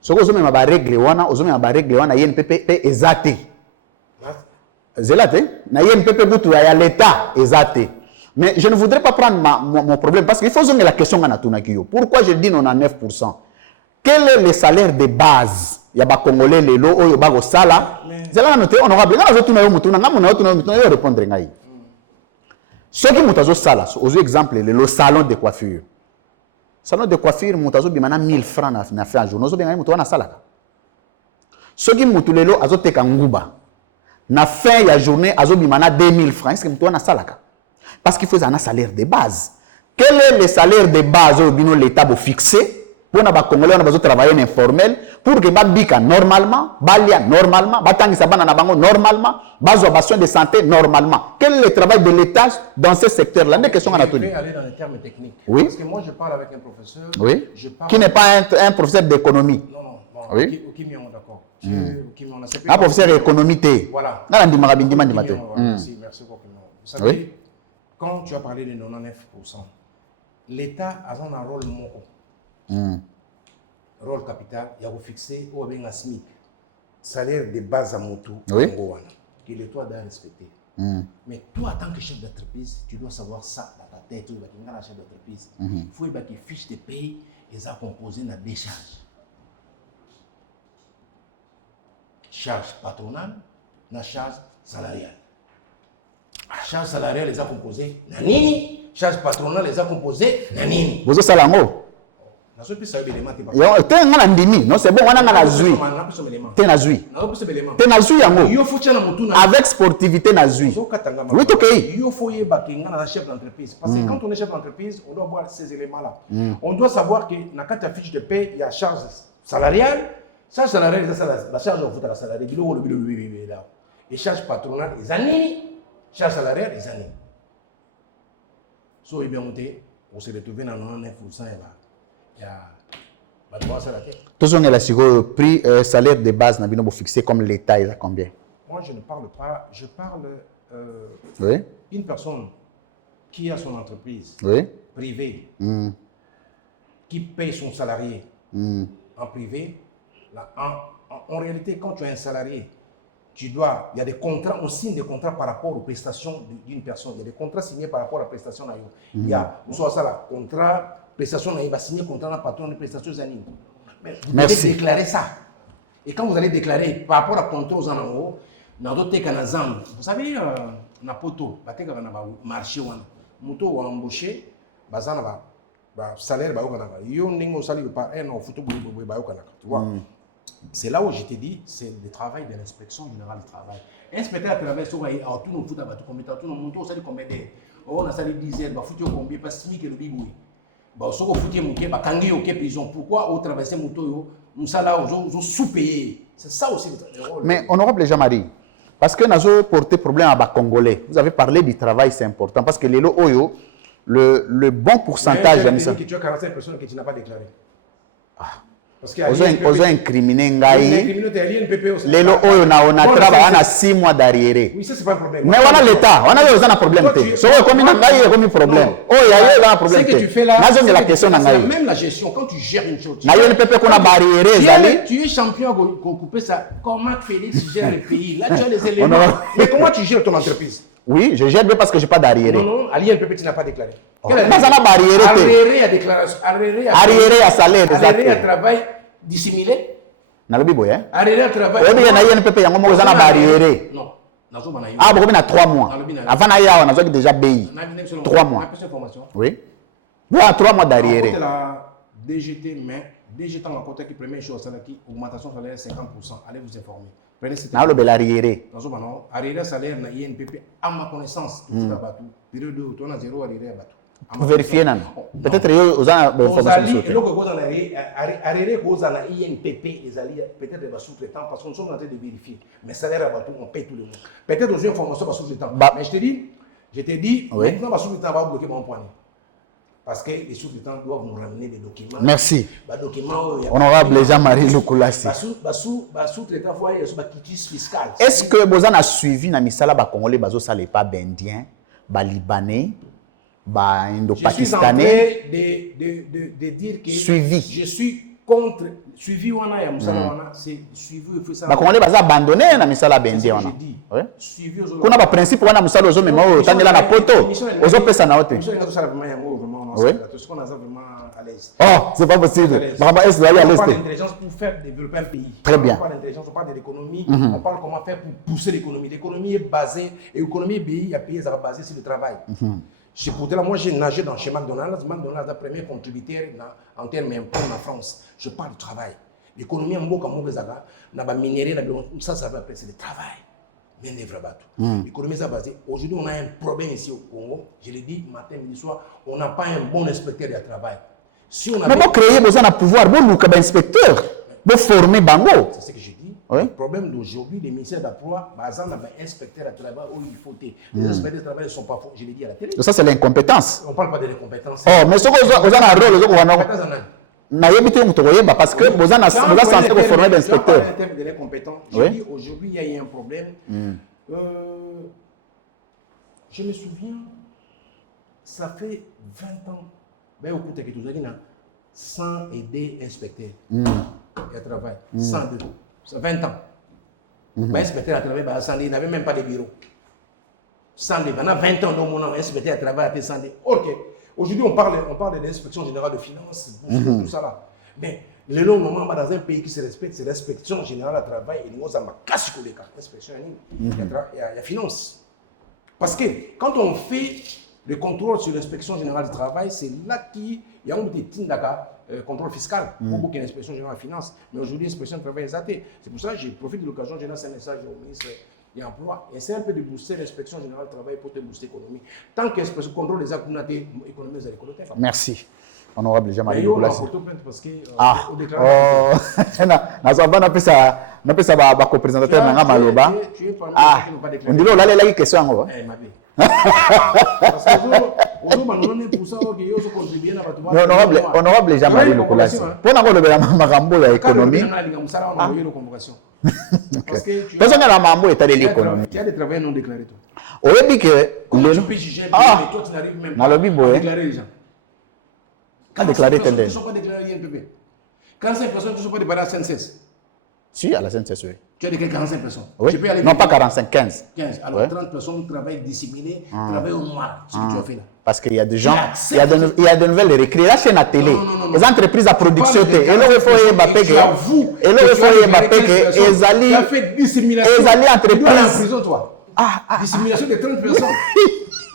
Soko zo mema ba règle wana, ozo mema ba règle wana YNPP exacté. Zelate, na YNPP butu ya l'état exacté. Mais je ne voudrais pas prendre mon problème parce qu'il faut zonger la question ngana tunakiyo. Pourquoi je dis 99%? Quel est le salaire de base? Ya ba congolais lelo oyo ba go sala. Zela noté honorable, ngana zo tunayo mutuna, ngana zo tunayo répondre ngai. Ce qui mutazo sala, aux exemple le salon de coiffure. Salon de coiffure, mutazo bimana 1000 francs na fait un jour. Nozo benga mutu wana salaka. Soki mutu lelo azo teka nguba. Na fin ya journée azo bimana 2000 francs. Est-ce que mutu wana salaka? Parce qu'il faut un salaire de base. Quel est le salaire de base au bino l'état bo fixé pour na ba congolais on va travailler informel pour que ba bika normalement, balia normalement, batangisa bana na bango normalement, bazo besoin de santé normalement. Quel est le travail de l'état dans ce secteur là? Des questions à la tenue. Je vais aller dans les termes techniques. Oui. Parce que moi je parle avec un professeur. Oui. Parle qui n'est pas un professeur d'économie. Non. Bon, oui. Ok, d'accord. Un professeur d'économie. Voilà. Merci beaucoup. Vous savez, quand tu as parlé de 99%, l'État a un rôle moko. Rôle capital, il y a fixé au SMIC, salaire de base à moto, oui. que l'État doit respecter. Mais toi, en tant que chef d'entreprise, tu dois savoir ça dans ta tête. Tu es chef d'entreprise. Il faut que les fiches de paye soient composées dans des charges. Charge patronale, la charge salariale. Charge salariale les a composées dans nini, charge patronale les a composées dans nini. Vous savez ça? Non, c'est bon, on a la zui. T'es na zui. T'es na zui yango. Avec sportivité na zui. Oui, ok. Il faut y avoir chef d'entreprise. Parce que quand on est chef d'entreprise, on doit voir ces éléments-là. On doit savoir que dans la fiche de paie, il y a charge salariale. Charge salariale, la charge au foot à la salariée. Et charge patronale, les années. Charge salariale, les années. So, on s'est retrouvé dans 99%. Tous on est là sur le prix salaire de base n'a bien fixé comme l'État il a combien? Moi je ne parle pas, je parle oui. Une personne qui a son entreprise oui. Privée qui paye son salarié en privé. Là, en réalité, quand tu es un salarié il y a des contrats, on signe des contrats par rapport aux prestations d'une personne. Il y a des contrats signés par rapport à la prestation. Il y a, soit ça là, contrat, prestation, il va signer contrat dans patron de prestations années. Mais vous devez déclarer ça. Et quand vous allez déclarer par rapport à contrôle en haut, dans d'autres cas, vous savez, na poto, marché, moto ou embauché, salaire, tu vois. C'est là où je te dis, c'est le travail de l'inspection générale du travail. Inspecteur de travail, c'est tout le foot à tout le monde, ça dit combien d'heures. On a salé 10 heures, il faut combien, parce que le bigou. Bah, si on fout mon quai, bah, kangi au quai prison. Pourquoi au traverser moto, nous ça là, ils ont sous-payé. C'est ça aussi le rôle. Mais honorable Jean-Marie, parce que nous avons porté problème à Congolais. Vous avez parlé du travail, c'est important. Parce que les lots Oyo, le bon pourcentage. Que tu as 45 personnes que tu n'as pas déclarées. Parce que vous avez incriminé Ngaï. Les lots Oyo, on a travaillé à 6 mois d'arriéré. Oui, ça c'est pas un problème. Mais voilà l'État, on a un problème. C'est comme un problème. Oh, il y a un problème. Ce que tu fais là, c'est même la gestion, quand tu gères une chose. Tu es champion pour couper ça. Comment Félix gère le pays? Là, tu as les éléments. Mais comment tu gères ton entreprise? Oui, je gère bien parce que je n'ai pas d'arriéré. Non, à l'INPP, tu n'as pas déclaré. Arriéré à déclaration. Arriéré à salaire. Arriéré à travail dissimulé. Arriéré à travail. Oui, il y a un INPP, il y a un arriéré. Non. Ah, vous avez 3 mois. Avant, on a déjà payé. 3 mois. Oui. Oui, 3 mois d'arriéré. La DGT, mais DGT en côté qui première chose, c'est l'augmentation salaire 50%. Allez vous informer. Prenez cette arriéré. Arriéré salaire na INPP, à ma connaissance, période où on a 0 arriéré à Batou. Vous vérifiez, non? Peut-être que vous avez une information. Arriéré cause à la INPP, peut-être des sous-traitants, parce que nous sommes en train de vérifier. Mais salaire à Batou, on paye tous les mois. Peut-être aux informations par sous-traitants. Mais je te dis, maintenant, ma sous-traitant va bloquer mon poignet. Parce que les sous-traitants doivent nous ramener des documents. Merci. Honorable Jean-Marie Lukulassi. Sous-traitant, il y a un quitus fiscal. Est-ce que vous avez suivi na misala ba Congolais, bazo salé pas bendien, ba Libanais, ba Indo-Pakistanais? Je suis en train de dire que suivi. Je suis contre suivi wana ya musala wana, c'est suivi il faut ça. Ba Congolais baza abandonné na misala bendien wana. Oui. Suivi aux kuna ba principe wana musala ozo mema o tangela na poto. Ozo pesa na ote. Oui. Oh, c'est pas possible. On parle d'intelligence pour faire développer un pays. Très bien. On parle d'intelligence, on parle de l'économie, on parle comment faire pour pousser l'économie. L'économie est basée, et l'économie pays, pays, ça va baser sur le travail. Moi, j'ai nagé chez McDonald's. McDonald's est le premier contributeur en termes d'impôts en France. Je parle du travail. L'économie, ça va après, c'est le travail. L'économie est basée. Aujourd'hui, on a un problème ici au Congo. Je l'ai dit matin, midi, soir, on n'a pas un bon inspecteur du travail. Si on a mais vous créez besoin de pouvoir, vous avez un inspecteur, vous formez Bango. C'est ce que j'ai dit. Oui. Le problème d'aujourd'hui, les ministères d'emploi, par exemple, un inspecteur de travail où il faut. Les inspecteurs de travail ne sont pas forts. Je l'ai dit à la télé. Ça, c'est l'incompétence. On ne parle pas de l'incompétence. Oh, mais ce que vous avez un rôle, vous avez parce que vous avez censé vous former d'inspecteur. Oui. Aujourd'hui, il y a un problème. Je me souviens, ça fait 20 ans. Ben, au coup de tout ça, sans aider inspecteur à travail, sans deux, ça 20 ans. Ben, inspecteur à travail, il n'avait même pas de bureau. Sans deux, pendant 20 ans, mon inspecteur à travail a sans deux. Ok, aujourd'hui on parle de l'inspection générale de finances, tout ça là. Mais le long moment, dans un pays qui se respecte, c'est l'inspection générale à travail et nous avons cassé les cartes. L'inspection, il y a finance. Parce que quand on fait le contrôle sur l'inspection générale du travail, c'est là qu'il y a un petit contrôle fiscal, beaucoup l'inspection générale de finances. Mais aujourd'hui, l'inspection du travail est zatée. C'est pour ça que je profite de l'occasion, je lance un message au ministre de l'Emploi. Essaye un peu de booster l'inspection générale du travail pour te booster l'économie. Tant que l'inspection contrôle les actes, l'économie est l'économie. Merci. Honorable Jean-Marie Lukulassi. Ah, on appelle ça co-présentateur Nanga Maloba. Ah, on dit là, il y a une question. Honorable Jean-Marie Lukulassi. Pour nous magambo ya économie. Parce que la mambo est à l'économie. Tu as des travailleurs non déclarés. Oui, mais que tu peux juger, mais toi tu n'arrives même pas à déclarer les gens. Quand déclarer tel ne sont pas déclarés à l'INPP. 45 personnes ne sont pas déclarées à la CNCS. Si, à la CNCS, oui. Tu as déclaré 45 personnes. Oui. Je peux aller Non, pas vérifier. 45, 15. 15. Alors Ouais. 30 personnes travaillent disséminées, travaillent au noir. Ce que tu as fait là. Parce qu'il y a des gens, Il il y a de nouvelles recrues. Là, c'est la télé. Non. Les entreprises à production, Tu parles de et là, il faut y Mbappé tu avoues et là, que il tu faut as y libéré Mbappé 15 que personnes. Ezali, Tu as fait dissémination. Ezali Tu dois aller en entreprise. prison, toi. Dissémination de 30 personnes.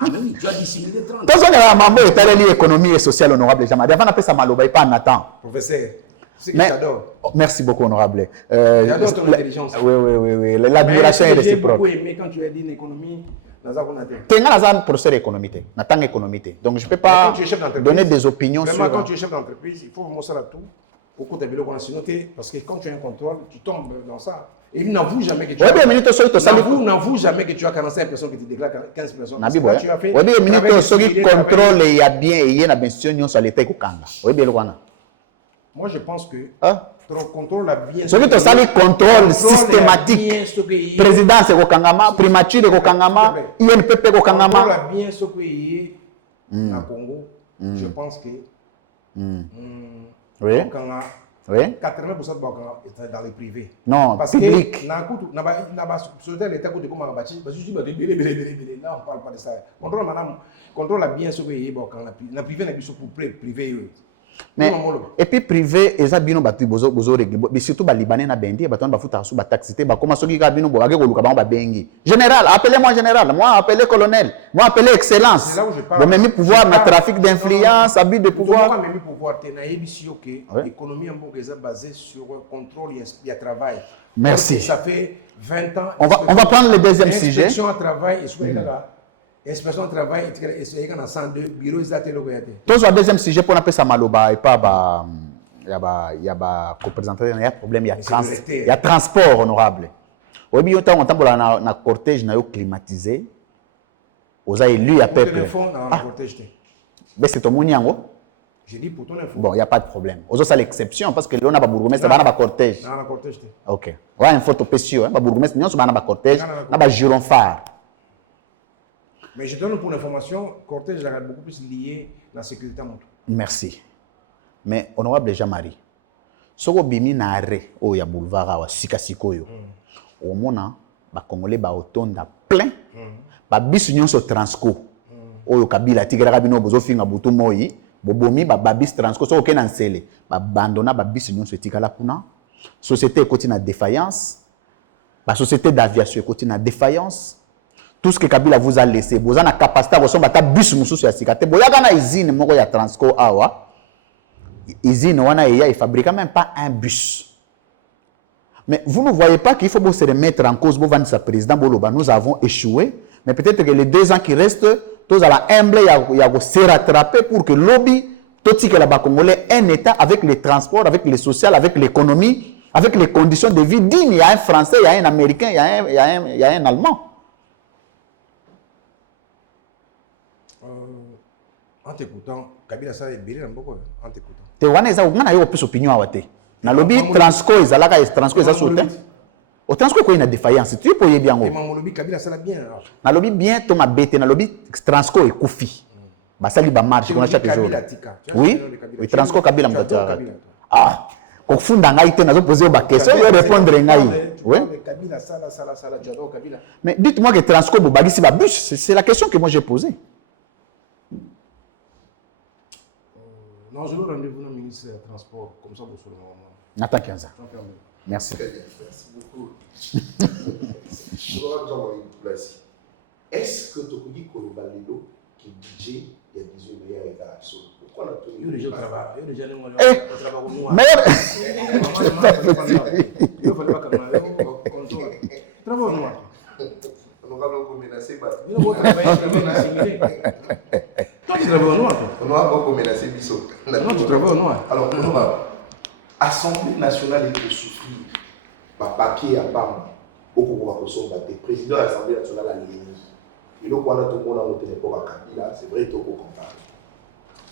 Ah mais oui, tu as disséminé 30. Tous on est à Mambo et tel économie et sociale honorable jamais. Avant d'appeler ça Maloba et pas en attend. Professeur, c'est que Mais j'adore. merci beaucoup honorable. J'adore ton intelligence. Oui. L'admiration est J'ai réciproque. beaucoup aimé quand tu as dit une économie dans un conaté. Tu es un professeur d'économie, n'attends économie. Donc je ne peux pas donner des opinions Vraiment, sur. quand tu es chef d'entreprise, il faut montrer à tout. Beaucoup de vélos qu'on a su noter parce que quand tu as un contrôle, tu tombes dans ça. Et il n'avoue jamais que tu n'avoue jamais que tu as 45 personnes qui te déclarent 15 personnes. Nabi Là, boy. tu as fait. Oui, bien minute travail qui dissimulé, contrôle il y a bien et il y a bien sûr sur l'état kokanga. Oui bien le wana. Moi, je pense que Ah. ton contrôle a bien. Ce qui te sali contrôle systématique. Présidence kokangama, primature kokangama, INPP Contrôle kokangama. a bien ce qui est à Congo. Je pense que. Oui. Kokanga, Oui. 80% de Bakanga est dans les privés. Non, Parce public. que là, l'État côté comme Abachi, parce que je dis là on parle pas de ça. Contrôle madame, contrôle a bien ce que est bon quand la privé n'a plus pour privé. Mais et puis privé eza bino batu bozo régler mais surtout ba libanais na bendi baton ba futa su ba taxité ba comment soki ka bino bo ba koluka ba ba bengi. Général, appelez-moi général, moi appelez colonel, moi appelez excellence. C'est là où je parle. Bon même pouvoir na trafic d'influence, abus de pouvoir. Moi même pouvoir te na yebi que l'économie en Bongo est basée sur contrôle et travail. Merci. Ça fait 20 ans. On va prendre le deuxième sujet. Inspection à travail et soit là. Inspection de travail, c'est un 102 bureaux d'atelier. Tous le deuxième sujet pour appeler ça maloba et pas il y a représentant il y a problème il y a transport honorable. Oui bien on temps na cortège na climatisé. Aux élus à peuple. Mais c'est ton moniango. J'ai dit pour ton info. Bon, il n'y a pas de problème. Aux autres, c'est l'exception parce que là, on a un bourgmestre, on a un cortège. Non, un cortège. Ok. Ouais, une photo précieuse. Un bourgmestre, on a un cortège, on a un giron phare. Mais je donne pour l'information, cortège est beaucoup plus lié à la sécurité à mon tour. Merci. Mais honorable Jean-Marie, ce que bimi na arrêt au ya boulevard wa sikasikoyo. Au mona ba congolais ba otonda plein. Ba bis union so transco. Oyo kabila tigera bino bozo finga butu moyi. Bobomi ba bis transco so okena nsele. Ba bandona ba bis union so tikala kuna. Société côté na défaillance. Ba société d'aviation côté na défaillance. Tout ce que Kabila vous a laissé, vous avez la capacité de faire un bus sur la cité. Vous avez une usine, vous avez un Transco. Usine, il ne fabrique même pas un bus. Mais vous ne voyez pas qu'il faut se remettre en cause pour vendre sa président. Nous avons échoué. Mais peut-être que les 2 ans qui restent, tous à la humble, il y a se rattraper pour que le lobby, tout ce que la Congolais, un État avec les transports, avec les social, avec l'économie, avec les conditions de vie dignes. Il y a un Français, il y a un Américain, il y a un Allemand. En t'écoutant, Kabila ça est bien beaucoup en t'écoutant. Te wana eza ngana yo plus opinion awate. Na lobby Transco ezalaka Transco eza sauté. Au Transco ko ina défaillance, tu peux y bien ngo. Et mon lobby Kabila ça la bien. Na lobby bien to ma bête na lobby Transco e kufi. Ba sali ba marche qu'on a chaque jour. Oui. Oui Transco Kabila mtata. Ah, ko funda ngai te na zo poser ba question yo répondre ngai. Oui. Kabila ça j'adore Kabila. Mais dites-moi que Transco bo bagisi ba bus, c'est la question que moi j'ai posée. Non, je veux rendez-vous au ministre des Transports, comme ça vous serez au moment. Nathan Kianza. Merci. Merci beaucoup. Est-ce que tu dis que le Balédo qui budget il y a 18 milliards d'euros? Pourquoi on a tout il y a des gens qui travaillent. Il y a des gens qui travaillent au noir. Mais il faut pas que travaille au noir. on va beaucoup menacer. Il faut travailler. Toi, tu travailles au noir. On va beaucoup menacer Bissot. Non, tu travailles au noir. Alors, on va. Assemblée nationale est souffrir. Par papier à part. Beaucoup de président de l'Assemblée nationale à l'ennemi. Et donc, on a tout le monde à monter les pauvres à Kabila. C'est vrai, il faut comparer.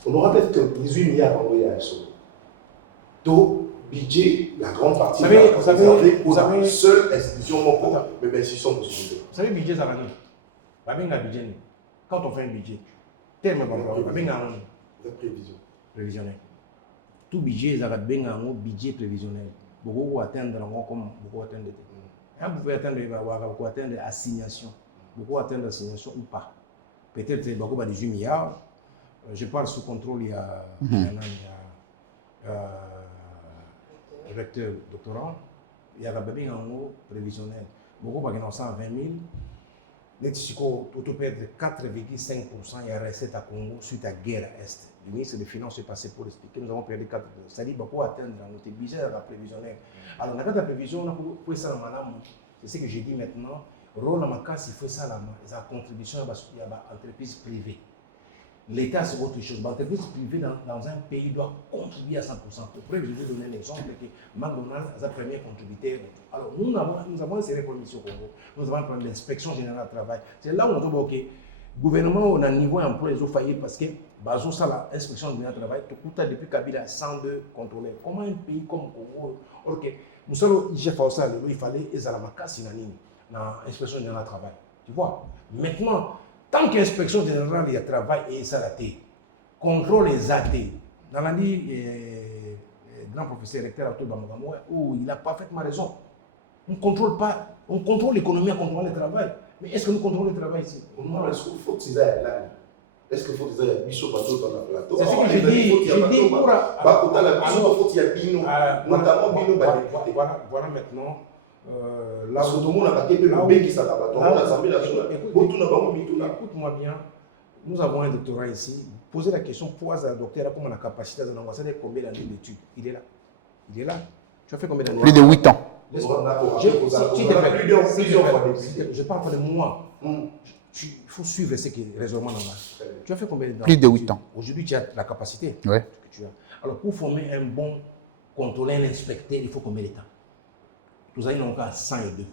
On aura peut-être que 18 milliards envoyés à Esso. Donc, budget, la grande partie vous savez, une seule institution, mais bien, si sont possibilités. Vous savez, budget, ça va nous. Quand on fait un budget, tellement de prévision. Prévisionnel. Tout budget, ça va bien un budget prévisionnel. Beaucoup atteindre comme beaucoup atteindre. Quand vous pouvez atteindre l'assignation, beaucoup atteignent l'assignation ou pas. Peut-être beaucoup à 18 milliards. Je parle sous contrôle, il y a recteur doctorant, il y a la babine en haut prévisionnel. Beaucoup à 120 000. Mexico, tout perdre 4,5%, il y a recette à Congo suite à la guerre à l'Est. Le ministre des Finances est passé pour expliquer, nous avons perdu 4%. C'est-à-dire beaucoup atteindre dans notre budget à la prévisionnelle. Alors, dans la prévision, on a fait ça dans madame. C'est ce que j'ai dit maintenant. Rôle dans ma casse, il faut ça là, la contribution à l'entreprise privée. L'État, c'est autre chose. L'entreprise privée dans un pays doit contribuer à 100%. Pour preuve, je vais donner l'exemple que McDonald's est le premier contributeur. Alors, nous avons une série de missions au Congo. Nous avons l'inspection générale du travail. C'est là où on dit, OK, le gouvernement, on a un niveau emploi, ils ont failli parce que l'inspection générale du travail, tout coûte depuis Kabila 102 contrôleurs. Comment un pays comme le Congo, OK, nous sommes IGF, il fallait les alamaka sinanini dans l'inspection générale du travail. Tu vois? Maintenant, tant que l'inspection générale du travail est salaté, contrôle les athées, dans la dit, grand professeur recteur Arthur Bamagamoué, où il a parfaitement raison. On ne contrôle pas, on contrôle l'économie, on contrôle le travail. Mais est-ce que nous contrôlons le travail ici? Non, est-ce qu'il faut que tu ailles là? Est-ce qu'il faut que tu ailles bichot bateau dans la plateau? C'est ce que j'ai dit. J'ai dit pour notamment Bino. Voilà maintenant. Écoute-moi bien, nous avons un doctorat ici. Posez la question, posez à la docteur comment la capacité de l'ambassade, combien d'années d'études? Il est là. Il est là. Tu as fait combien d'années? Plus de 8 ans. Je parle pas de moi. Il faut suivre ce qui est raisonnement normal. Tu as fait combien d'années? Plus de 8 ans. Aujourd'hui, tu as la capacité. Oui. Que tu as. Alors, pour former un bon contrôleur, un inspecteur, il faut combien de temps? Nous avons encore 102.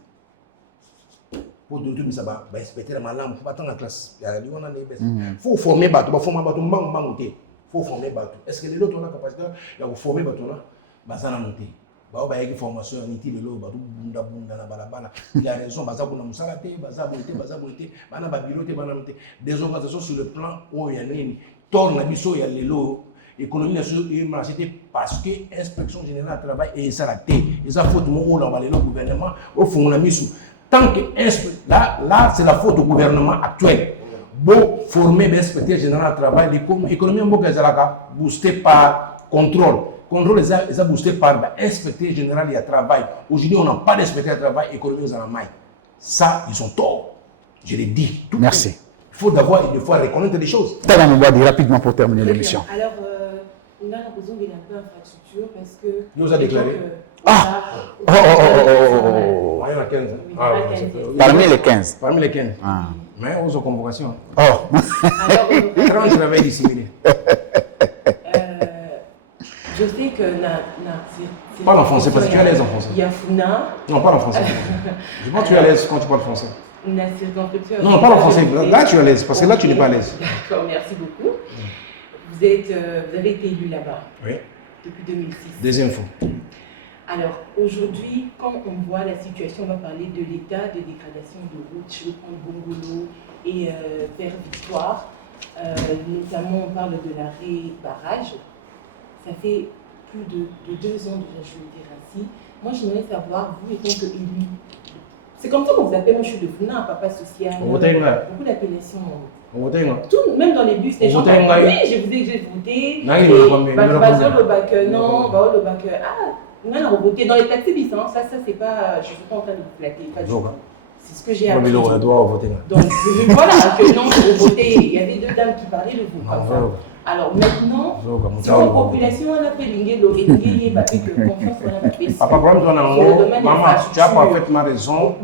Pour tout ça, inspecteur la malam, il faut attendre la classe. Il faut former bateau, il faut former bateau. Est-ce que les autres ont la capacité de former bateau là? Bazana monter. Il y a une formation, il y a raison, des organisations sur le plan où il y a une tourne, il y a les lots, l'économie nationale, parce que l'inspection générale du travail est salaté. Ils ont faute au gouvernement, au fond, on a mis sous. Tant que là, c'est la faute au gouvernement actuel. Bon, former l'inspecteur général du travail, l'économie est boostée par contrôle. Contrôle est boosté par l'inspecteur général du travail. Aujourd'hui, on n'a pas d'inspecteur du travail, l'économie est en main. Ça, ils ont tort. Je l'ai dit. Merci. Il faut d'abord reconnaître des choses. Talan Mbadi, rapidement pour terminer l'émission. Alors, on a l'impression qu'il y a un peu d'infrastructure parce que. Nous a déclaré. Parmi les 15. Parmi les 15. Mais aux convocations. Alors, 30 travail dissimulé. Je sais que parle en français parce que tu es à l'aise en français. Il y a Funa. Non, parle en français. Je pense que tu es à l'aise quand tu parles français. La circonscription. Non, parle en français. Là, tu es à l'aise parce que là, tu n'es pas à l'aise. D'accord, merci beaucoup. Vous avez été élu là-bas. Oui. Depuis 2006. Deuxième fois. Alors, aujourd'hui, quand on voit la situation, on va parler de l'état de dégradation de route, je vais prendre Bongolo et vers Victoire. Notamment, on parle de l'arrêt barrage. Ça fait plus de 2 ans déjà que je suis ainsi. Moi, j'aimerais savoir, vous étant que élu, c'est comme ça qu'on vous appelle, moi je suis de Funa, papa social, beaucoup d'appellations. Tout, même dans les bus, les gens disent, oui, je vous ai que j'ai voté, on a voté dans les taxis bis, ça c'est pas, je ne suis pas en train de vous flatter, pas du tout. C'est ce que j'ai appris. Donc voilà, que non, vous votez, il y avait 2 dames qui parlaient de vous. Alors maintenant, si la population a fait l'ingélo et l'ingélo a fait que confiance on a fait. Papa, maman, tu as parfaitement raison.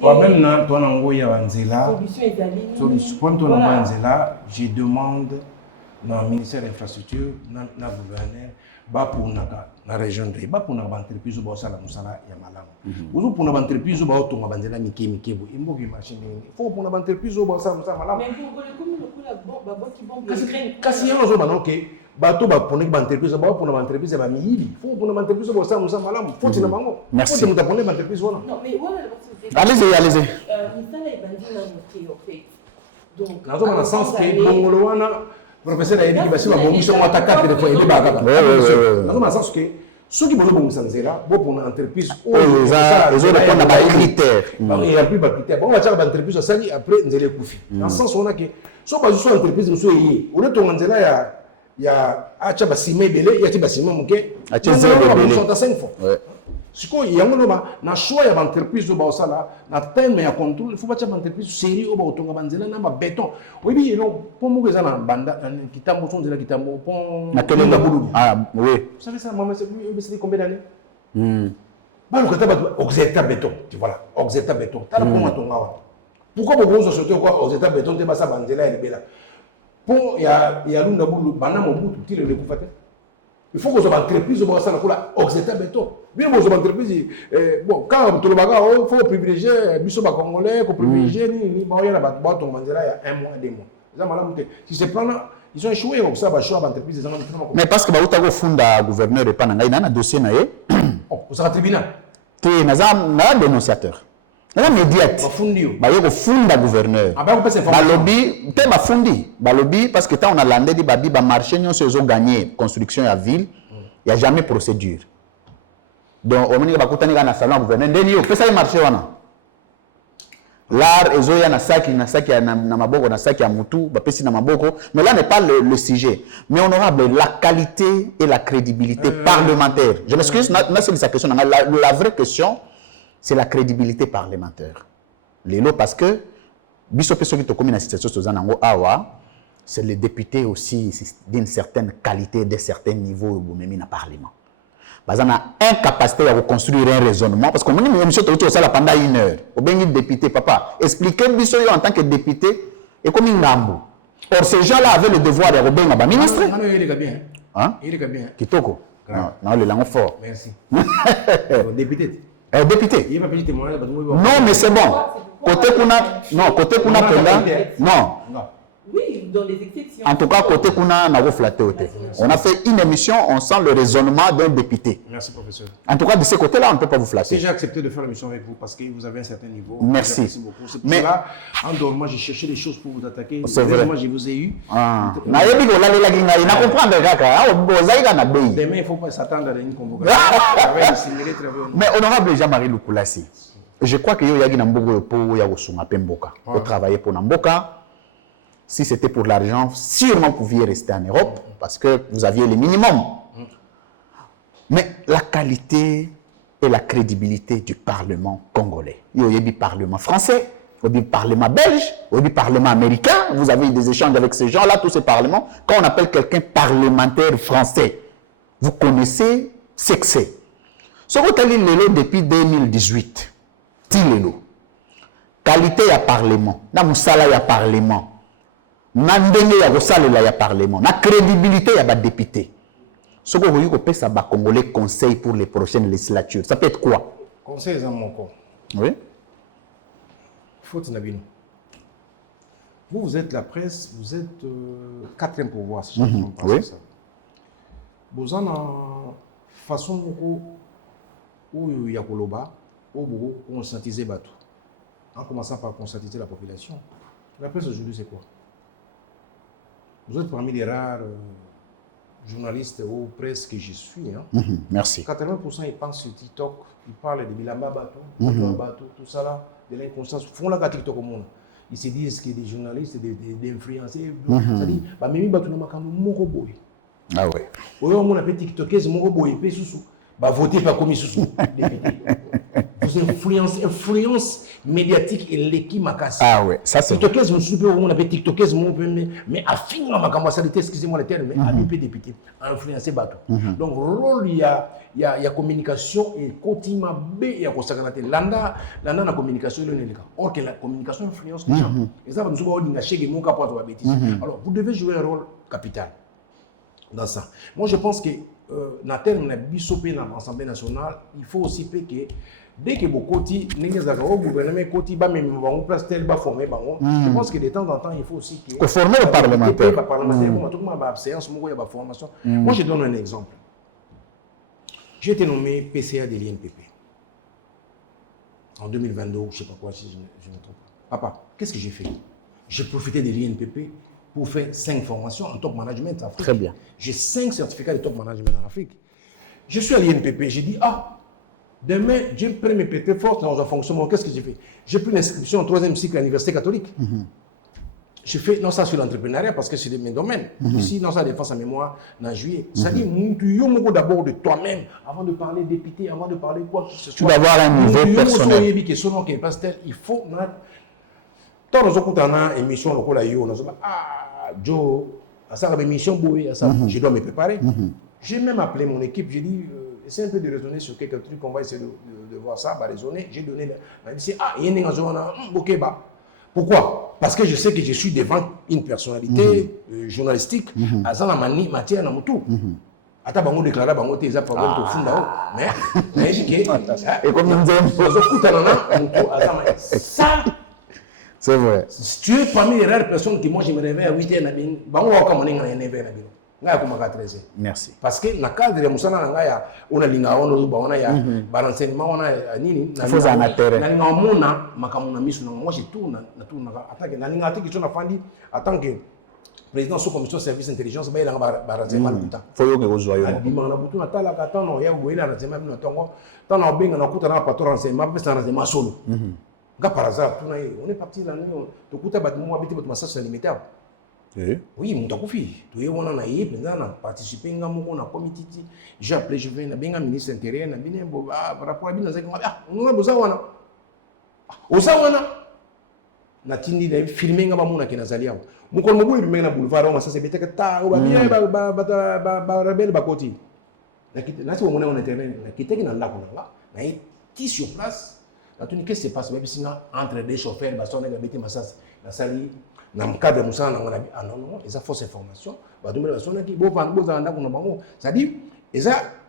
Toi-même, toi, il y a un zéla. Je demande dans le ministère de l'Infrastructure, dans le gouverneur, pour la région de pour l'entreprise où ça la musala ya malamu. Vous pour l'entreprise où tu as banzela miki il faut pour l'entreprise où ça musala malamu. Mais pour le coup la bombe qui bombe kasi yango zo bana OK bato ba pour l'entreprise ba pour l'entreprise ba miyibi faut pour l'entreprise où ça musala malamu faut tina bango. Merci. Faut pour l'entreprise wana. Non mais voilà allez-y. Misala est bandit dans notre fait. Donc dans le sens que Bongolo wana professeur a dit que va bongi sur moi ta carte de fois il est baga. Dans le sens que ceux qui veulent bon sans là, bon pour une entreprise, ils ont des critères. Il y a plus de critères. Bon, on va dire l'entreprise, ça dit après, nous allons couper. Dans le sens où on a que, soit pas juste l'entreprise, nous sommes liés. Au lieu de on là, il y a un bâtiment belé, il y a un bâtiment manqué. Il y a 5 fois. Si il y a un choix de l'entreprise, il y a un thème de contrôle, il faut pas une entreprise sérieuse, il faut un béton. Oui, pour moi, il y a un banda qui t'a montré qui t'a montré. Oui. Vous savez ça, maman, c'est combien d'années? Bah, le cas Oxeta béton, tu vois là, Oxeta béton. T'as le point à ton là. Pourquoi vous société quoi Oxeta béton, t'es pas ça, bandela et libéla. Pour il y a l'une boule, banane mon bout, tu le découvres. Il faut que vous ayez une entreprise pour ça, Oxeta béton. Bien, vous avez une entreprise. Bon, quand tout le bagage, il faut privilégier les Congolais, il faut privilégier les Baoyens, il y a 1 mois, 2 mois. Si c'est plan là, ils ont échoué comme ça, choix d'entreprise. Mais parce que vous avez un fonds de gouverneur et pas un dossier. Vous avez un tribunal. Tu es un dénonciateur. Un médiate. Il y a un fonds de gouverneur. Balobi, tu es un fondi. Balobi, parce que quand on a landé, il y a marché, nous avons gagné construction à ville, il n'y a jamais procédure. Donc, on a un salon gouverneur. Il y a un marché. L'art, il y a un sac, il y a un sac, mais là n'est pas le sujet. Mais honorable, la qualité et la crédibilité parlementaire. Je m'excuse, c'est sa question. La vraie question, c'est la crédibilité parlementaire. Parce que, c'est les députés aussi d'une certaine qualité, d'un certain niveau au Parlement. On a incapacité à reconstruire un raisonnement parce qu'on a dit monsieur ça pendant 1 heure. Au bien député papa, expliquez Bissoyo en tant que député et comme une rambo. Or ces gens-là avaient le devoir de rebenga ba ministre. Il est bien. Hein? Il est bien. Kitoko. Non, le langue fort. Merci. Député. Député. Il est pas petit témoin. Non, mais c'est bon. Côté Kuna, non, côté Kuna non. Oui, dans les exceptions. En tout cas, côté Kuna, on a flatté. On a fait une émission, on sent le raisonnement d'un député. Merci, professeur. En tout cas, de ce côté-là, on ne peut pas vous flatter. J'ai accepté de faire l'émission avec vous parce que vous avez un certain niveau. Merci. C'est pour cela, en dormant, j'ai cherché des choses pour vous attaquer. C'est vrai. Moi, je vous ai eu. Demain, il ne faut pas s'attendre à une convocation. Mais honorable Jean-Marie Lukulasi, je crois que vous avez travaillé pour Namboka. Si c'était pour l'argent, sûrement vous pouviez rester en Europe parce que vous aviez le minimum. Mais la qualité et la crédibilité du Parlement congolais. Il y a du Parlement français, il y a du Parlement belge, il y a du Parlement américain. Vous avez eu des échanges avec ces gens-là, tous ces parlements. Quand on appelle quelqu'un parlementaire français, vous connaissez ce que c'est. Ce que vous avez dit depuis 2018, Tilelo. Qualité à Parlement, na musala ya Parlement. Na ndenge ya kosalela ya Parlement, na crédibilité ya ba député. Ce que vous avez ça ba congolais conseil pour les prochaines législatures. Ça peut être quoi? Conseil à mon corps. Oui. Faute Nabino. Vous êtes la presse, vous êtes 4e pouvoir, si je ne me trompe pas. Oui. Ça. Vous avez une façon où il y a Koloba, où vous conscientisez Batou. En commençant par conscientiser la population. La presse aujourd'hui, c'est quoi? Vous êtes parmi les rares journalistes ou presse que je suis. Hein. Merci. 80% ils pensent sur TikTok, ils parlent de Bilamba Batou, tout ça là, de l'inconscience. Ils font la TikTok au monde. Ils se disent que des journalistes, des influenceurs, ça dit, bah même Batou n'a pas moko boy. Ah ouais. Oui, on a fait TikTokers moko boy, pe sous, bah voter pas comme sous député. Vous influence médiatique et l'équipe Makassi. Ah ouais, ça c'est. TikTokers, on appelle TikTokers, mais affine ma campacité, excusez-moi le terme, mais à l'UP député, à influencer Batou. Donc, rôle, il y a communication et quotidien B, il y a consacré. Landa, la communication, il y a le cas. Or, que la communication influence les gens. Et ça, nous avons dit mon capot de la bêtise. Alors, vous devez jouer un rôle capital dans ça. Moi, je pense que dans le terme de l'Assemblée nationale, il faut aussi que dès que vous côté, le gouvernement côté, même place tel bas formé, je pense que de temps en temps, il faut aussi que former le parlementaire. Moi, je donne un exemple. J'ai été nommé PCA de l'INPP en 2022, je ne sais pas quoi, si je ne me trompe pas. Papa, qu'est-ce que j'ai fait? J'ai profité de l'INPP pour faire 5 formations en top management en Afrique. Très bien. J'ai 5 certificats de top management en Afrique. Je suis à l'INPP, j'ai dit, demain, Dieu peut me péter force dans un fonctionnement. Qu'est-ce que j'ai fait? J'ai pris une inscription au 3e cycle à l'Université catholique. J'ai fait, non, ça sur l'entrepreneuriat parce que c'est de mes domaines. Ici, non, ça défense à mémoire, en juillet. Ça dit, d'abord de toi-même, avant de parler député, avant de parler quoi que ce soit. Tu dois avoir un niveau personnel. Il faut, quand nous avons une émission, Joe, ça une émission, je dois me préparer. J'ai même appelé mon équipe, j'ai dit, essayez un peu de raisonner sur quelques trucs, on va essayer de voir ça, raisonner. J'ai donné, il dit, il y a une zone, ok, pourquoi? Parce que je sais que je suis devant une personnalité journalistique, à ça, la matière, dans tout. Ata bango déclaré bango te eza problème to funda mais et comme nous ça c'est vrai. Tu es parmi les rares personnes qui moi je me réveille à 8h na bin bango wa kama ninga na 9h na bin ngaya kuma ka 13h. Merci. Parce que na cadre ya musana na ngaya ona linga ono ba ona ya ba renseignement ona nini na faut en terrain. Na linga mona makamuna misu na moi je tourne na attaque na linga attaque na fandi en tant que président sous commission de service intelligence ba ilanga ba renseignement buta. Faut yo ko joyo. Bima na butu na tala ka tano ya go ila renseignement na tongo tano benga na kuta na patron renseignement ba renseignement solo. Par hasard, on est parti là, tu écoutes à Batmou, habité votre massage limité. Oui, mon takufi. Tu es on a participé à un comité. J'ai appelé, je viens, bien un ministre intérieur, par rapport à bien, on a besoin. Osawana. Natindi de filmer à Mamuna qui n'a pas mon colmo il mène à boulevard, ça c'est peut-être que ta ou bien rebelle bakoti. Là, si on est en intérieur, qui était dans la qui sur place. Qu'est-ce qui se passe? Entre des chauffeurs, la salle, dans le cadre de Moussa, ah non, ils ont fausse information. C'est-à-dire,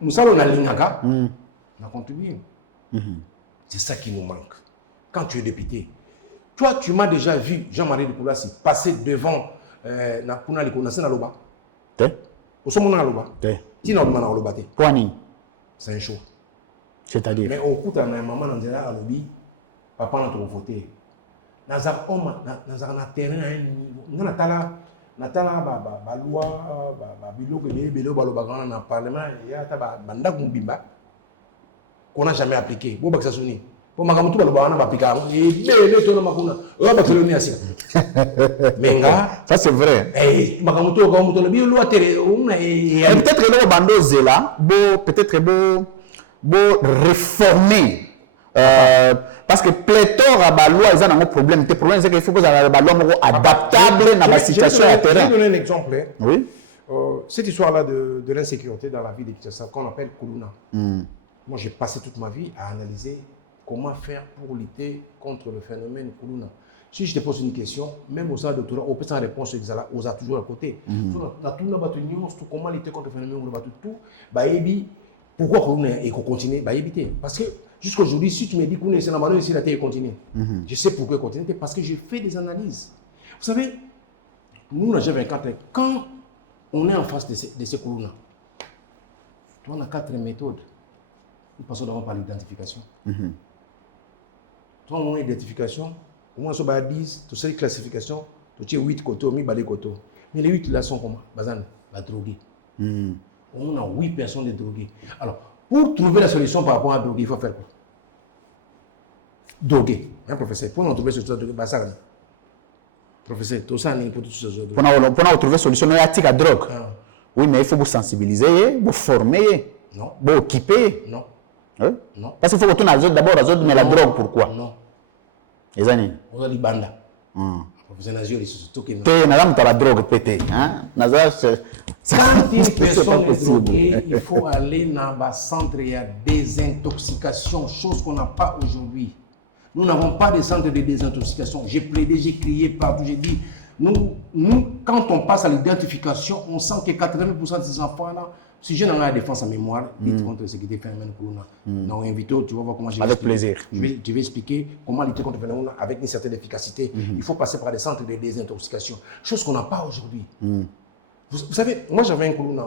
Moussa, on a l'ingaka, on a contribué. C'est ça qui nous manque. Quand tu es député, toi, tu m'as déjà vu, Jean-Marie de Koulassi, passer devant Nakuna Likonase na Loba. Au sommet na Loba. Tina Loba na Loba. C'est un show. C'est-à-dire. Mais au coup, tu as un maman dans le lobby, papa n'a trop voté. Dans un terrain, dans la loi, dans le parlement, il y a un qu'on n'a jamais appliqué. Pour ma camoufle, on va appliquer. Ça c'est vrai. Peut-être que le bando zela, peut-être réformer. Parce que pléthore à loi, ils ont un problème. Le problème, c'est qu'il faut que la loi adaptable dans la situation à terrain. Je vais donner un exemple. Oui. Cette histoire-là de l'insécurité dans la vie de Kinshasa, qu'on appelle Kuluna. Moi, j'ai passé toute ma vie à analyser comment faire pour lutter contre le phénomène Kuluna. Si je te pose une question, même au sein de doctorat, on peut sans réponse, on a toujours à côté. Comment lutter contre le phénomène Kuluna, pourquoi Kuluna et qu'on continue à éviter? Parce que jusqu'à aujourd'hui, si tu me dis qu'on est en train de la terre continue, je sais pourquoi continuer, parce que j'ai fait des analyses. Vous savez, nous, j'ai 24 ans, quand on est en face de ces Kuluna, on a 4 méthodes. Nous passons d'abord par l'identification. Toi, on a l'identification, on a 10, tu sais les classifications, tu as 8 côtés, 8 côtés. Mais les 8 là sont comment? Bazan, la droguée. On a 8 personnes de drogués. Alors, pour trouver la solution par rapport à la drogue, il faut faire quoi? Droguer. Hein, professeur? Pour nous trouver la solution, professeur, tout ça, pour tout ça. Pour trouver la solution, il y a la drogue. Oui, mais il faut vous sensibiliser, vous former, vous équiper. Non. Hein? Non. Parce qu'il faut que tu aies d'abord mais la drogue, pourquoi? Non. Les années. On a dit banda. Professeur Nazio, il se trouve que tu as la drogue pété. Quand une personne est droguée, il faut aller dans un centre de désintoxication, chose qu'on n'a pas aujourd'hui. Nous n'avons pas de centre de désintoxication. J'ai plaidé, j'ai crié partout, j'ai dit, nous, quand on passe à l'identification, on sent que 80% de ces enfants-là, si je n'ai pas la défense en mémoire, lutte contre la sécurité phénomène Kuluna. Donc, invité, tu vas voir comment je vais avec plaisir. Je vais expliquer comment lutter contre le phénomène avec une certaine efficacité. Il faut passer par des centres de désintoxication, chose qu'on n'a pas aujourd'hui. Vous savez, moi j'avais un Kuluna,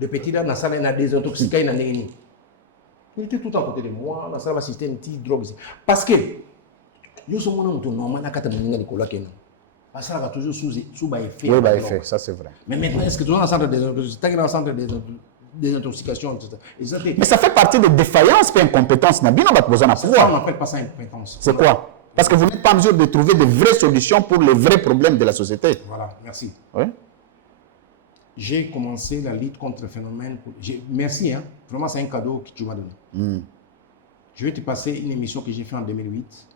le petit là, dans la salle, il a désintoxiqué, il était tout à côté de moi, dans la salle, il une petite drogue. Parce que, nous sommes normal, ça va toujours sous effet. Oui, effet, ça c'est vrai. Mais maintenant, est-ce que tu es dans le centre des désintoxication, etc. Mais ça fait partie des défaillances et incompétences. On n'appelle pas ça incompétence. C'est quoi? Parce que vous n'êtes pas en mesure de trouver de vraies solutions pour les vrais problèmes de la société. Voilà, merci. Oui. J'ai commencé la lutte contre le phénomène. Merci, hein. Vraiment, c'est un cadeau que tu m'as donné. Je vais te passer une émission que j'ai faite en 2008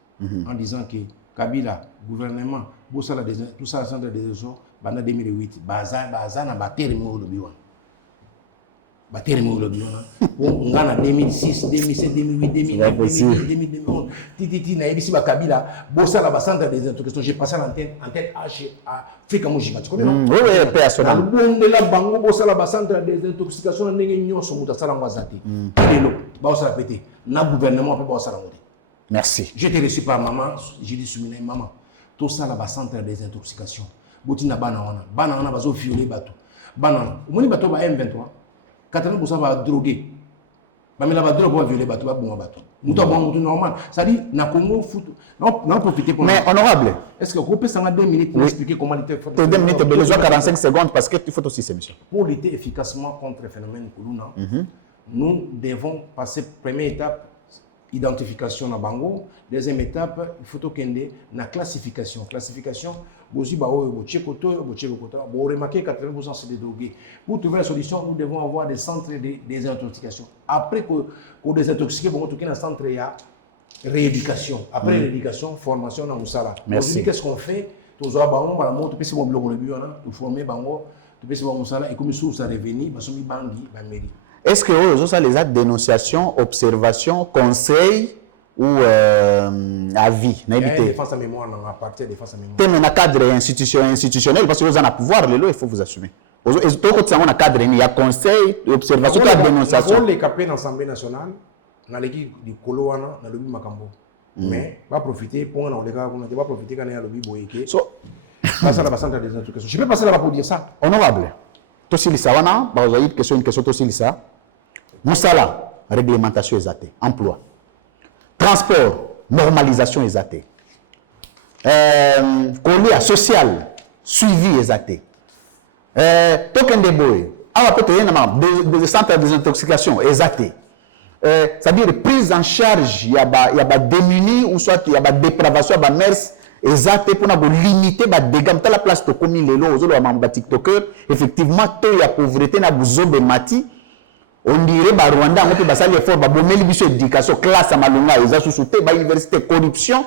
en disant que Kabila, gouvernement, tout ça, le centre des réseaux, en 2008, Baza n'a pas terminé le bureau. On a 2006, 2007, 2008, 2009, 2010, 2011. Titi, Naïbisi, Kabila, Bossa, la centre des intoxications. J'ai passé en tête à Fika Mojiba. Tu connais, non? Oui, paix à son âme. Le la bango, Bossa, la centre des intoxications, n'ayons son mouta, ça l'angoissati. Bossa, la pété. Na gouvernement, peut Bossa, la monter. Merci. J'étais reçu par maman, j'ai dit, Soumine, maman, tout ça, la centre des intoxications. Boutina Banana, Banana, Bazo, violer bateau. Banana, au moins, bateau, M23. 80% va droguer. Mais la drogue va violer bateau, va bon bateau. Nous avons normal. Ça dit, na Congo foot. Non, profiter pour. Mais honorable. Est-ce que vous pouvez s'en 2 minutes pour expliquer comment lutter? 2 minutes, besoin 45 secondes parce que tu fais aussi ces missions. Pour lutter efficacement contre le phénomène Kuluna, nous devons passer première étape, identification na bango. Deuxième étape, il faut toquer na classification. Classification, vous remarquez 80% c'est des drogués. Pour trouver la solution, nous devons avoir des centres de désintoxication. Après que désintoxiquer, nous avons un centre de rééducation. Après rééducation, formation dans Moussala. Merci. Qu'est-ce qu'on fait? Nous avons et comme ça revenu, est-ce que ça les actes de dénonciation, observation, conseil ou avis? Défense à mémoire, à partir de défense à mémoire. Thème dans cadre institutionnel, parce que vous en avez pouvoir, il faut vous assumer. Et tout le cadre, il y a conseil, observation, dénonciation. On les capés dans l'Assemblée nationale, dans l'équipe du Koloana, dans le lobby Makambo. Mais pas profiter pour on ne pas profiter quand il y a le lobby Boyeke. Passer à la centre des intoxications. Je peux passer là-bas pour dire ça. Honorable. Tosi Lissawana, vous avez une question Tosi Lissa. Moussala, réglementation exatée, emploi. Transport, normalisation exatée. Colia, social, suivi exaté. Token de boy, des centres de désintoxication exaté. C'est-à-dire prise en charge, il y a des démunis ou soit il y a des dépravations, il y a des mers exaté pour limiter les dégâts. Dans la place de commis les lots, aux TikTokers, effectivement, il y a pauvreté, il y a besoin de mati. On dirait que Rwanda a fait l'effort, il y a éducation, classe à Malunga, il y a université, corruption.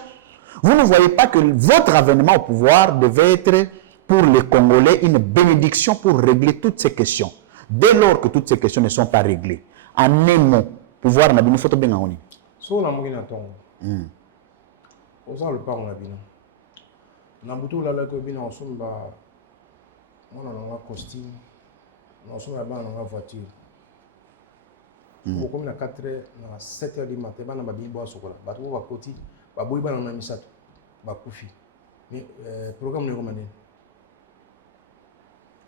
Vous ne voyez pas que votre avènement au pouvoir devait être pour les Congolais une bénédiction pour régler toutes ces questions. Dès lors que toutes ces questions ne sont pas réglées, en un mot, pouvoir n'a pas photo bien en ligne. So la mugina tongo. Osa le pas on a bien. Na butu la ko bien on somba. On a un costume. On somba ba na voiture. Beaucoup na 4h na 7h du matin ba na ba bien boire chocolat. Ba to ba koti, ba boy ba na misato. Ba kufi. Mais programme ne romane.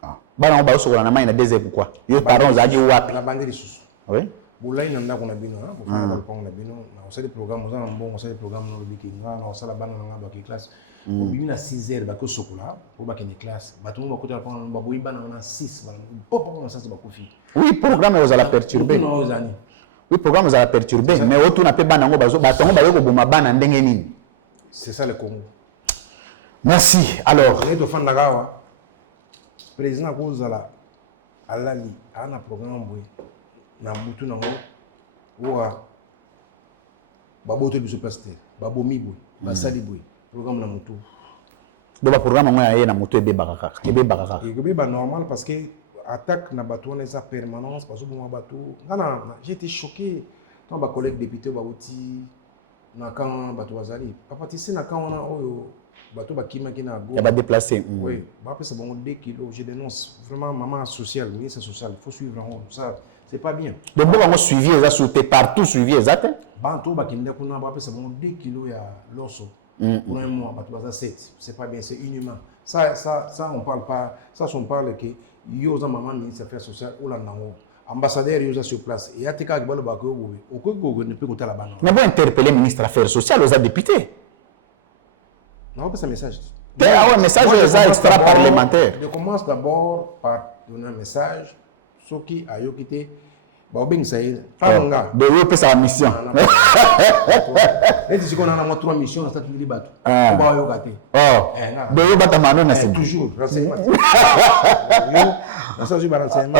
Ah. Ba na ba chocolat na mai na désert pourquoi? Yo parents a dit wapi. Na bande sous. Oui. Boulay n'a pas bino, pour faire le pont na bino, on sait des programmes, on sait des programmes dans le bikinga, on sait la bande dans la classe. On bimina 6h ba ko sokola, pour ba kene classe. Ba tout le monde côté la pont ba boy ba na 6, ba pop ça ba ko fi. Oui, programme vous allez perturber. Oui, programme vous allez perturber, mais autour na pe ba nango ba tongo ba yoko boma ba na ndenge nini. C'est ça le Congo. Merci. Alors, le dauphin Nagawa président Kozala alali ana programme boy. Na mutu nango wa baboto biso pasteur babomi boy basali boy programme na mutu do ba programme ngo ya na mutu ebe bakaka ebe ba normal parce que attaque na bato na sa permanence parce que bon bato ngana j'étais choqué quand ba collègue député ba oti na kan bato bazali papa tisi na kan ona oyo bato ba kima kina go ya ba déplacer oui ba pesa bon 2 kilos je dénonce vraiment maman sociale oui c'est social il faut suivre ça. C'est pas bien. Donc, vous avez suivi, vous avez partout suivi, exact? Banto, c'est bon 2 kilos à l'osso. Pour un mois, 7. C'est pas bien, c'est inhumain. Ça, on parle pas. Ça, on parle que Yosa Maman, ministre des Affaires sociales, ou la Nango. Ambassadeur Yosa sur place. Et il y a des cas qui veulent que vous ne pouvez pas la banane. Mais vous interpellez le ministre des Affaires sociales, vous êtes député. Non, pas un message. Un message extra-parlementaire. Je commence d'abord par donner un message soki ayo quitté ba obeng saïd pas mon gars de eux sa mission et si on a 3 missions dans cette libato oh ba yo gâté de eux batamano na c'est toujours renseignement ça je renseignement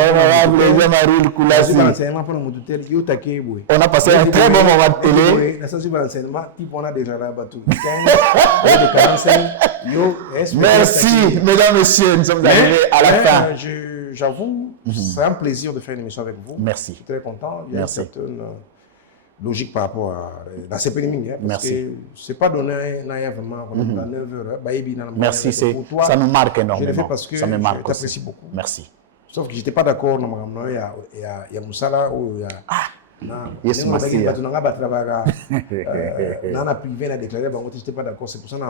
pour le moteur yo taqué boy on a passé un très bon moment de télé ça je renseignement type on a déjà rabattu 45 yo merci mesdames messieurs nous sommes arrivés à la fin j'avoue c'est un plaisir de faire une émission avec vous. Merci. Je suis très content. Il y a une certaine logique par rapport à la CPNMI. Parce que ce n'est pas donné vraiment à 9h. Merci, ça nous marque énormément. Je l'ai fait parce que ça me marque je t'apprécie beaucoup. Merci. Sauf que je n'étais pas d'accord. Il y a Moussala ou il y a... Yes, merci. Je n'ai déclaré, je n'étais pas d'accord. C'est pour ça que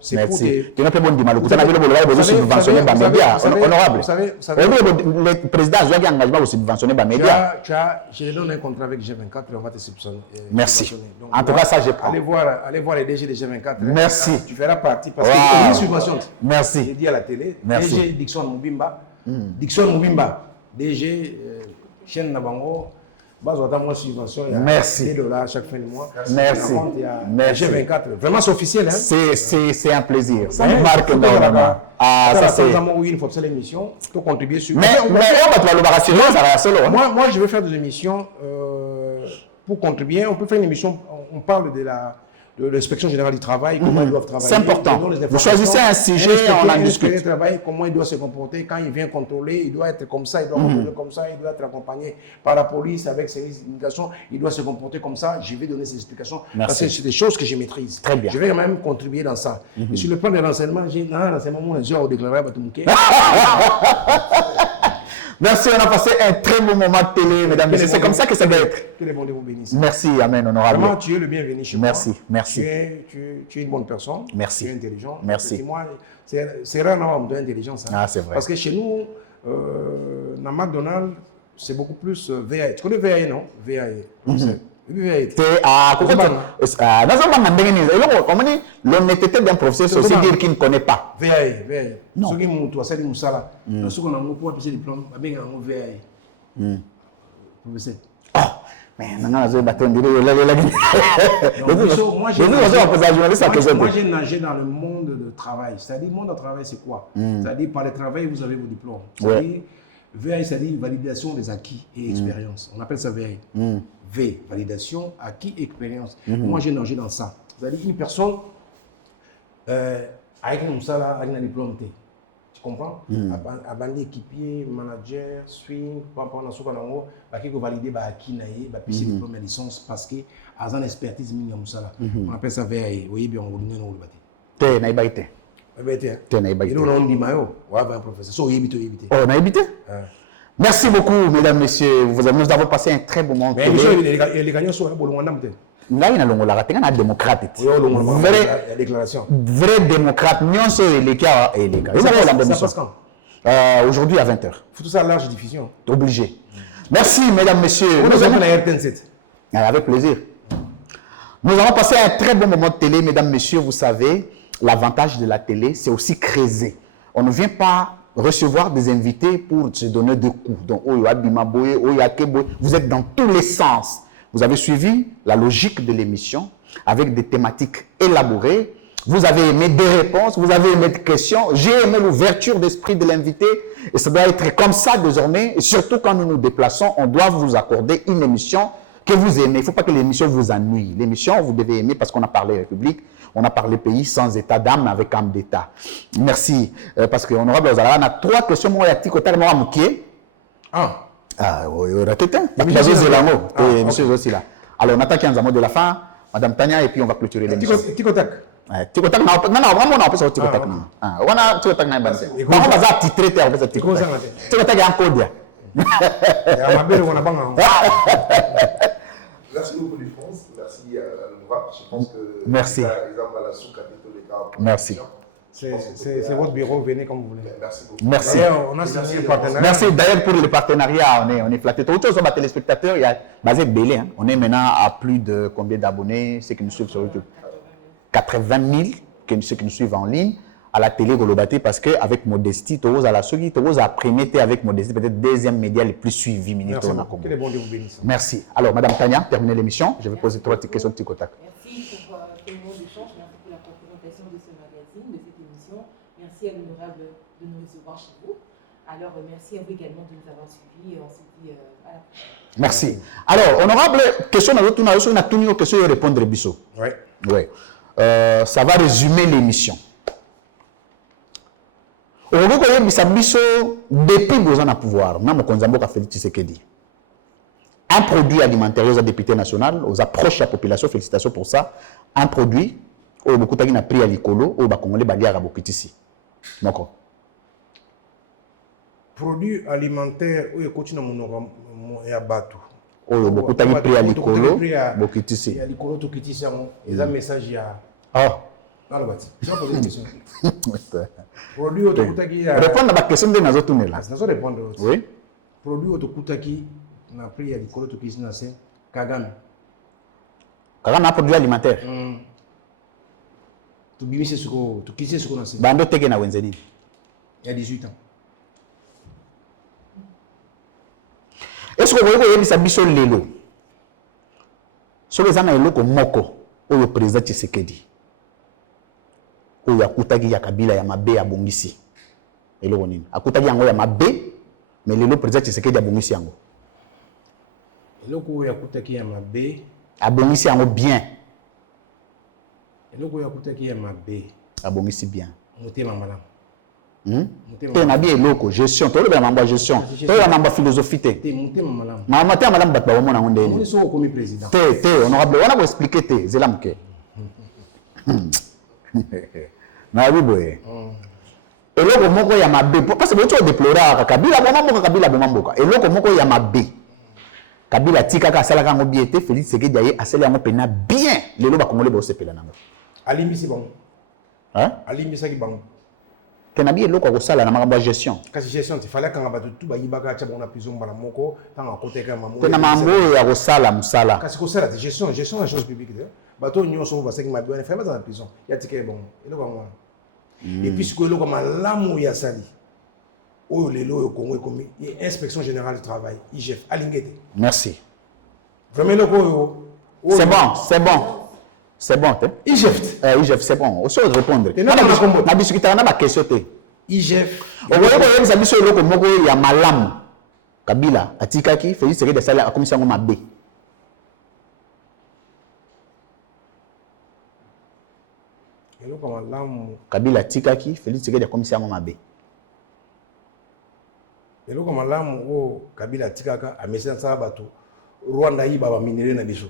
c'est pour des... Tu n'as pas bon dimanche. Vous avez subventionné les médias. Honorable. Le président a joué un engagement pour subventionner les médias. Je donne un contrat avec G24 et on va te subventionner. Merci. En tout cas, ça, je prends. Allez voir les DG de G24. Merci. Tu feras partie parce qu'ils subventionnent. Merci. J'ai dit à la télé. Merci. DG Dixon Moubimba. Dixon Moubimba. DG Chen Nabango. Subvention, merci. $10 chaque fin de mois. Merci. Merci. G24. Vraiment, c'est officiel. Hein? C'est un plaisir. Ça me marque énormément. Ça, c'est une fois que l'émission, pour contribuer sur. Mais on va moi, je veux faire des émissions pour contribuer. On peut faire une émission, on parle de l'inspection générale du travail, comment ils doivent travailler. C'est important. Vous choisissez un sujet, on en discute. Comment il doit se comporter quand il vient contrôler, il doit être comme ça, il doit contrôler comme ça, il doit être accompagné par la police avec ses indications, il doit se comporter comme ça. Je vais donner ces explications parce que c'est des choses que je maîtrise. Très bien. Je vais quand même contribuer dans ça. Et sur le plan des renseignements, j'ai un renseignement, j'ai déclaré à Batumke. Merci, on a passé un très bon moment de télé, mesdames et messieurs. C'est comme ça que ça doit être. Que les bons Dieu vous bénissent. Merci, amen, honorable. Vraiment, tu es le bienvenu chez moi. Merci. Tu es une bonne personne. Merci. Tu es intelligent. Merci. Moi, c'est rare d'avoir de l'intelligence. Hein. Ah, c'est vrai. Parce que chez nous, dans McDonald's, c'est beaucoup plus VAE. Tu connais VAE, non? VAE. L'honnêteté d'un professeur, c'est aussi dire qu'il ne connaît pas. VAE. Non. Ce qui est c'est Moussala. Ce qu'on a pour appeler diplôme, c'est un VAE. Professeur. Mais moi, j'ai nagé dans le monde de travail. C'est-à-dire, le monde de travail, c'est quoi? C'est-à-dire, par le travail, vous avez vos diplômes. C'est-à-dire, VAE, c'est-à-dire validation des acquis et expérience. On appelle ça VAE. V, validation, acquis, expérience. Moi, j'ai nagé dans ça. C'est-à-dire, une personne, avec un Moussala, avec un diplôme, tu comprends? À bandi équipier, manager, swing, on a souvent validé acquis, puis c'est diplôme de licence parce que à une expertise minimum Moussala. On appelle ça VAE. Vous voyez bien, on va le battre. T'es naïbaïté. T'es naïbaïté. Et nous, on dit maillot. Ouais, ben professeur. So, éviter. Oh, naïbaïté. Merci beaucoup, mesdames, messieurs. Nous avons passé un très bon moment. Mais les gagnants sont là pour le monde. Nous avons un démocrate. Vraie déclaration. Vrai démocrate. Nous sommes les gars et les gars. Ça passe quand? Aujourd'hui à 20h. Faut tout ça à large diffusion. Obligé. Merci, mesdames, messieurs. Nous avons la RTN7. Avec plaisir. Nous avons passé un très bon moment de télé, mesdames, messieurs. Vous savez, l'avantage de la télé, c'est aussi creuser. On ne vient pas recevoir des invités pour se donner des coups. Donc, vous êtes dans tous les sens. Vous avez suivi la logique de l'émission avec des thématiques élaborées. Vous avez aimé des réponses, vous avez aimé des questions. J'ai aimé l'ouverture d'esprit de l'invité. Et ça doit être comme ça désormais. Et surtout quand nous nous déplaçons, on doit vous accorder une émission que vous aimez. Il ne faut pas que l'émission vous ennuie. L'émission, vous devez aimer parce qu'on a parlé République. On a parlé pays sans état d'âme, mais avec âme d'état. Merci. Parce que, honorable Ozala, on a 3 questions. Moi, il y a Tikotar Noa Mouké. Oui, il y a Tétin. Monsieur aussi là. Alors, on attaque un mot de la fin. Madame Tania, et puis on va clôturer l'émission. Tikotak. Tikotak, non, vraiment, on a fait Tikotak. On a Tikotak. On va titrer, on va Tikotak. Tikotak est en code. Merci beaucoup, les France. Merci à la Nova. Je pense que merci. Merci. C'est votre bureau, venez comme vous voulez. Merci beaucoup. Merci. On a signé un partenariat. Merci. D'ailleurs, pour le partenariat, on est flatté. Autre chose, les téléspectateurs, il y a basé Belé. Hein. On est maintenant à plus de combien d'abonnés, ceux qui nous suivent sur YouTube? 80 000, ceux qui nous suivent en ligne. à la télé parce que avec modestie tu à la soki tu à premier avec modestie peut-être deuxième média le plus suivi Merci au beaucoup. Congo. Que les bons Dieu vous bénissent. Merci. Alors Madame Tania, terminez l'émission. Je vais poser 3 questions de petit contact. Merci pour ce moment d'échange, merci pour la représentation de ce magazine, de cette émission. Merci à l'honorable de nous recevoir chez vous. Alors merci à vous également de nous avoir suivis. On se dit à la prochaine. Merci. Alors, honorable, question à l'autre, on a tout question à répondre Bissot. Oui. Oui. Ça va résumer l'émission. Depuis que vous pouvoir, même quand Félix Tshisekedi, un produit alimentaire aux députés national, aux approches de la population, félicitations pour ça, un produit, où beaucoup de prix à l'écolo, où les Congolais balières à beaucoup ici. D'accord. Produits alimentaires, où il continue à battre. Beaucoup de prix à l'écolo, beaucoup ici. Il y a l'écolo tout qui ici, il y a un message, il y a. Ah. Alors, tu vas poser une question. Produit autocoutaki. Répondre à la question de Nazo Tunela. Nazo répondre. Oui. Produit autocoutaki, on a pris à l'écolo tout qui ici, c'est Kagame. Kagame a produit alimentaire. Tu bimis ce que tu quittes ce qu'on a fait. Bando teke na wenzeni. Il y a 18 ans. Est-ce que vous voyez ça biso lelo? Sur les années loko moko, le président Tshisekedi. Oyo akutaki ya kabila ya mabe ya bongisi. Eloko nini? Akutaki yango ya mabe, mais lelo président Tshisekedi ya bongisi yango. Eloko ya akutaki ya mabe, abongisi yango bien. Eloko ya akutaki ya mabe, abongisi bien. Motema malamu. Te na bien eloko gestion, to le ba gestion. To ya namba philosophie te. Te motema malamu. Motema malamu bat ba wona ngonde ni. On est comme président. Te honorable, on a vous expliquer te, zelamke. Na biboye. Eloko moko ya mabe parce que tu déplorer Kabila bomamboka Kabila bomamboka. Eloko moko ya mabe. Kabila tika ka sala kango biete Félix Tshisekedi aye asala yango pena bien. Lelo ba Congolais bo sepela nango. Alimbisi bango. Hein? Alimbisa ki bango. Kenabi eloko ko sala na makambo ya gestion. Kasi gestion il fallait kanga batu tu ba yibaka cha bona prison bala moko tanga koteka mamu. Tena mambo ya ko sala musala. Kasi ko sala gestion la chose publique de. Bato nyonso ba seki mabwana fait dans la prison. Ya tike bango. Eloko ngwa. Et puis ce que eloko malamu ya sali. Oyo lelo au Congo ekomi inspection générale du travail IGF alingete. Merci. Vraiment eloko c'est bon, c'est bon. C'est bon, IGF. IGF, c'est bon. On se répondre. Na discuter na ba question te. IGF. On voyez ko yebisa biso eloko moko ya malamu. Kabila atikaki Félix Tshisekedi sala a commission mabe. Eloko malamu. Kabila atikaki Félix Tshisekedi a commission mabe. Eloko malamu o Kabila atikaka a message ça bato. Rwanda yi baba minere na biso.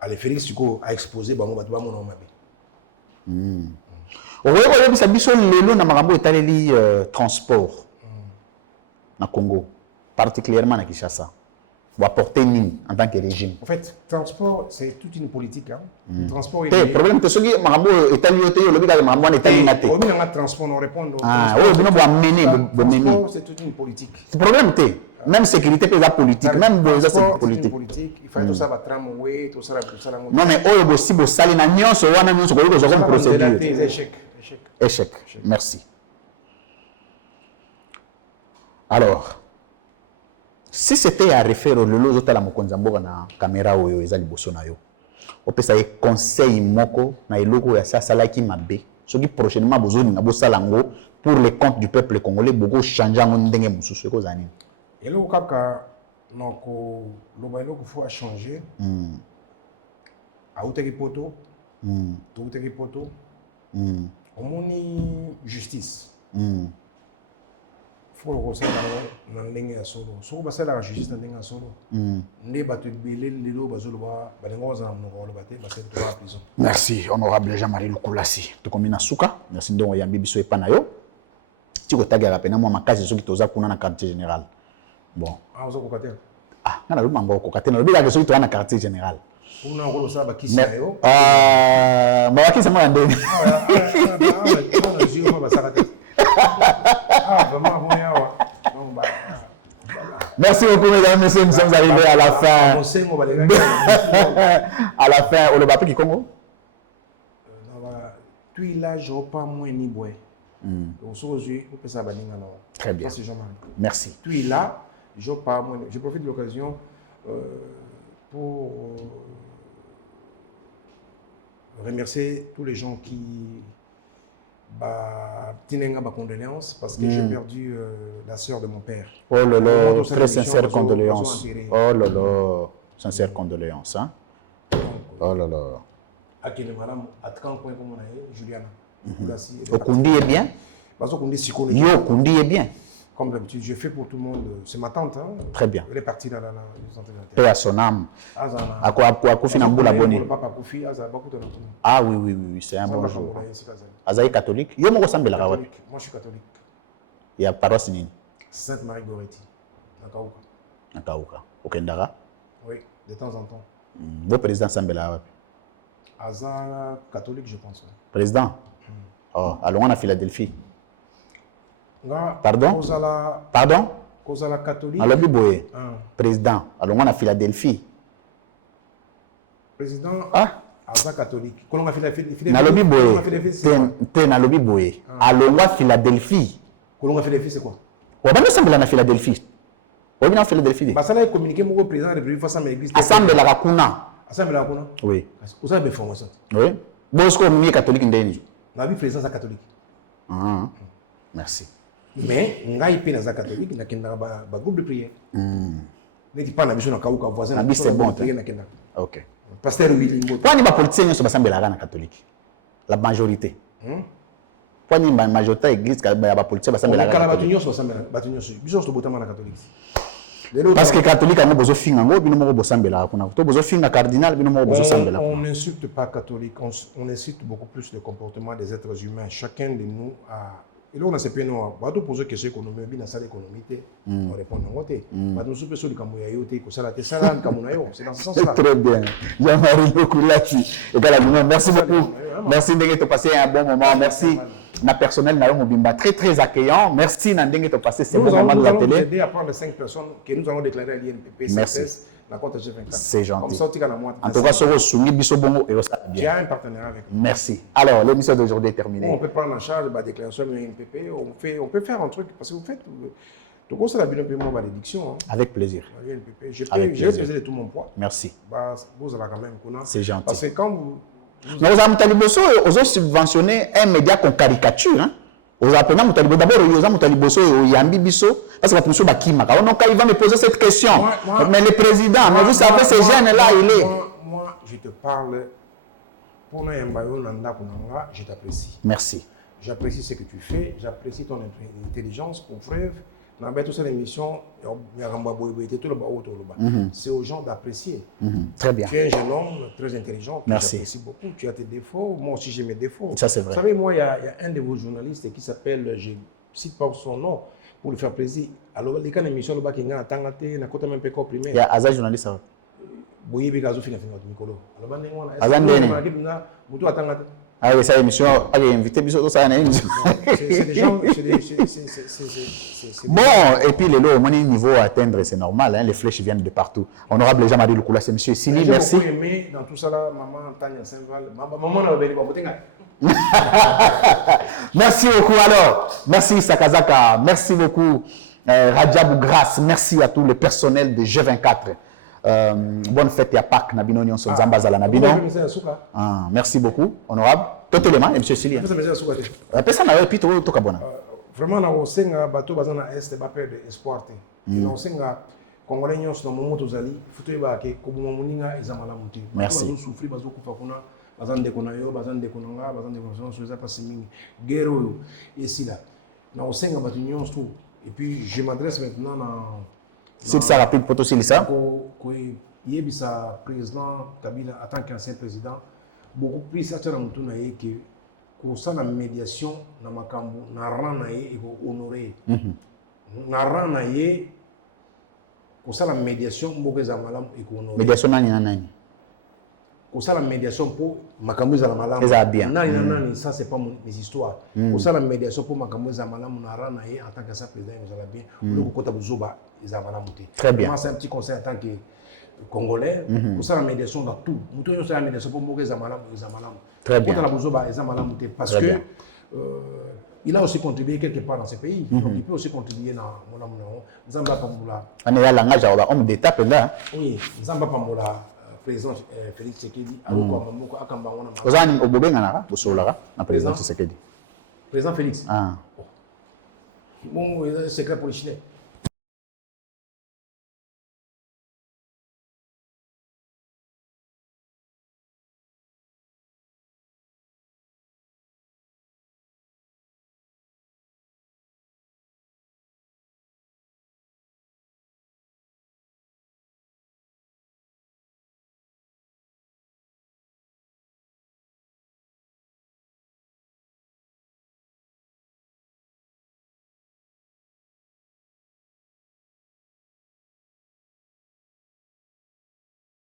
Ale Félix Tshisekedi a exposé bango bato ba mona mabe. Oyo ko yebisa biso lelo na makambo etaleli transport na Congo, particulièrement na Kinshasa. Ou apporter nini en tant que régime. En fait, transport c'est toute une politique hein. Le transport le problème c'est que makambo etaleli te le biga makambo etaleli na te. Au minanga transport on répond. Ah, oh bino bo amener transport c'est toute une politique. Le problème te même sécurité peut être politique, même ça c'est politique. Il faut tout ça va tramway, tout ça la non mais oyo bo si bo sali na nyonso wana nyonso ko ko comme procédure. Échec. Merci. Alors, si c'était à refaire le lozo tala mokonza mboka na caméra oyo eza liboso na yo. Opesa ye conseil moko na eloko ya sala ki mabe. Soki prochainement bozoni na bosala ngo pour le compte du peuple congolais boko changer ngo ndenge mususu ko zani. Eloko kaka noko loba eloko faut changer. Autaki poto. Autaki poto. Omoni justice. Faut le conseil na ndenge ya solo. Soko basala la justice na ndenge ya solo. Nde bato belé lelo bazolo ba balengo za mnoko lo baté basé to la prison. Merci honorable Jean-Marie Lukulasi. To komina suka. Merci ndongo ya bibiso epa na yo. Tiko tagala pena mo makazi soki toza kuna na quartier général. Bon. Ah ozo kokater. Ah, ngana lo mamba kokater. Lo bila soki toza na quartier général. Kuna ngolo sa bakisi na yo. Bakisi mo ndeni. Merci beaucoup, mesdames et messieurs. Nous sommes arrivés à la fin. À la fin, on le bat qui Congo? Tu il a pas moins ni boy. Très bien. Merci. Puis là, je profite de l'occasion pour remercier tous les gens qui tiennent ma condoléance parce que j'ai perdu la sœur de mon père. Oh là là, très sincère condoléance. Oh là là, sincère condoléance. Hein? Oh là là. Juliana. Okundi est bien? Yo, Okundi est bien. Comme d'habitude, je fais pour tout le monde. C'est ma tante. Hein? Très bien. Elle est partie dans la santé de la Paix à son âme. À quoi Koufi Namboula Boni. Ah oui, oui, oui, c'est un bon jour. Azaï catholique. Yo, moi, je suis catholique. Moi, je suis catholique. Il y a paroisse Nini. Sainte-Marie Goretti, à Kaouka. À Kaouka. Au Kendara? Oui, de temps en temps. Vos présidents Sambela? Aza catholique, je pense. Président? Oh, allons à Philadelphie. Pardon? Pardon? Kozala catholique. Alors, Biboé. Président. Allons à Philadelphie. Président. Ah? Aza catholique. Kolonga Philadelphie. Nalobi Boé. T'es Nalobi Boé. Allons à Philadelphie. Kolonga Philadelphie, c'est quoi? On va nous sembler à Philadelphie. On va à Philadelphie. Bah, ça là, communiqué mon président de la République face à l'église. Assemblée la Rakuna. Assemblée la Rakuna? Oui. Vous avez des formations? Oui. Bosco, mi catholique ndeni. La vie président catholique. Merci. Mais, ngai pe na catholique, na kenda ba groupe de prière. N'était pas na mission na Kaouka voisin. Na c'est bon. OK. Pasteur Willy Mboto. Pourquoi les politiciens sont pas la catholique? La majorité. Pourquoi les majorité église ba politiciens ba sambela catholique? Biso to botama na catholique. Parce que catholique a besoin finga ngo bino mo bosambela kuna. To besoin finga cardinal bino mo bosambela. On n'insulte pas catholique, on insulte beaucoup plus le comportement des êtres humains. Chacun de nous a. Et là, on a ces pénaux. On va poser question économique, bien dans sa économie, on répond non. On nous soupe sur le Kamouyayote, que ça la tessala, le Kamounayo. C'est dans ce sens-là. Très bien. Jean-Marie Lokoulati. Merci beaucoup. Merci de passer un bon moment. Merci. Na personnel na Mobimba très très accueillant. Merci Nandenge de passer ces moments de la télé. Nous allons aider à prendre les 5 personnes que nous allons déclarer à l'INPP. Merci. La compte G24. C'est gentil. Comme ça, en tout cas, sur le soumis, Bissobongo et Osta. J'ai un partenariat avec nous. Merci. Alors, l'émission d'aujourd'hui est terminée. On peut prendre en charge la déclaration de l'INPP. On peut faire un truc parce que vous faites. Donc, ça a bien un peu moins d'édiction. Avec plaisir. J'ai pesé de tout mon poids. Merci. Vous allez quand même. C'est gentil. Parce que quand vous. Mais vous avez subventionné un média qu'on caricature. Hein? Vous appelez d'abord, vous avez Yambi Bisso, parce que vous avez il va me poser cette question. Mais le président, mais vous savez, ces jeunes-là, il est. Moi, je te parle. Pour nous, je t'apprécie. Merci. J'apprécie ce que tu fais, j'apprécie ton intelligence, pour preuve. Dans toute cette émission, c'est aux gens d'apprécier. Très bien. Tu es un jeune homme très intelligent. Merci. J'apprécie beaucoup. Tu as tes défauts. Moi aussi, j'ai mes défauts. Ça, c'est vrai. Vous savez, moi, il y a un de vos journalistes qui s'appelle, je ne cite pas son nom, pour lui faire plaisir. Alors, les cas d'émission, le bac, il y a un temps, il y a un peu comprimé. Il y a Azar journaliste. Oui, il y a un Mikolo. Ah oui, ça émission, invité Bissot, ça émission. C'est des gens, bon, et puis le lot, mon niveau à atteindre, c'est normal, hein, les flèches viennent de partout. Honorable Jean-Marie Lukoula, c'est monsieur Sili, merci. J'ai beaucoup aimé dans tout ça là, maman Tania Saint-Val, maman n'a pas béni. Merci beaucoup alors, merci Sakazaka, merci beaucoup Radjabou Grasse, merci à tout le personnel de G24. Bonne fête à Pâques, Nabino Nyon Zambazala Nabino. Merci beaucoup, honorable. Totalement, et monsieur Sili. Vraiment, on sait que bateau bazana est pas perdre espoir. On sait que Congolais nyons na momoto zali, futu ba ke ko muninga ezamala muti. Merci. Bazo souffrir bazo kufa kuna, bazande kona yo, bazande konanga, bazande kona so ça passe mingi. Guerre ici là. Na on sait que bateau nyons tout. Et puis je m'adresse maintenant à c'est ça rapide pour aussi ça. Il y a président Kabila en tant qu'ancien président, beaucoup plus à faire que pour ça la médiation na makambo na rana et honoré. Na rana et pour ça la médiation beaucoup za malam et honoré. Médiation nani. Pour ça la médiation pour makambo za malam. Nani ça c'est pas mes histoires. Pour ça la médiation pour makambo za malam na rana et en tant qu'ancien président vous allez bien. Le kota buzoba très bien. Moi, c'est un petit conseil en tant que Congolais. Pour ça, la médiation dans tout. Nous avons la médiation pour mourir Zamalam. Très bien. Parce que il a aussi contribué quelque part dans ce pays. Donc il peut aussi contribuer dans mon amour. Nzamba Pamoula. On est à langage, homme d'État, là. Oui, Nzamba Pamoula, président Félix Tshisekedi, Moko Akamba wana. Ozani Obobenga, Bosolara, le président Tshisekedi. Président Félix. Ah. Bon, secret polichinelle.